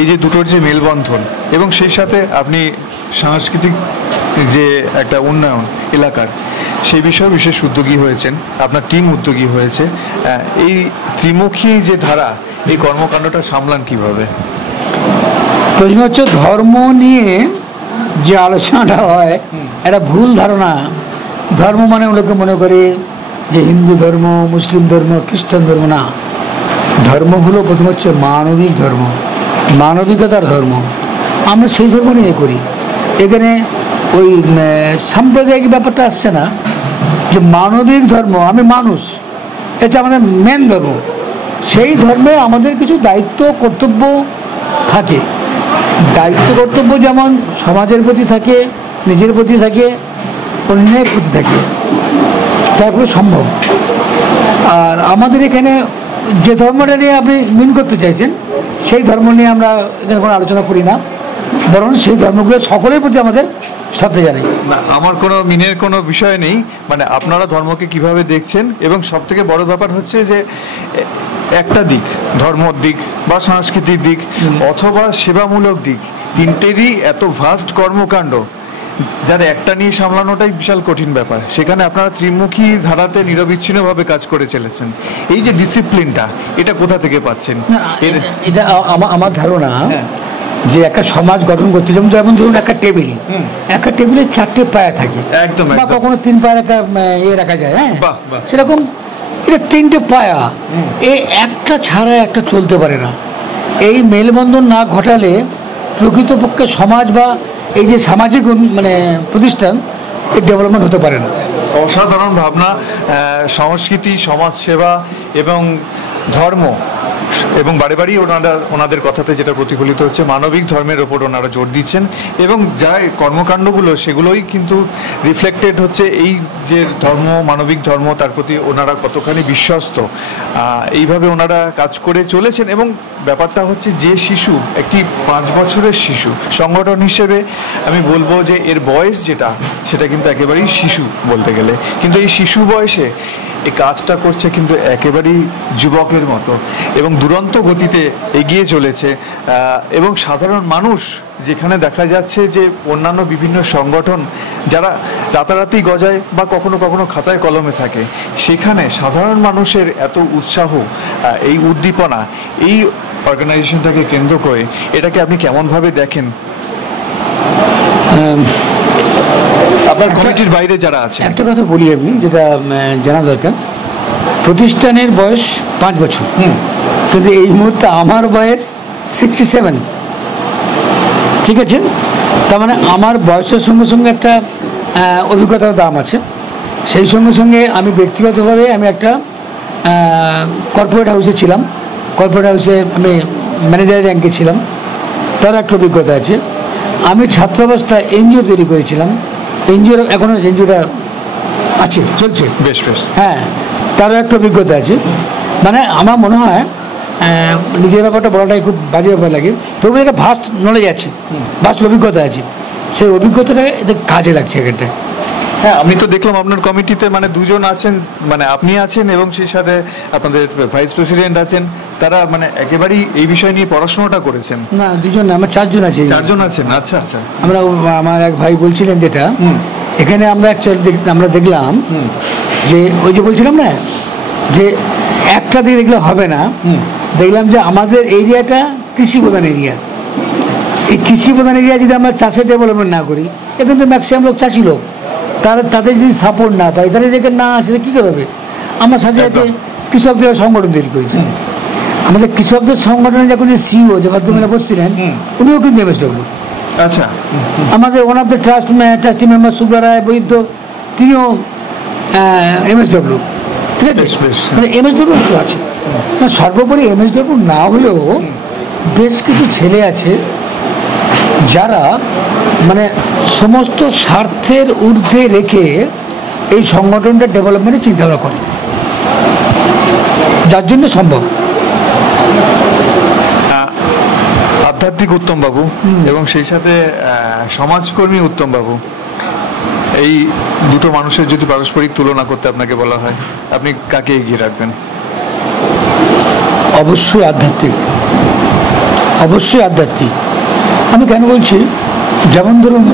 এই যে দুটোর যে মেলবন্ধন, এবং সেই সাথে আপনি সাংস্কৃতিক যে একটা উন্নয়ন এলাকার, সেই বিষয়ে বিশেষ উদ্যোগী হয়েছেন, আপনার টিম উদ্যোগী হয়েছে। এই ত্রিমুখী যে ধারা, এই কর্মকাণ্ডটা সামলান কিভাবে? প্রশ্ন হচ্ছে ধর্ম নিয়ে যে আলোচনাটা হয় একটা ভুল ধারণা। ধর্ম মানে লোকে মনে করে যে হিন্দু ধর্ম, মুসলিম ধর্ম, খ্রিস্টান ধর্ম। না, ধর্ম হলো প্রথম হচ্ছে মানবিক ধর্ম, মানবিকতার ধর্ম। আমরা সেই ধর্ম নিয়ে করি। এখানে ওই সাম্প্রদায়িক ব্যাপারটা আসছে না, যে মানবিক ধর্ম, আমি মানুষ, এটা আমাদের মেন ধর্ম। সেই ধর্মে আমাদের কিছু দায়িত্ব কর্তব্য থাকে। দায়িত্ব কর্তব্য যেমন সমাজের প্রতি থাকে, নিজের প্রতি থাকে, অন্যের প্রতি থাকে, তারপরে সম্ভব। আর আমাদের এখানে যে ধর্মটা নিয়ে আপনি মিন করতে চাইছেন, সেই ধর্ম নিয়ে আমরা এখানে কোনো আলোচনা করি না, বরং সেই ধর্মগুলো সকলের প্রতি আমাদের শ্রদ্ধা জানাই। না, আমার কোনো মিনের কোনো বিষয় নেই, মানে আপনারা ধর্মকে কিভাবে দেখছেন। এবং সব থেকে বড় ব্যাপার হচ্ছে যে একটা দিক, ধর্মর দিক বা সাংস্কৃতিক দিক অথবা সেবামূলক দিক, তিনটেরই এত ভাস্ট কর্মকাণ্ড, যার একটা নিয়ে সামলানোটাই বিশাল কঠিন ব্যাপার। সেখানে আপনারা ত্রিমুখী ধারাতে নিরবিচ্ছিন্নভাবে কাজ করে চলেছেন। এই যে ডিসিপ্লিনটা, এটা কোথা থেকে পাচ্ছেন? এটা আমার ধারণা যে একটা সমাজ গঠন করতে, যেমন ধরুন একটা টেবিল, একটা টেবিলে 4টে পায়া থাকে, একদম, বা কখনো 3 পায়ের একটা রাখা যায়। হ্যাঁ, সেরকম এটা 3টে পায়া, এই একটা ছাড়া একটা চলতে পারে না। এই মেলবন্ধন না ঘটালে প্রকৃতপক্ষে সমাজ বা এই যে সামাজিক মানে প্রতিষ্ঠান, এর ডেভেলপমেন্ট হতে পারে না। অসাধারণ ভাবনা। সংস্কৃতি, সমাজসেবা এবং ধর্ম, এবং বারে বারেই ওনাদের কথাতে যেটা প্রতিফলিত হচ্ছে, মানবিক ধর্মের ওপর ওনারা জোর দিচ্ছেন। এবং যা কর্মকাণ্ডগুলো, সেগুলোই কিন্তু রিফ্লেক্টেড হচ্ছে এই যে ধর্ম, মানবিক ধর্ম, তার প্রতি ওনারা কতখানি বিশ্বস্ত। এইভাবে ওনারা কাজ করে চলেছেন। এবং ব্যাপারটা হচ্ছে যে শিশু, একটি 5 বছরের শিশু, সংগঠন হিসেবে আমি বলবো যে এর বয়স যেটা, সেটা কিন্তু একেবারেই শিশু বলতে গেলে, কিন্তু এই শিশু বয়সে এই কাজটা করছে কিন্তু একেবারেই যুবকের মতো এবং দুরন্ত গতিতে এগিয়ে চলেছে। এবং সাধারণ মানুষ যেখানে দেখা যাচ্ছে যে অন্যান্য বিভিন্ন সংগঠন যারা রাতারাতি গজায় বা কখনো কখনো খাতায় কলমে থাকে, সেখানে সাধারণ মানুষের এত উৎসাহ, এই উদ্দীপনা, এই অর্গানাইজেশনটাকে কেন্দ্র করে এটাকে আপনি কেমনভাবে দেখেন? আপনার কমিটির বাইরে যারা আছে, একটা কথা বলি আমি, যেটা জানা দরকার, প্রতিষ্ঠানের বয়স 5 বছর, কিন্তু এই মুহূর্তে আমার বয়স 67, ঠিক আছে? তার মানে আমার বয়সের সঙ্গে সঙ্গে একটা অভিজ্ঞতার দাম আছে। সেই সঙ্গে সঙ্গে আমি ব্যক্তিগতভাবে আমি একটা কর্পোরেট হাউসে ছিলাম, কর্পোরেট হাউসে আমি ম্যানেজারের র্যাঙ্কে ছিলাম, তার একটা অভিজ্ঞতা আছে। আমি ছাত্রাবস্থায় এনজিও তৈরি করেছিলাম, এনজিওর এখনও এনজিওটা আছে, চলছে বেশ বেশ, হ্যাঁ, তারও একটা অভিজ্ঞতা আছে। মানে আমার মনে হয় নিজের ব্যাপারটা বলাটাই খুব বাজে ব্যাপার লাগে, তবু একটা ভাস্ট নলেজ আছে, ভাস্ট অভিজ্ঞতা আছে, সেই অভিজ্ঞতাটা এদের কাজে লাগছে এখানটায়। হ্যাঁ, আমি তো দেখলাম আপনার কমিটিতে মানে দুজন আছেন, মানে আপনি আছেন এবং সেই সাথে আপনাদের ভাইস প্রেসিডেন্ট আছেন, তারা মানে একেবারেই এই বিষয় নিয়ে পড়াশোনাটা করেছেন। না, দুজন না, আমরা 4 জন আছি। 4 জন আছেন, আচ্ছা আচ্ছা। আমার এক ভাই বলছিলেন যেটা, এখানে আমরা দেখলাম যে ওই যে বলছিলাম না যে একটা দিয়ে দেখলে হবে না, দেখলাম যে আমাদের এরিয়াটা কৃষি প্রধান এরিয়া। এই কৃষি প্রধান এরিয়া যদি আমরা চাষের ডেভেলপমেন্ট না করি, এখন তো ম্যাক্সিমাম লোক চাষি লোক, তাদের যদি সাপোর্ট না পাই, তারা এদেরকে না আসে কী করবে? আমার সাথে সাথে কৃষকদের সংগঠন তৈরি করেছে। আমাদের কৃষকদের সংগঠনে যখন সিইও যে ভদ্রমহিলা বসছিলেন, উনিও কিন্তু এমএসডব্লিউ। আচ্ছা, আমাদের one of the trustee member Subra Ray Baidya, তিনিও এমএসডব্লিউ, ঠিক আছে? মানে এমএসডব্লিউ আছে। সর্বোপরি এমএসডব্লিউ না হলেও বেশ কিছু ছেলে আছে যারা মানে সমস্ত স্বার্থের ঊর্ধ্বে রেখে এই সংগঠনটা ডেভেলপমেন্টের চিন্তাভাবনা করে, যার জন্য সম্ভব। আধ্যাত্মিক উত্তম বাবু এবং সেই সাথে সমাজকর্মী উত্তম বাবু, এই দুটো মানুষের যদি পারস্পরিক তুলনা করতে আপনাকে বলা হয়, আপনি কাকে এগিয়ে রাখবেন? অবশ্যই আধ্যাত্মিক, অবশ্যই আধ্যাত্মিক। আমি কেন বলছি, যেমন ধরুন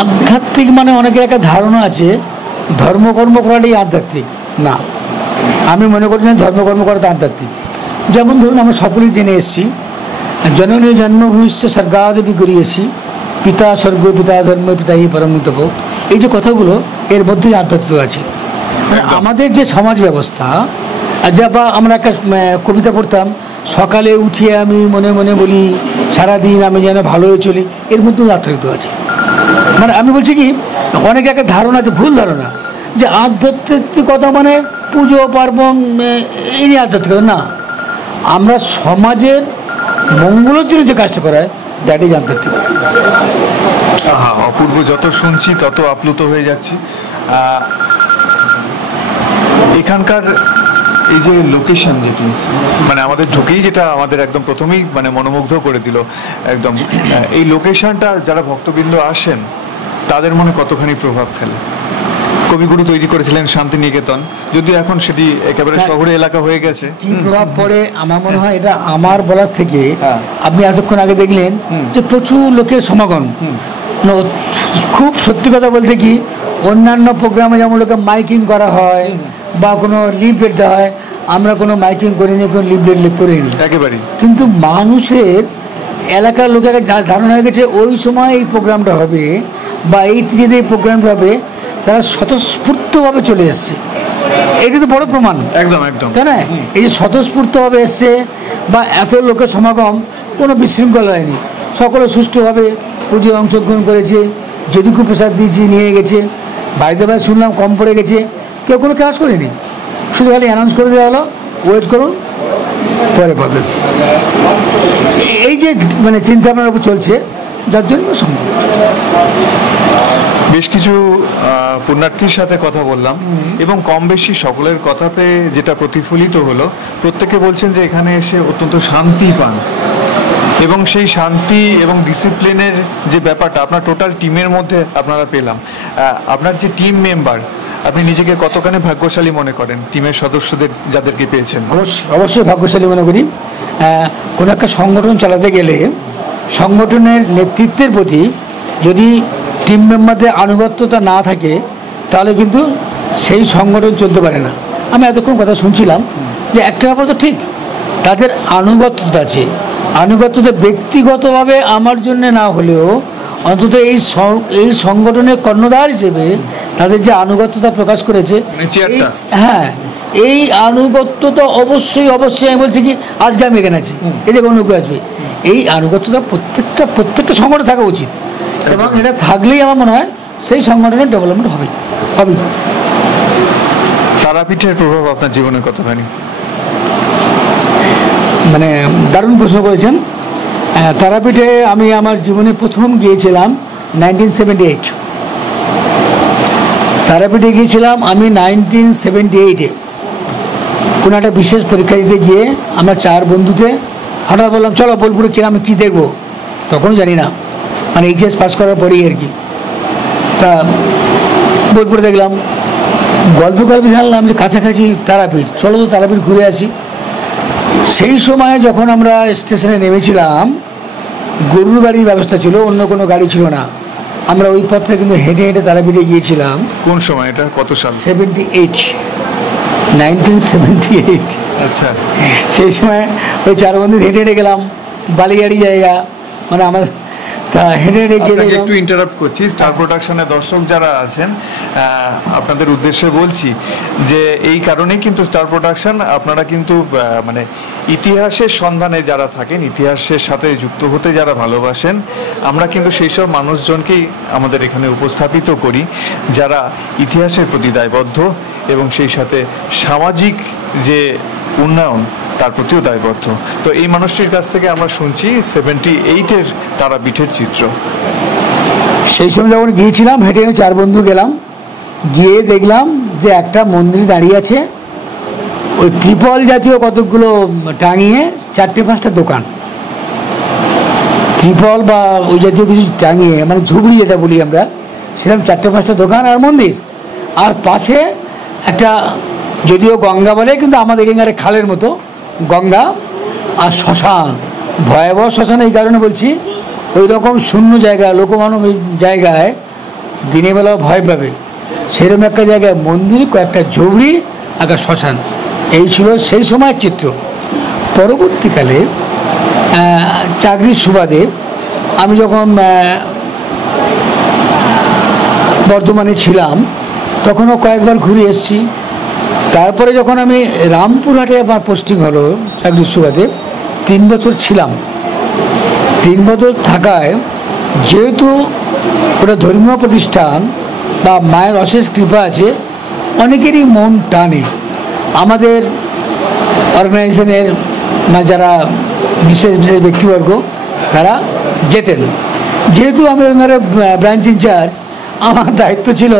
আধ্যাত্মিক মানে অনেকের একটা ধারণা আছে ধর্মকর্ম করাটাই আধ্যাত্মিক। না, আমি মনে করি না ধর্মকর্ম করাটা আধ্যাত্মিক। যেমন ধরুন আমরা সকলেই জেনে এসেছি, জননী জন্মভূমিশ্চ স্বর্গাদপি গরিয়েছি, পিতা স্বর্গ পিতা ধর্ম পিতা হি পরম তপ, এই যে কথাগুলো এর মধ্যেই আধ্যাত্মিক আছে। মানে আমাদের যে সমাজ ব্যবস্থা, যা বা আমরা একটা কবিতা পড়তাম, সকালে উঠিয়ে আমি মনে মনে বলি সারাদিন আমি যেন ভালো হয়ে চলি, এর মধ্যেও আধ্যাত্মিক আছে। মানে আমি বলছি কি, অনেকে একটা ধারণা আছে, ভুল ধারণা, যে আধ্যাত্মিকতা মানে পুজো পার্বণ এই নিয়ে আধ্যাত্মিকতা। না, আমরা সমাজের মঙ্গলের জন্য যে কাজটা করায়, দ্যাট ইজ আধ্যাত্মিকতা। অপূর্ব, যত শুনছি তত আপ্লুত হয়ে যাচ্ছি। এখানকার এই যে লোকেশন, যেটি মানে আমাদের ঢুকেই যেটা আমাদের একদম প্রথমেই মানে মনোমুগ্ধ করে দিল একদম, এই লোকেশনটা যারা ভক্তবৃন্দ আসেন তাদের মনে কতখানি প্রভাব ফেলে? কবিগুরু তৈরি করেছিলেন শান্তিনিকেতন, যদিও এখন সেটি একেবারে শহরে এলাকা হয়ে গেছে। কি প্রভাব পড়ে আমার মনে হয়, এটা আমার বলার থেকে আপনি এতক্ষণ আগে দেখলেন যে প্রচুর লোকের সমাগম। খুব সত্যি কথা বলতে কি, অন্যান্য প্রোগ্রামে যেমন লোকে মাইকিং করা হয় বা কোনো লিফলেট দেওয়া হয়, আমরা কোনো মাইকিং করিনি, কোনো লিফলেট করিনি একেবারেই। কিন্তু মানুষের এলাকার লোকের ধারণা হয়ে গেছে ওই সময় এই প্রোগ্রামটা হবে বা এই তিথিতে এই প্রোগ্রামটা হবে, তারা স্বতঃস্ফূর্তভাবে চলে এসছে। এটা তো বড় প্রমাণ, একদম একদম, তাই না? এই যে স্বতঃস্ফূর্তভাবে এসছে বা এত লোকের সমাগম, কোনো বিশৃঙ্খলা হয়নি, সকলে সুষ্ঠুভাবে পুজোয় অংশগ্রহণ করেছে, যেটুকু প্রসাদ দিয়েছি নিয়ে গেছে। বাড়িতে বাড়ি শুনলাম কম পড়ে গেছে, কেউ কোনো কাজ করেনি, শুধু খালি অ্যানাউন্স করে দেওয়া হলো ওয়েট করুন পরে পাবেন। এই যে মানে চিন্তা ভাবনার উপর চলছে, যার জন্য সম্ভব। বেশ কিছু পুণ্যার্থীর সাথে কথা বললাম এবং কম বেশি সকলের কথাতে যেটা প্রতিফলিত হলো, প্রত্যেকে বলছেন যে এখানে এসে অত্যন্ত শান্তি পান এবং সেই শান্তি এবং ডিসিপ্লিনের যে ব্যাপারটা আপনার টোটাল টিমের মধ্যে আপনারা পেলাম। আপনার যে টিম মেম্বার, আপনি নিজেকে কতখানি ভাগ্যশালী মনে করেন টিমের সদস্যদের যাদেরকে পেয়েছেন? অবশ্যই ভাগ্যশালী মনে করি। কোনো একটা সংগঠন চালাতে গেলে সংগঠনের নেতৃত্বের প্রতি যদি টিম মেম্বারদের আনুগত্যতা না থাকে তাহলে কিন্তু সেই সংগঠন চলতে পারে না। আমি এতক্ষণ কথা শুনছিলাম যে একটা ব্যাপার তো ঠিক, তাদের আনুগত্যতা আছে। আনুগত্যতা ব্যক্তিগতভাবে আমার জন্য না হলেও অন্তত এই সংগঠনের কর্ণধার হিসেবে তাদের যে আনুগত্যতা প্রকাশ করেছে, হ্যাঁ এই আনুগত্যতা অবশ্যই অবশ্যই আমি বলছি কি আজকে আমি এখানে আছি, এই যে কোনো আসবে, এই আনুগত্যতা প্রত্যেকটা সংগঠনে থাকা উচিত এবং এটা থাকলেই আমার মনে হয় সেই সংগঠনের ডেভেলপমেন্ট হবে। তারাপীঠের প্রভাব আপনার জীবনে কতখানি? মানে দারুণ প্রশ্ন করেছেন। তারাপীঠে আমি আমার জীবনে প্রথম গিয়েছিলাম 1978। তারাপীঠে গিয়েছিলাম আমি 1978-এ কোনো একটা বিশেষ পরীক্ষা দিতে গিয়ে আমরা 4 বন্ধুতে হঠাৎ বললাম চলো বোলপুরে কিনা আমি কী দেখবো, তখনও জানি না, মানে এইচএস পাস করার পরেই আর কি। তা বোলপুরে দেখলাম, গল্প জানলাম যে কাছাকাছি তারাপীঠ, চলো তো তারাপীঠ ঘুরে আসি। সেই সময় যখন আমরা স্টেশনে নেমেছিলাম গরুর গাড়ির ব্যবস্থা ছিল, অন্য কোনো গাড়ি ছিল না। আমরা ওই পথে কিন্তু হেঁটে হেঁটে তারাপীঠে গিয়েছিলাম। কোন সময় এটা, কত সাল? 1978। আচ্ছা, সেই সময় ওই 4 বন্ধু হেঁটে হেঁটে গেলাম, বালিয়াড়ি জায়গা, মানে আমার একটু ইন্টারাপ্ট করছি। স্টার প্রোডাকশনের দর্শক যারা আছেন আপনাদের উদ্দেশ্যে বলছি যে এই কারণেই কিন্তু স্টার প্রোডাকশন, আপনারা কিন্তু মানে ইতিহাসের সন্ধানে যারা থাকেন, ইতিহাসের সাথে যুক্ত হতে যারা ভালোবাসেন, আমরা কিন্তু সেই সব মানুষজনকেই আমাদের এখানে উপস্থাপিত করি যারা ইতিহাসের প্রতি দায়বদ্ধ এবং সেই সাথে সামাজিক যে উন্নয়ন তার প্রতিও দায়বদ্ধ। তো এই মানুষটির কাছ থেকে আমরা শুনছি 78-এর তারাপীঠের চিত্র। সেই সময় যখন গিয়েছিলাম হেঁটে হেঁটে 4 বন্ধু গেলাম, গিয়ে দেখলাম যে একটা মন্দির দাঁড়িয়ে আছে, ওই ত্রিপল জাতীয় কতকগুলো টাঙিয়ে 4-5টা দোকান, ত্রিপল বা ওই জাতীয় কিছু টাঙিয়ে, মানে ঝুবড়ি যেটা বলি আমরা, সেরকম 4-5টা দোকান আর মন্দির, আর পাশে একটা যদিও গঙ্গা বলে কিন্তু আমাদের এখানে খালের মতো গঙ্গা, আর শ্মশান, ভয়াবহ শ্মশান এই কারণে বলছি, ওই রকম শূন্য জায়গা, লোকমানব জায়গায় দিনের বেলা ভয় পাবে সেরকম একটা জায়গায় মন্দির, কয়েকটা ঝুবড়ি, একটা শ্মশান, এই ছিল সেই সময়ের চিত্র। পরবর্তীকালে চাকরির সুবাদে আমি যখন বর্ধমানে ছিলাম তখনও কয়েকবার ঘুরে এসেছি। তারপরে যখন আমি রামপুরহাটে আমার পোস্টিং হলো চাকরির সুবাদে, 3 বছর ছিলাম। 3 বছর থাকায় যেহেতু ওটা ধর্মীয় প্রতিষ্ঠান বা মায়ের অশেষ কৃপা আছে, অনেকেরই মন টানে। আমাদের অর্গানাইজেশনের যারা বিশেষ বিশেষ ব্যক্তিবর্গ তারা যেতেন, যেহেতু আমি ওখানে ব্রাঞ্চ ইনচার্জ, আমার দায়িত্ব ছিল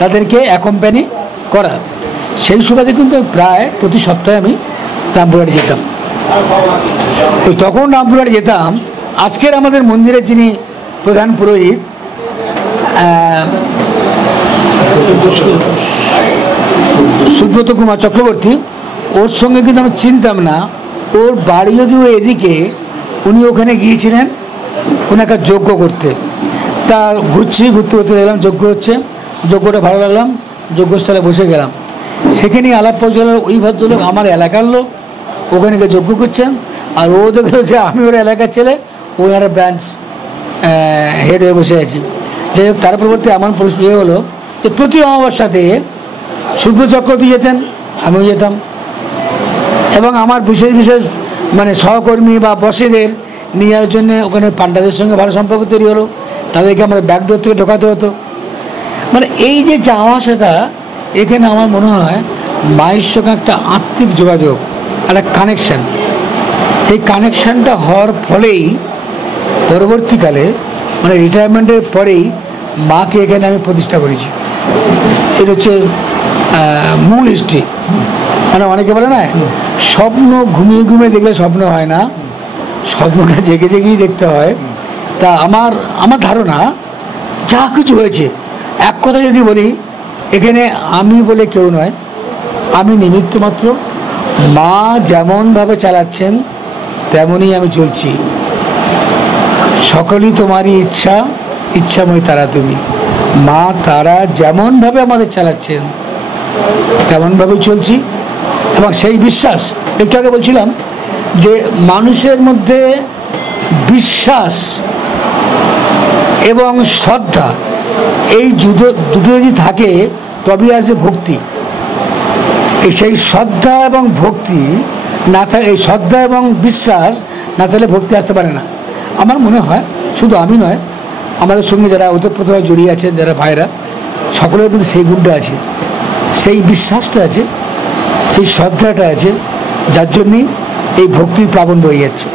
তাদেরকে অ্যাকম্প্যানি করা। সেই সুবাদে কিন্তু প্রায় প্রতি সপ্তাহে আমি রামপুরহাটে যেতাম। ওই তখন রামপুরহাটে যেতাম। আজকের আমাদের মন্দিরের যিনি প্রধান পুরোহিত সুব্রত কুমার চক্রবর্তী, ওর সঙ্গে কিন্তু আমি চিনতাম না। ওর বাড়ি যদিও এদিকে, উনি ওখানে গিয়েছিলেন কোনো একটা যজ্ঞ করতে। তা ঘুরতে ঘুরতে গেলাম, যজ্ঞ হচ্ছে, যজ্ঞটা ভালো লাগলাম, যজ্ঞস্থলে বসে গেলাম। সেখানে আলাপ পৌঁছালো, ওই ভদ্রলোক আমার এলাকার লোক, ওখানে গিয়ে যজ্ঞ করছেন, আর ও দেখলো যে আমি ওর এলাকার ছেলে, ওই একটা ব্রাঞ্চ হেড হয়ে বসে আছি। যাই হোক, তার পরবর্তী আমার পরিস্থিতি হলো যে প্রতি অমাবস্যাতে সুব্রত চক্রবর্তী যেতেন, আমিও যেতাম, এবং আমার বিশেষ বিশেষ মানে সহকর্মী বা বসেদের নিয়ে যাওয়ার জন্য ওখানে পান্ডাদের সঙ্গে ভালো সম্পর্ক তৈরি হলো। তাদেরকে আমরা ব্যাকডোর থেকে ঢোকাতে হতো। মানে এই যে যাওয়া সেটা, এখানে আমার মনে হয় মায়ের সঙ্গে একটা আত্মিক যোগাযোগ, একটা কানেকশান, সেই কানেকশানটা হওয়ার ফলেই পরবর্তীকালে মানে রিটায়ারমেন্টের পরেই মাকে এখানে আমি প্রতিষ্ঠা করেছি। এটা হচ্ছে মূল হিস্ট্রি। মানে অনেকে বলে না স্বপ্ন ঘুমিয়ে ঘুমিয়ে দেখলে স্বপ্ন হয় না, স্বপ্নটা জেগে জেগেই দেখতে হয়। তা আমার ধারণা যা কিছু হয়েছে, এক কথা যদি বলি, এখানে আমি বলে কেউ নয়, আমি নিমিত্ত মাত্র। মা যেমনভাবে চালাচ্ছেন তেমনই আমি চলছি। সকলই তোমারই ইচ্ছা, ইচ্ছাময় তারা তুমি। মা তারা যেমনভাবে আমাদের চালাচ্ছেন তেমনভাবেই চলছি। এবং সেই বিশ্বাস, একটু আগে বলছিলাম যে মানুষের মধ্যে বিশ্বাস এবং শ্রদ্ধা, এই দুটো যদি থাকে তবেই আসবে ভক্তি। সেই শ্রদ্ধা এবং ভক্তি না থাকে, এই শ্রদ্ধা এবং বিশ্বাস না থাকলে ভক্তি আসতে পারে না। আমার মনে হয় শুধু আমি নয়, আমাদের সঙ্গে যারা ওতপ্রোতভাবে জড়িয়ে আছেন, যারা ভাইরা, সকলের মধ্যে সেই গুণটা আছে, সেই বিশ্বাসটা আছে, সেই শ্রদ্ধাটা আছে, যার জন্যই এই ভক্তির প্লাবন বয়ে যাচ্ছে।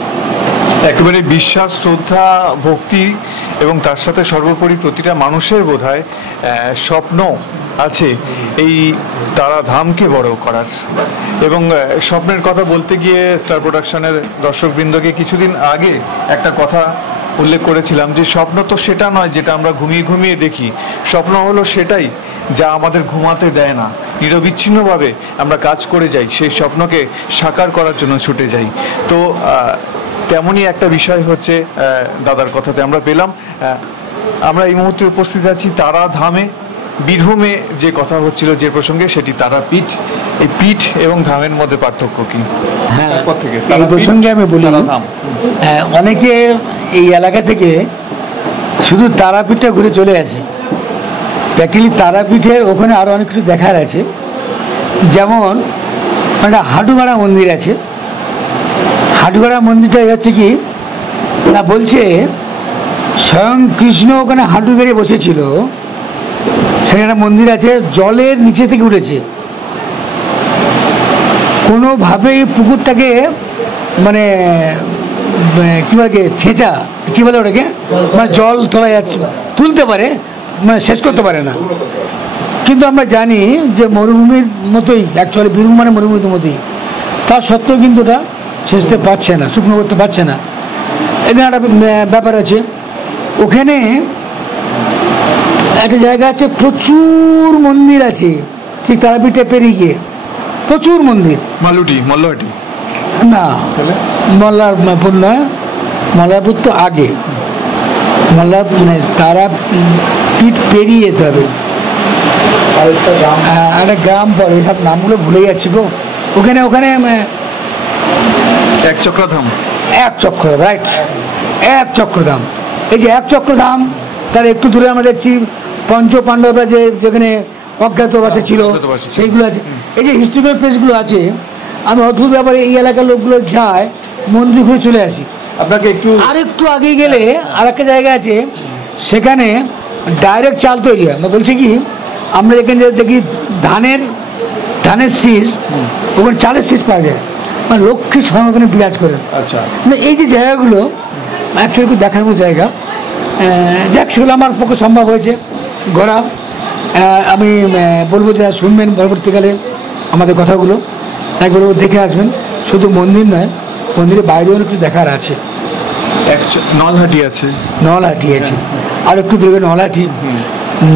একেবারে বিশ্বাস, শ্রদ্ধা, ভক্তি এবং তার সাথে সর্বোপরি প্রতিটা মানুষের বোধহয় স্বপ্ন আছে এই তারা ধামকে বড় করার। এবং স্বপ্নের কথা বলতে গিয়ে স্টার প্রোডাকশনের দর্শকবৃন্দকে কিছুদিন আগে একটা কথা উল্লেখ করেছিলাম যে স্বপ্ন তো সেটা নয় যেটা আমরা ঘুমিয়ে ঘুমিয়ে দেখি, স্বপ্ন হলো সেটাই যা আমাদের ঘুমাতে দেয় না। নিরবিচ্ছিন্নভাবে আমরা কাজ করে যাই, সেই স্বপ্নকে সাকার করার জন্য ছুটে যাই। তো তেমনই একটা বিষয় হচ্ছে দাদার কথাতে আমরা পেলাম। আমরা এই মুহূর্তে উপস্থিত আছি তারা ধামে। বীরভূমে যে কথা হচ্ছিল যে প্রসঙ্গে, সেটি তারাপীঠ। এই পীঠ এবং ধামের মধ্যে পার্থক্য কি? হ্যাঁ, এই প্রসঙ্গে আমি বলি, অনেকে এই এলাকা থেকে শুধু তারাপীঠটা ঘুরে চলে আসে। অ্যাকচুয়ালি তারাপীঠের ওখানে আরও অনেক কিছু দেখার আছে। যেমন একটা হাঁটুগাড়া মন্দির আছে। হাঁটুগাড়া মন্দিরটা হচ্ছে কি না, বলছে স্বয়ং কৃষ্ণ ওখানে হাঁটু গেড়ে বসেছিল। সেখানে মন্দির আছে, জলের নিচে থেকে উঠেছে। কোনোভাবেই পুকুরটাকে মানে কী বলে ছেঁচা, কী বলে ওটাকে, মানে জল তোলা যাচ্ছে, তুলতে পারে, মানে শেষ করতে পারে না। কিন্তু আমরা জানি যে মরুভূমির মতোই, অ্যাকচুয়ালি বীরভূম মানে মরুভূমির মতোই, তা সত্ত্বেও কিন্তু ওটা ছেঁচতে পারছে না, শুকনো করতে পারছে না। এখানে একটা ব্যাপার আছে। ওখানে একটা জায়গা আছে, প্রচুর মন্দির আছে, ঠিক তারাপীঠে পেরিয়ে গিয়ে প্রচুর মন্দির। মল্লারহাটি না, মল্লারপুর নয়, মল্লারপুর তো আগে। মানে তারাপীঠ পেরিয়ে যেতে হবে, একটা গ্রাম পরে, সব নামগুলো ভুলে যাচ্ছি গো। ওখানে এক চক্রধাম, রাইট, এক চক্রধাম। এই যে এক চক্রধাম, তার একটু দূরে আমরা দেখছি পঞ্চ পাণ্ডবরা যেখানে অজ্ঞাতবাসে ছিল সেইগুলো আছে। এই যে হিস্টোরিক্যাল প্লেসগুলো আছে, আমি অদ্ভুত ব্যাপারে এই এলাকার লোকগুলো যায় মন্দির ঘুরে চলে আসি। আপনাকে আরেকটু আগে গেলে আর একটা জায়গা আছে, সেখানে ডাইরেক্ট চাল তৈরি হয়। আমি বলছি কি, আমরা এখানে দেখি ধানের শীষ, ওখানে চালের শীষ পাওয়া যায়, মানে লক্ষ্মী স্বয়ং ওখানে বিরাজ করে। আচ্ছা, মানে এই যে জায়গাগুলো অ্যাকচুয়ালি খুব দেখার মতো জায়গা। যাক, সেগুলো আমার পক্ষে সম্ভব হয়েছে ঘোরা। আমি বলবো যারা শুনবেন পরবর্তীকালে আমাদের কথাগুলো, তাই বলবো দেখে আসবেন। শুধু মন্দির নয়, মন্দিরের বাইরেও কিছু দেখার আছে। নলহাটি আছে, আর একটু দূরে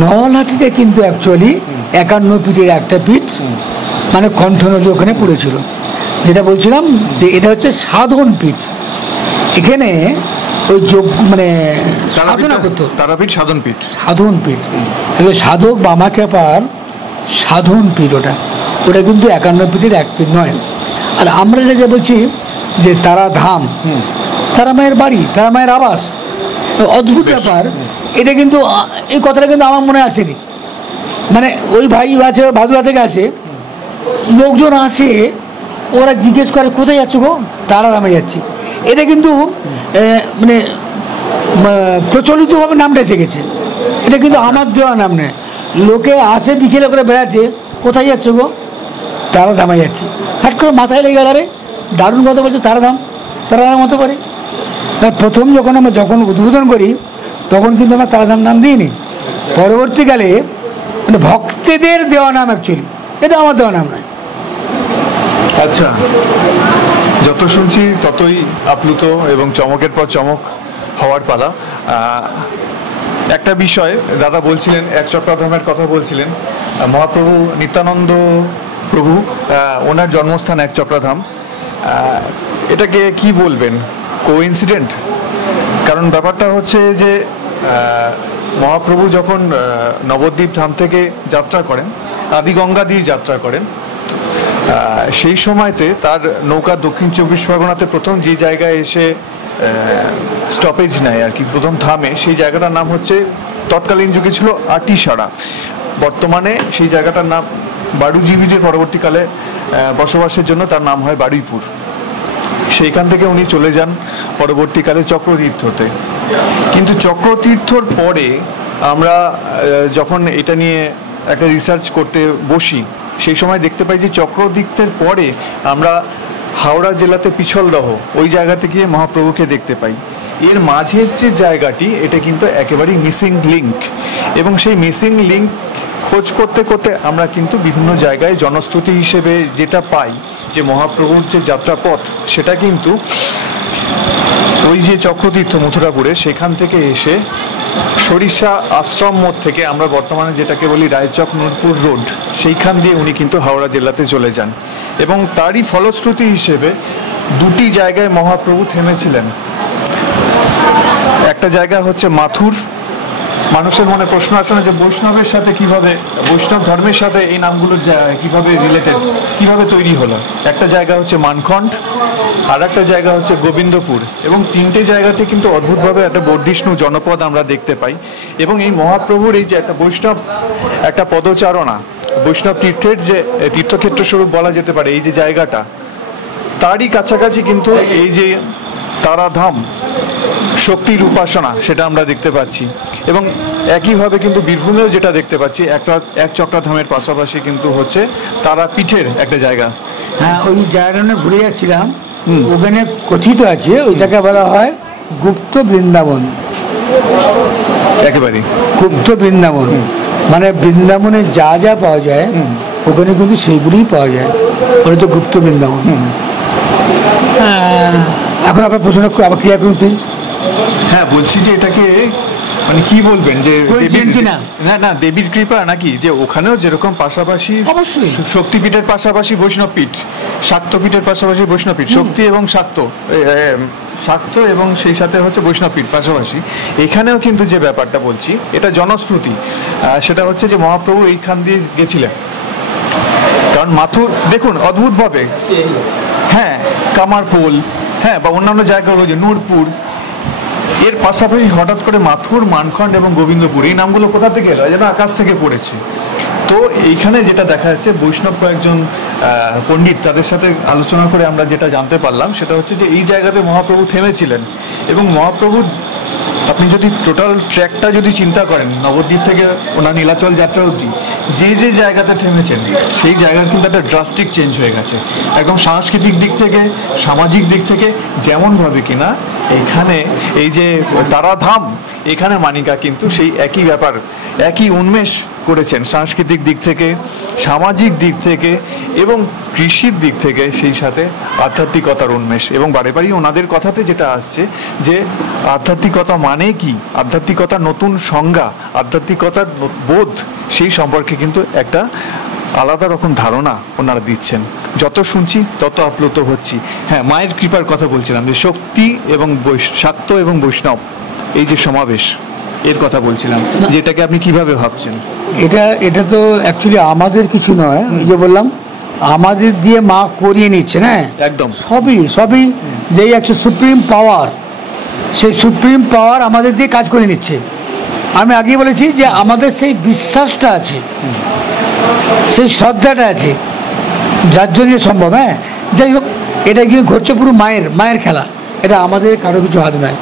নলহাটিতে কিন্তু অ্যাকচুয়ালি 51 পীঠের একটা পীঠ, মানে কণ্ঠ নদী ওখানে পড়েছিল। যেটা বলছিলাম যে এটা হচ্ছে সাধন পীঠ। এখানে ওই যোগ মানে সাধনা করতো, তারাপীঠ সাধন পীঠ, সাধক বামাখ্যাপার সাধন পীঠ। ওটা কিন্তু 51 পীঠের এক পীঠ নয়। আর আমরা যে বলছি যে তারা ধাম, তারা মায়ের বাড়ি, তারা মায়ের আবাস, অদ্ভুত ব্যাপার। এটা কিন্তু এই কথাটা কিন্তু আমার মনে আসেনি। মানে ওই ভাই আছে, ভাদুয়া থেকে আসে, লোকজন আসে, ওরা জিজ্ঞেস করে কোথায় যাচ্ছ গো, তারা ধামে যাচ্ছি। এটা কিন্তু মানে প্রচলিতভাবে নামটা এসে গেছে। এটা কিন্তু আমার দেওয়া নাম নয়। লোকে আসে বিকেলে করে বেড়াতে, কোথায় যাচ্ছ গো, তারা ধামে যাচ্ছি। হাট করে মাথায় লেগে গেল, আরে দারুণ কথা বলছে, তারা ধাম হতে পারে। প্রথম যখন উদ্বোধন করি তখন কিন্তু আমরা তারাধাম নাম দিইনি। পরবর্তীকালে মানে ভক্তদের দেওয়া নাম, অ্যাকচুয়ালি এটা আমার দেওয়া নাম নয়। আচ্ছা, যত শুনছি ততই আপ্লুত এবং চমকের পর চমক হওয়ার পালা। একটা বিষয় দাদা বলছিলেন, এক চক্রধামের কথা বলছিলেন, মহাপ্রভু নিত্যানন্দ প্রভু ওনার জন্মস্থান এক চক্রধাম, এটাকে কি বলবেন, কোইন্সিডেন্ট? কারণ ব্যাপারটা হচ্ছে যে মহাপ্রভু যখন নবদ্বীপ ধাম থেকে যাত্রা করেন, আদিগঙ্গা দিয়ে যাত্রা করেন, সেই সময়তে তার নৌকা দক্ষিণ 24 পরগনাতে প্রথম যে জায়গায় এসে স্টপেজ নেয় আর কি, প্রথম থামে, সেই জায়গাটার নাম হচ্ছে, তৎকালীন যুগে ছিল আটিসারা, বর্তমানে সেই জায়গাটার নাম বারুজীবীদের পরবর্তীকালে বসবাসের জন্য তার নাম হয় বারুইপুর। সেইখান থেকে উনি চলে যান পরবর্তীকালে চক্রতীর্থতে। কিন্তু চক্রতীর্থর পরে আমরা যখন এটা নিয়ে একটা রিসার্চ করতে বসি, সেই সময় দেখতে পাই যে চক্রতীর্থের পরে আমরা হাওড়া জেলাতে পিছলদহ ওই জায়গাতে গিয়ে মহাপ্রভুকে দেখতে পাই। এর মাঝের যে জায়গাটি, এটা কিন্তু একেবারেই মিসিং লিঙ্ক, এবং সেই মিসিং লিঙ্ক খোঁজ করতে করতে আমরা কিন্তু বিভিন্ন জায়গায় জনশ্রুতি হিসেবে যেটা পাই যে মহাপ্রভুর যে যাত্রাপথ, সেটা কিন্তু ওই যে চক্রতীর্থ মথুরাপুরে, সেখান থেকে এসে সরিষা আশ্রম মোড় থেকে, আমরা বর্তমানে যেটাকে বলি রায়চক নূরপুর রোড, সেইখান দিয়ে উনি কিন্তু হাওড়া জেলাতে চলে যান। এবং তারই ফলশ্রুতি হিসেবে দুটি জায়গায় মহাপ্রভু থেমেছিলেন। একটা জায়গা হচ্ছে মাথুর। মানুষের মনে প্রশ্ন আসে না যে বৈষ্ণবের সাথে কিভাবে, বৈষ্ণব ধর্মের সাথে এই নামগুলো কিভাবে রিলেটেড, কিভাবে তৈরি হলো। একটা জায়গা হচ্ছে মানখণ্ড, আর একটা জায়গা হচ্ছে গোবিন্দপুর, এবং তিনটে জায়গাতে কিন্তু অদ্ভুতভাবে একটা বর্ধিষ্ণু জনপদ আমরা দেখতে পাই। এবং এই মহাপ্রভুর এই যে একটা বৈষ্ণব, একটা পদচারণা, বৈষ্ণব তীর্থের যে তীর্থক্ষেত্র স্বরূপ বলা যেতে পারে এই যে জায়গাটা, তারই কাছাকাছি কিন্তু এই যে তারাধাম, শক্তির উপাসনা, সেটা আমরা দেখতে পাচ্ছি। এবং একইভাবে কিন্তু বীরভূমেও যেটা দেখতে পাচ্ছি, এক চক্রধামের পাশাপাশি কিন্তু হচ্ছে তারাপীঠের একটা জায়গা। হ্যাঁ, ওই জায়গাটা ভুলে যাচ্ছিলাম, ওখানে কথিত আছে ওইটাকে বলা হয় গুপ্ত বৃন্দাবন। একেবারে গুপ্ত বৃন্দাবন মানে বৃন্দাবনে যা যা পাওয়া যায় ওখানে কিন্তু সেইগুলিই পাওয়া যায়, ওটা তো গুপ্ত বৃন্দাবন। এখন আপনার প্রশ্ন আবার ক্লিয়ার করুন প্লিজ। হ্যাঁ, বলছি যে এটাকে মানে কি বলবেন, যে না না দেবীর কৃপা নাকি, যে ওখানেও যেরকম পাশাপাশি শক্তিপীঠের পাশাপাশি বৈষ্ণবপীঠ, শাক্তপীঠের পাশাপাশি বৈষ্ণবপীঠ, শক্তি এবং শাক্ত এবং সেই সাথে হচ্ছে বৈষ্ণবপীঠ পাশাপাশি, এখানেও কিন্তু যে ব্যাপারটা বলছি, এটা জনশ্রুতি, সেটা হচ্ছে যে মহাপ্রভু এইখান দিয়ে গেছিলেন। কারণ মাথুর দেখুন অদ্ভুতভাবে, হ্যাঁ কামারপোল, হ্যাঁ বা অন্যান্য জায়গাগুলো যে নূরপুর, এর পাশাপাশি হঠাৎ করে মাথুর, মানখণ্ড এবং গোবিন্দপুর, এই নামগুলো কোথা থেকে এলো, যেন আকাশ থেকে পড়েছে। তো এইখানে যেটা দেখা যাচ্ছে, বৈষ্ণব কয়েকজন পণ্ডিত, তাদের সাথে আলোচনা করে আমরা যেটা জানতে পারলাম, সেটা হচ্ছে যে এই জায়গাতে মহাপ্রভু থেমেছিলেন। এবং মহাপ্রভুর আপনি যদি টোটাল ট্র্যাকটা যদি চিন্তা করেন, নবদ্বীপ থেকে ওনার নীলাচল যাত্রা অবধি যে যে জায়গাতে থেমেছেন, সেই জায়গার কিন্তু একটা ড্রাস্টিক চেঞ্জ হয়ে গেছে, একদম সাংস্কৃতিক দিক থেকে, সামাজিক দিক থেকে। যেমনভাবে কিনা এখানে এই যে তারাধাম, এখানে মানিকা কিন্তু সেই একই ব্যাপার, একই উন্মেষ করেছেন সাংস্কৃতিক দিক থেকে, সামাজিক দিক থেকে এবং কৃষির দিক থেকে, সেই সাথে আধ্যাত্মিকতার উন্মেষ। এবং বারে বারেই ওনাদের কথাতে যেটা আসছে যে আধ্যাত্মিকতা মানে কি, আধ্যাত্মিকতার নতুন সংজ্ঞা, আধ্যাত্মিকতার বোধ, সেই সম্পর্কে কিন্তু একটা আলাদা রকম ধারণা ওনারা দিচ্ছেন। যত শুনছি তত আপ্লুত হচ্ছি। হ্যাঁ, মায়ের কৃপার কথা বলছিলাম, যে শক্তি এবং শাক্ত এবং বৈষ্ণব, এই যে সমাবেশ, এর কথা বলছিলাম, যেটাকে আপনি কিভাবে ভাবছেন? এটা তো অ্যাকচুয়ালি আমাদের কিছু নয়, যে বললাম আমাদের দিয়ে মা করিয়ে নিচ্ছে না, একদম সবই যে একটা সুপ্রিম পাওয়ার, সেই সুপ্রিম পাওয়ার আমাদের দিয়ে কাজ করে নিচ্ছে। আমি আগেই বলেছি যে আমাদের সেই বিশ্বাসটা আছে, সেই শ্রদ্ধাটা আছে, যার জন্য সম্ভব। হ্যাঁ, যাই হোক, এটা গিয়ে ঘটছে পুরো মায়ের খেলা, এটা আমাদের কারো কিছু হাত নয়।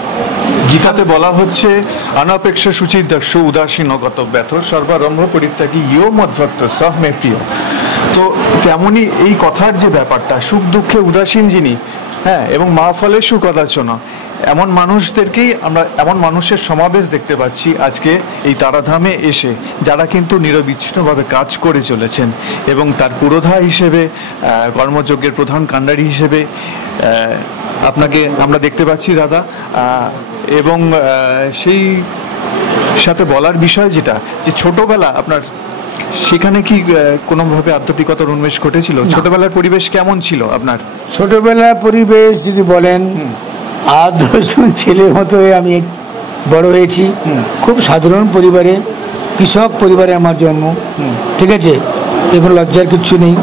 গীতাতে বলা হচ্ছে অনপেক্ষ সুচির দস্যু উদাসীনগত ব্যথ সর্বারম্ভ পরিত্যাগী ইয় মদ্ভক্ত সহ মে প্রিয়। তো তেমনই এই কথার যে ব্যাপারটা, সুখ দুঃখে উদাসীন যিনি, হ্যাঁ, এবং মা ফলে সুকদাচনা, এমন মানুষদেরকেই আমরা, এমন মানুষের সমাবেশ দেখতে পাচ্ছি আজকে এই তারাধামে এসে, যারা কিন্তু নিরবিচ্ছিন্নভাবে কাজ করে চলেছেন। এবং তার পুরোধা হিসেবে, কর্মযজ্ঞের প্রধান কাণ্ডারি হিসেবে আপনাকে আমরা দেখতে পাচ্ছি দাদা। এবং সাথে বলার বিষয় যেটা যে ছোটবেলা আপনার সেখানে কি কোনোভাবে আধ্যাত্মিকতার উন্মেষ ঘটেছিল? ছোটবেলার পরিবেশ কেমন ছিল আপনার? ছোটবেলার পরিবেশ যদি বলেন, আদর্শ ছেলে মতো আমি বড় হয়েছি। খুব সাধারণ পরিবারে, কৃষক পরিবারে আমার জন্ম। ঠিক আছে, এগুলো লজ্জার কিচ্ছু নেই।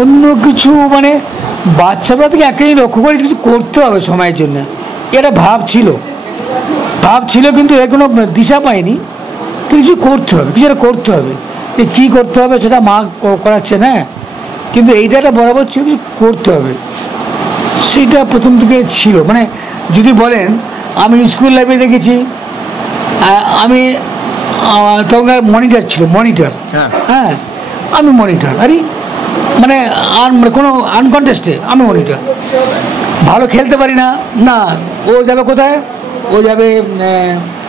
অন্য কিছু মানে বাচ্চারা থেকে একটাই লক্ষ্য করে কিছু করতে হবে সময়ের জন্য, এটা ভাব ছিল কিন্তু এর কোনো দিশা পাইনি। কিছু করতে হবে, কিছু একটা করতে হবে। কী করতে হবে সেটা মা করাচ্ছে না, কিন্তু এইটা একটা বরাবর ছিল, কিছু করতে হবে, সেটা প্রথম থেকে ছিল। মানে যদি বলেন, আমি স্কুল লাইফে দেখেছি, আমি তখন মনিটর ছিল, মনিটর। হ্যাঁ, আমি মনিটর। আরে মানে কোনো আনকন্টেস্টে আমি মনিটর। ভালো খেলতে পারি না, না ও যাবে কোথায়, ও যাবে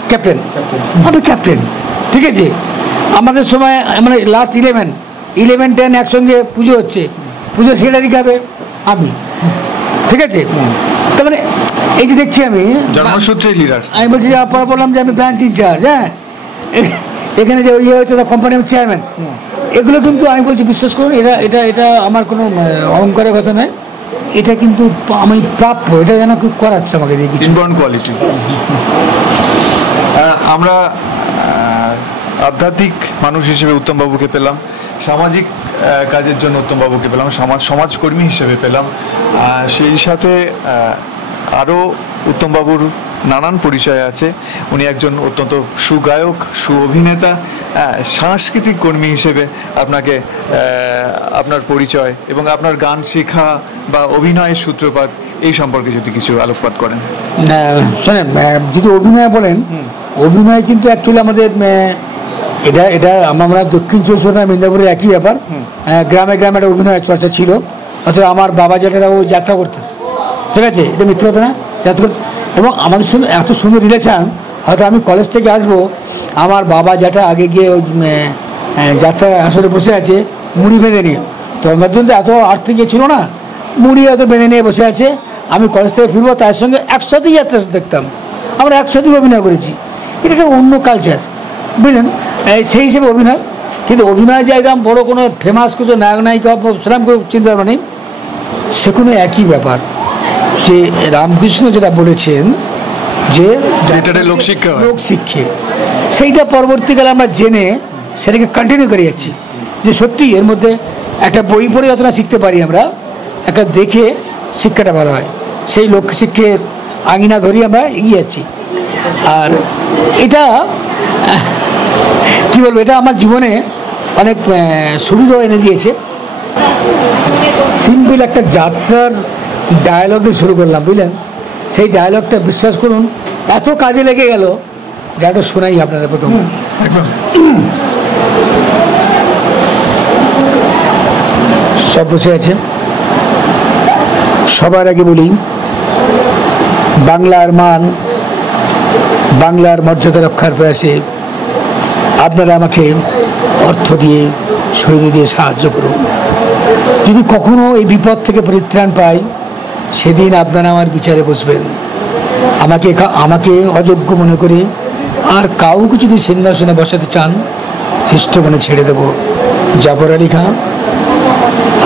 ক্যাপ্টেন, আমি ক্যাপ্টেন। ঠিক আছে, আমাদের সময় মানে লাস্ট 11-10 একসঙ্গে পুজো হচ্ছে, পুজো সেটা দিকে হবে আমি। ঠিক আছে, তার মানে এই যে দেখছি আমি জন্মসূত্রে লিডার। আমি বলছি, পরে বললাম যে আমি ব্রাঞ্চ ইনচার্জ। হ্যাঁ, এখানে যে ইয়ে হচ্ছে কোম্পানি চেয়ারম্যান, এগুলো কিন্তু আমি বলছি বিশ্বাস করুন, এটা আমার কোনো অহংকারের কথা নয়, এটা কিন্তু আমি প্রাপ্য, এটা যেন কেউ করাচ্ছে আমাকে দেখি, ইনবর্ন কোয়ালিটি। আমরা আধ্যাত্মিক মানুষ হিসেবে উত্তমবাবুকে পেলাম, সামাজিক কাজের জন্য উত্তমবাবুকে পেলাম, সমাজকর্মী হিসেবে পেলাম, সেই সাথে আরও উত্তমবাবুর নানান পরিচয় আছে। উনি একজন অত্যন্ত সুগায়ক, সুঅভিনেতা, সাংস্কৃতিক কর্মী হিসেবে আপনাকে আপনার পরিচয় এবং আপনার গান শেখা বা অভিনয়ের সূত্রপাত এই সম্পর্কে যদি কিছু আলোকপাত করেন। শোনেন, যদি অভিনয় বলেন, অভিনয় কিন্তু অ্যাকচুয়ালি আমাদের এটা আমরা দক্ষিণ 24 পরগনা মেদিনীপুরের একই ব্যাপার। গ্রামে গ্রামে একটা অভিনয় চর্চা ছিল। অথবা আমার বাবা যেটা ও যাত্রা করতেন, ঠিক আছে, এটা মিথ্যে কথা না, যাত্রা করতেন। এবং আমাদের সঙ্গে এত সুন্দর রিলেশান, হয়তো আমি কলেজ থেকে আসবো, আমার বাবা যেটা আগে গিয়ে যাত্রা আসলে বসে আছে মুড়ি বেঁধে নিয়ে, তো আমার জন্য এত আর্থিক ছিল না, মুড়ি হয়তো বেঁধে নিয়ে বসে আছে, আমি কলেজ থেকে ফিরবো, তার সঙ্গে একসাথেই যাত্রা দেখতাম, আমরা একসাথেই অভিনয় করেছি। এটা একটা অন্য কালচার, বুঝলেন, সেই হিসেবে অভিনয়। কিন্তু অভিনয় যে একদম বড়ো কোনো ফেমাস কিছু নায়ক নায়িকা সেরকম কোনো চিন্তা ভাবনা নেই, সেখানে একই ব্যাপার যে রামকৃষ্ণ যেটা বলেছেন যে লোকশিক্ষা, সেইটা পরবর্তীকালে আমরা জেনে সেটাকে কন্টিনিউ করে যাচ্ছি, যে সত্যি এর মধ্যে একটা বই পড়ে যতটা শিখতে পারি আমরা, একটা দেখে শিক্ষাটা ভালো হয়, সেই লোকশিক্ষার আঙিনা ধরেই আমরা এগিয়ে যাচ্ছি। আর এটা কী বলবো, এটা আমার জীবনে অনেক সুবিধাও এনে দিয়েছে। সিম্পল একটা যাত্রার ডায়ালগ দিয়ে শুরু করলাম, বুঝলেন, সেই ডায়ালগটা বিশ্বাস করুন এত কাজে লেগে গেল, ডায়ালগ শোনাই আপনাদের প্রথম। সব বসে আছে, সবার আগে বলি, বাংলার মান, বাংলার মর্যাদা রক্ষার প্রয়াসে আপনারা আমাকে অর্থ দিয়ে, সৈন্য দিয়ে সাহায্য করুন। যদি কখনো এই বিপদ থেকে পরিত্রাণ পাই, সেদিন আপনারা আমার বিচারে বসবেন। আমাকে অযোগ্য মনে করে আর কাউকে যদি সিংহাসনে বসাতে চান, শিষ্ট মনে ছেড়ে দেব। জাফর আলী খান,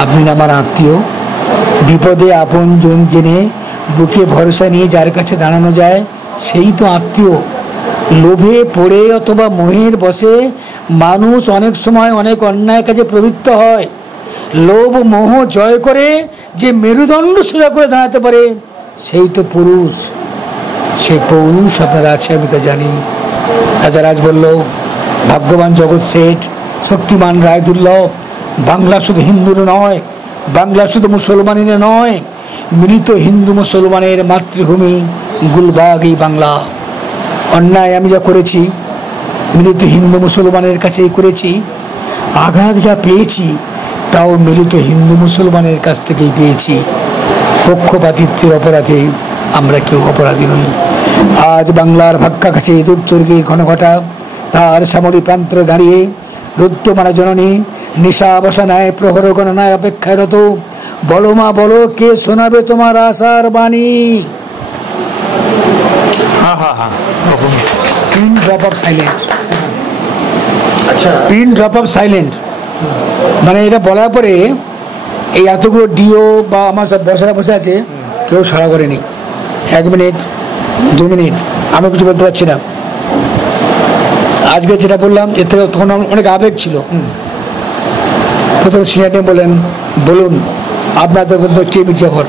আপনি আমার আত্মীয়, বিপদে আপন জন জেনে বুকে ভরসা নিয়ে যার কাছে দাঁড়ানো যায়, সেই তো আত্মীয়। লোভে পড়ে অথবা মোহের বশে মানুষ অনেক সময় অনেক অন্যায় কাজে প্রবৃত্ত হয়। লোভ মোহ জয় করে যে মেরুদণ্ড সোজা করে দাঁড়াতে পারে, সেই তো পুরুষ। সেই পৌরুষ আপনার আছে, আমি তা জানি। রাজারাজ বলল, ভাগ্যবান জগৎ শেঠ, শক্তিমান রায় দুর্লভ। বাংলা শুধু হিন্দুর নয়, বাংলা শুধু মুসলমানের নয়, মিলিত হিন্দু মুসলমানের মাতৃভূমি গুলবাগ এই বাংলা। অন্যায় আমি যা করেছি মিলিত হিন্দু মুসলমানের কাছেই করেছি, আঘাত যা পেয়েছি তাও মিলিত হিন্দু মুসলমানের কাছ থেকেই পেয়েছি। পক্ষপাতিত্বের অপরাধে আমরা কেউ অপরাধী নই। আজ বাংলার ভাগ্যা কাছে দুর্যোগের ঘনঘটা, তার সামরি প্রান্তরে দাঁড়িয়ে রুদ্রমানা জননী নিশা বসানায় প্রহর গণনায় অপেক্ষারত। বলো মা বলো, কে শোনাবে তোমার আশার বাণী? Pin drop of silent. আচ্ছা, পিন ড্রপ অফ সাইলেন্ট মানে এটা বলার পরে এই এতগুলো ডিও বা আমার সব বসারা বসে আছে, কেউ সাড়া করেনি। 1 মিনিট 2 মিনিট আমি কিছু বলতে পারছি না। আজকে যেটা বললাম এর থেকে তখন অনেক আবেগ ছিল। প্রথম সিনিয়র বলেন, বলুন আপনাদের মধ্যে কে মির্জাফর?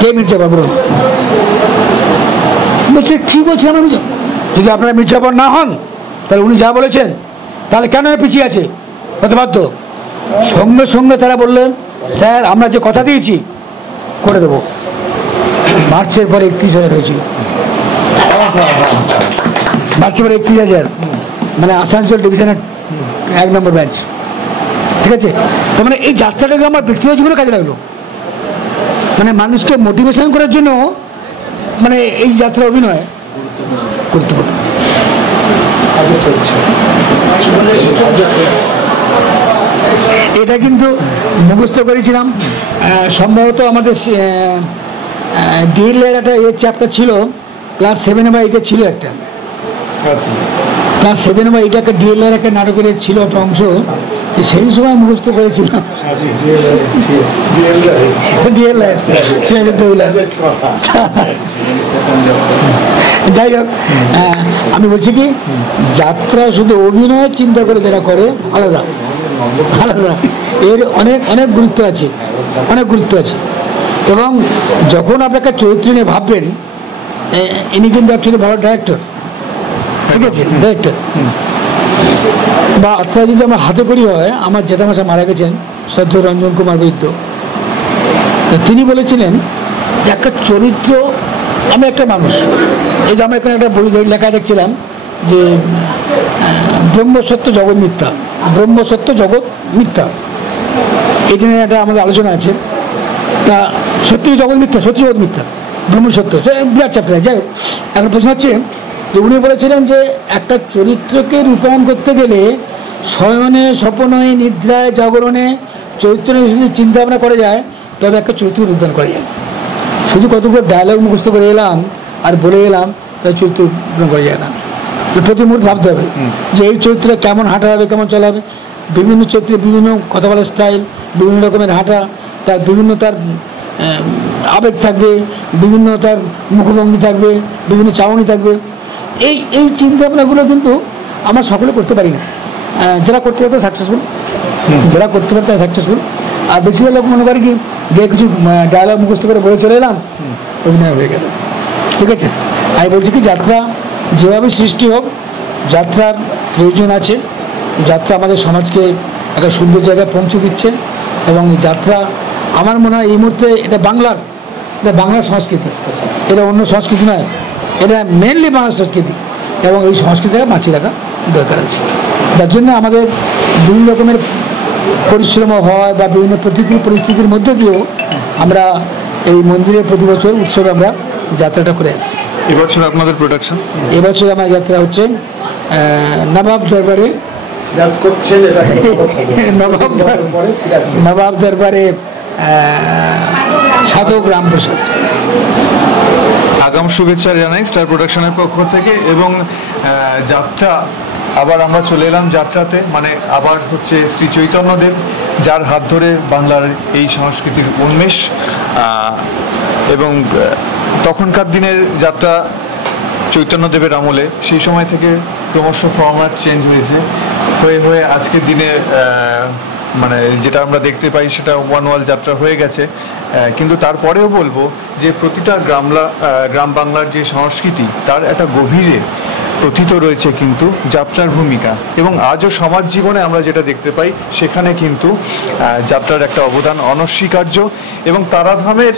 কে মির্জাফর বলুন? বলছে কি বলছেন আমি? যদি আপনারা মির্জাফর না হন তাহলে উনি যা বলেছেন তাহলে কেন পিছিয়ে আছে হতে বাধ্য। সঙ্গে সঙ্গে তারা বললেন, স্যার আমরা যে কথা দিয়েছি করে দেবো। মার্চের পরে 31,000 হয়েছিল, মার্চের পরে 31,000, মানে আসানসোল ডিভিশনের 1 নম্বর ব্রাঞ্চ। ঠিক আছে, তো মানে এই যাত্রাটাকে আমার ব্যক্তিগত জীবনে কাজে লাগলো, মানে মানুষকে মোটিভেশন করার জন্য মানে এই যাত্রা অভিনয় গুরুত্বপূর্ণ। এটা কিন্তু মুখস্থ করেছিলাম সম্ভবত আমাদের ডিএল এর একটা চ্যাপ্টার ছিল, ক্লাস 7 বা 8 ছিল একটা, ক্লাস 7 বা 8 একটা ডিএল এর একটা নাটকের ছিল একটা অংশ, সেই সময় মুখস্থ করেছিলাম। যাই হোক, আমি বলছি কি যাত্রা শুধু অভিনয়ের চিন্তা করে যারা করে আলাদা আলাদা, এর অনেক অনেক গুরুত্ব আছে, অনেক গুরুত্ব আছে। এবং যখন আপনি একটা চরিত্র নিয়ে ভাববেন, ইনি কিন্তু অ্যাকচুয়ালি ভালো ডাইরেক্টর, ঠিক আছে, ডাইরেক্টর। বা অর্থাৎ যদি আমার হাতে করি হয়, আমার জেঠামশা মারা গেছেন শ্রদ্ধ রঞ্জন কুমার বৈদ্য, তিনি বলেছিলেন যে একটা চরিত্র, আমি একটা মানুষ, এই যে আমরা এখানে একটা বই লেখা দেখছিলাম যে ব্রহ্মসত্য জগৎ মিথ্যা, ব্রহ্মসত্য জগৎ মিথ্যা, এই দিনে একটা আমাদের আলোচনা আছে। তা সত্যি জগৎ মিথ্যা, সত্যি জগৎ মিথ্যা, ব্রহ্মসত্য, সে বিরাট চ্যাপ্টার। যাই হোক, এখন প্রশ্ন হচ্ছে যে উনি বলেছিলেন যে একটা চরিত্রকে রূপায়ণ করতে গেলে শয়নে স্বপ্নে নিদ্রায় জাগরণে চরিত্র যদি চিন্তা ভাবনা করা যায় তবে একটা চরিত্র রূপায়ণ করা যায়। শুধু কতগুলো ডায়লগ মুখস্থ করে এলাম আর বলে এলাম তাই চরিত্র রূপায়ণ করা যায় না। প্রতি মুহূর্তে ভাবতে হবে যে এই চরিত্রে কেমন হাঁটা হবে, কেমন চলা হবে। বিভিন্ন চরিত্রে বিভিন্ন কথা বলার স্টাইল, বিভিন্ন রকমের হাঁটা, তার বিভিন্ন তার আবেগ থাকবে, বিভিন্ন তার মুখভঙ্গি থাকবে, বিভিন্ন চাউনি থাকবে। এই চিন্তা ভাবনাগুলো কিন্তু আমরা সকলে করতে পারি না। যারা করতে পারে সাকসেসফুল, যারা করতে পারে তারা সাকসেসফুল। আর বেশিরভাগ লোক মনে করে কি যে কিছু ডায়লগ মুখস্থ করে বলে চলে এলাম, অভিনয় হয়ে গেল। ঠিক আছে, আমি বলছি কি যাত্রা যেভাবে সৃষ্টি হোক, যাত্রার প্রয়োজন আছে। যাত্রা আমাদের সমাজকে একটা সুন্দর জায়গায় পৌঁছে দিচ্ছে এবং এই যাত্রা আমার মনে হয় এই মুহূর্তে এটা বাংলার সংস্কৃতি, এটা অন্য সংস্কৃতি নয়, এটা মেনলি বাংলার সংস্কৃতি এবং এই সংস্কৃতিটা বাঁচিয়ে রাখা দরকার আছে। যার জন্য আমাদের বিভিন্ন রকমের পরিশ্রম হয় বা বিভিন্ন প্রতিকূল পরিস্থিতির মধ্যে দিয়েও আমরা এই মন্দিরে প্রতি বছর উৎসবে আমরা যাত্রাটা করে আসছি। এবছর আপনাদের প্রোডাকশন? এবছর আমার যাত্রা হচ্ছে নবাব দরবারে, নবাব দরবারে সাধক রামপ্রসাদ। আগাম শুভেচ্ছা জানাই স্টার প্রোডাকশনের পক্ষ থেকে। এবং যাত্রা আবার আমরা চলে এলাম যাত্রাতে, মানে আবার হচ্ছে শ্রী চৈতন্যদেব, যার হাত ধরে বাংলার এই সংস্কৃতির উন্মেষ। এবং তখনকার দিনের যাত্রা চৈতন্যদেবের আমলে, সেই সময় থেকে ক্রমশ ফরম্যাট চেঞ্জ হয়েছে, হয়ে আজকের দিনে মানে যেটা আমরা দেখতে পাই সেটা ওয়ান ওয়াল যাত্রা হয়ে গেছে। কিন্তু তারপরেও বলবো যে প্রতিটা গ্রাম বাংলার যে সংস্কৃতি তার একটা গভীরে প্রথিত রয়েছে কিন্তু যাত্রার ভূমিকা। এবং আজও সমাজ জীবনে আমরা যেটা দেখতে পাই সেখানে কিন্তু যাত্রার একটা অবদান অনস্বীকার্য। এবং তারাধামের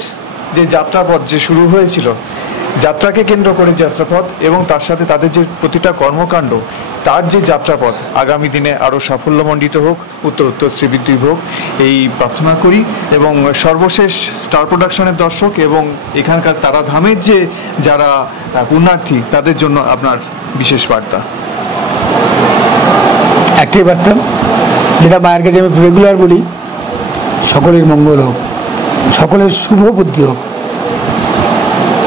যে যাত্রাপথ যে শুরু হয়েছিল, যাত্রাকে কেন্দ্র করে যাত্রাপথ এবং তার সাথে তাদের যে প্রতিটা কর্মকাণ্ড, তার যে যাত্রাপথ আগামী দিনে আরও সাফল্যমণ্ডিত হোক, উত্তর শ্রীবৃদ্ধি হোক, এই প্রার্থনা করি। এবং সর্বশেষ স্টার প্রোডাকশনের দর্শক এবং এখানকার তারাধামের যে যারা পুণ্যার্থী তাদের জন্য আপনার বিশেষ বার্তা? একটাই বার্তা, যেটা মায়ের কাছে আমি রেগুলার বলি, সকলের মঙ্গল হোক। সকলের শুভ বুদ্ধি হোক,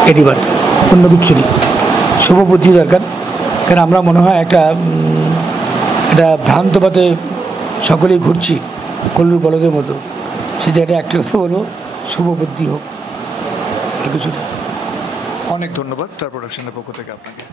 এটি বার্তা, অন্য কিছু নেই। শুভ বুদ্ধি দরকার, কারণ আমরা মনে হয় একটা ভ্রান্ত পথে সকলেই ঘুরছি কল্লুর বলদের মতো। সে জায়গাটা একটি কথা বলবো, শুভ বুদ্ধি হোক, আর কিছু। অনেক ধন্যবাদ স্টার প্রোডাকশনের পক্ষ থেকে আপনাকে।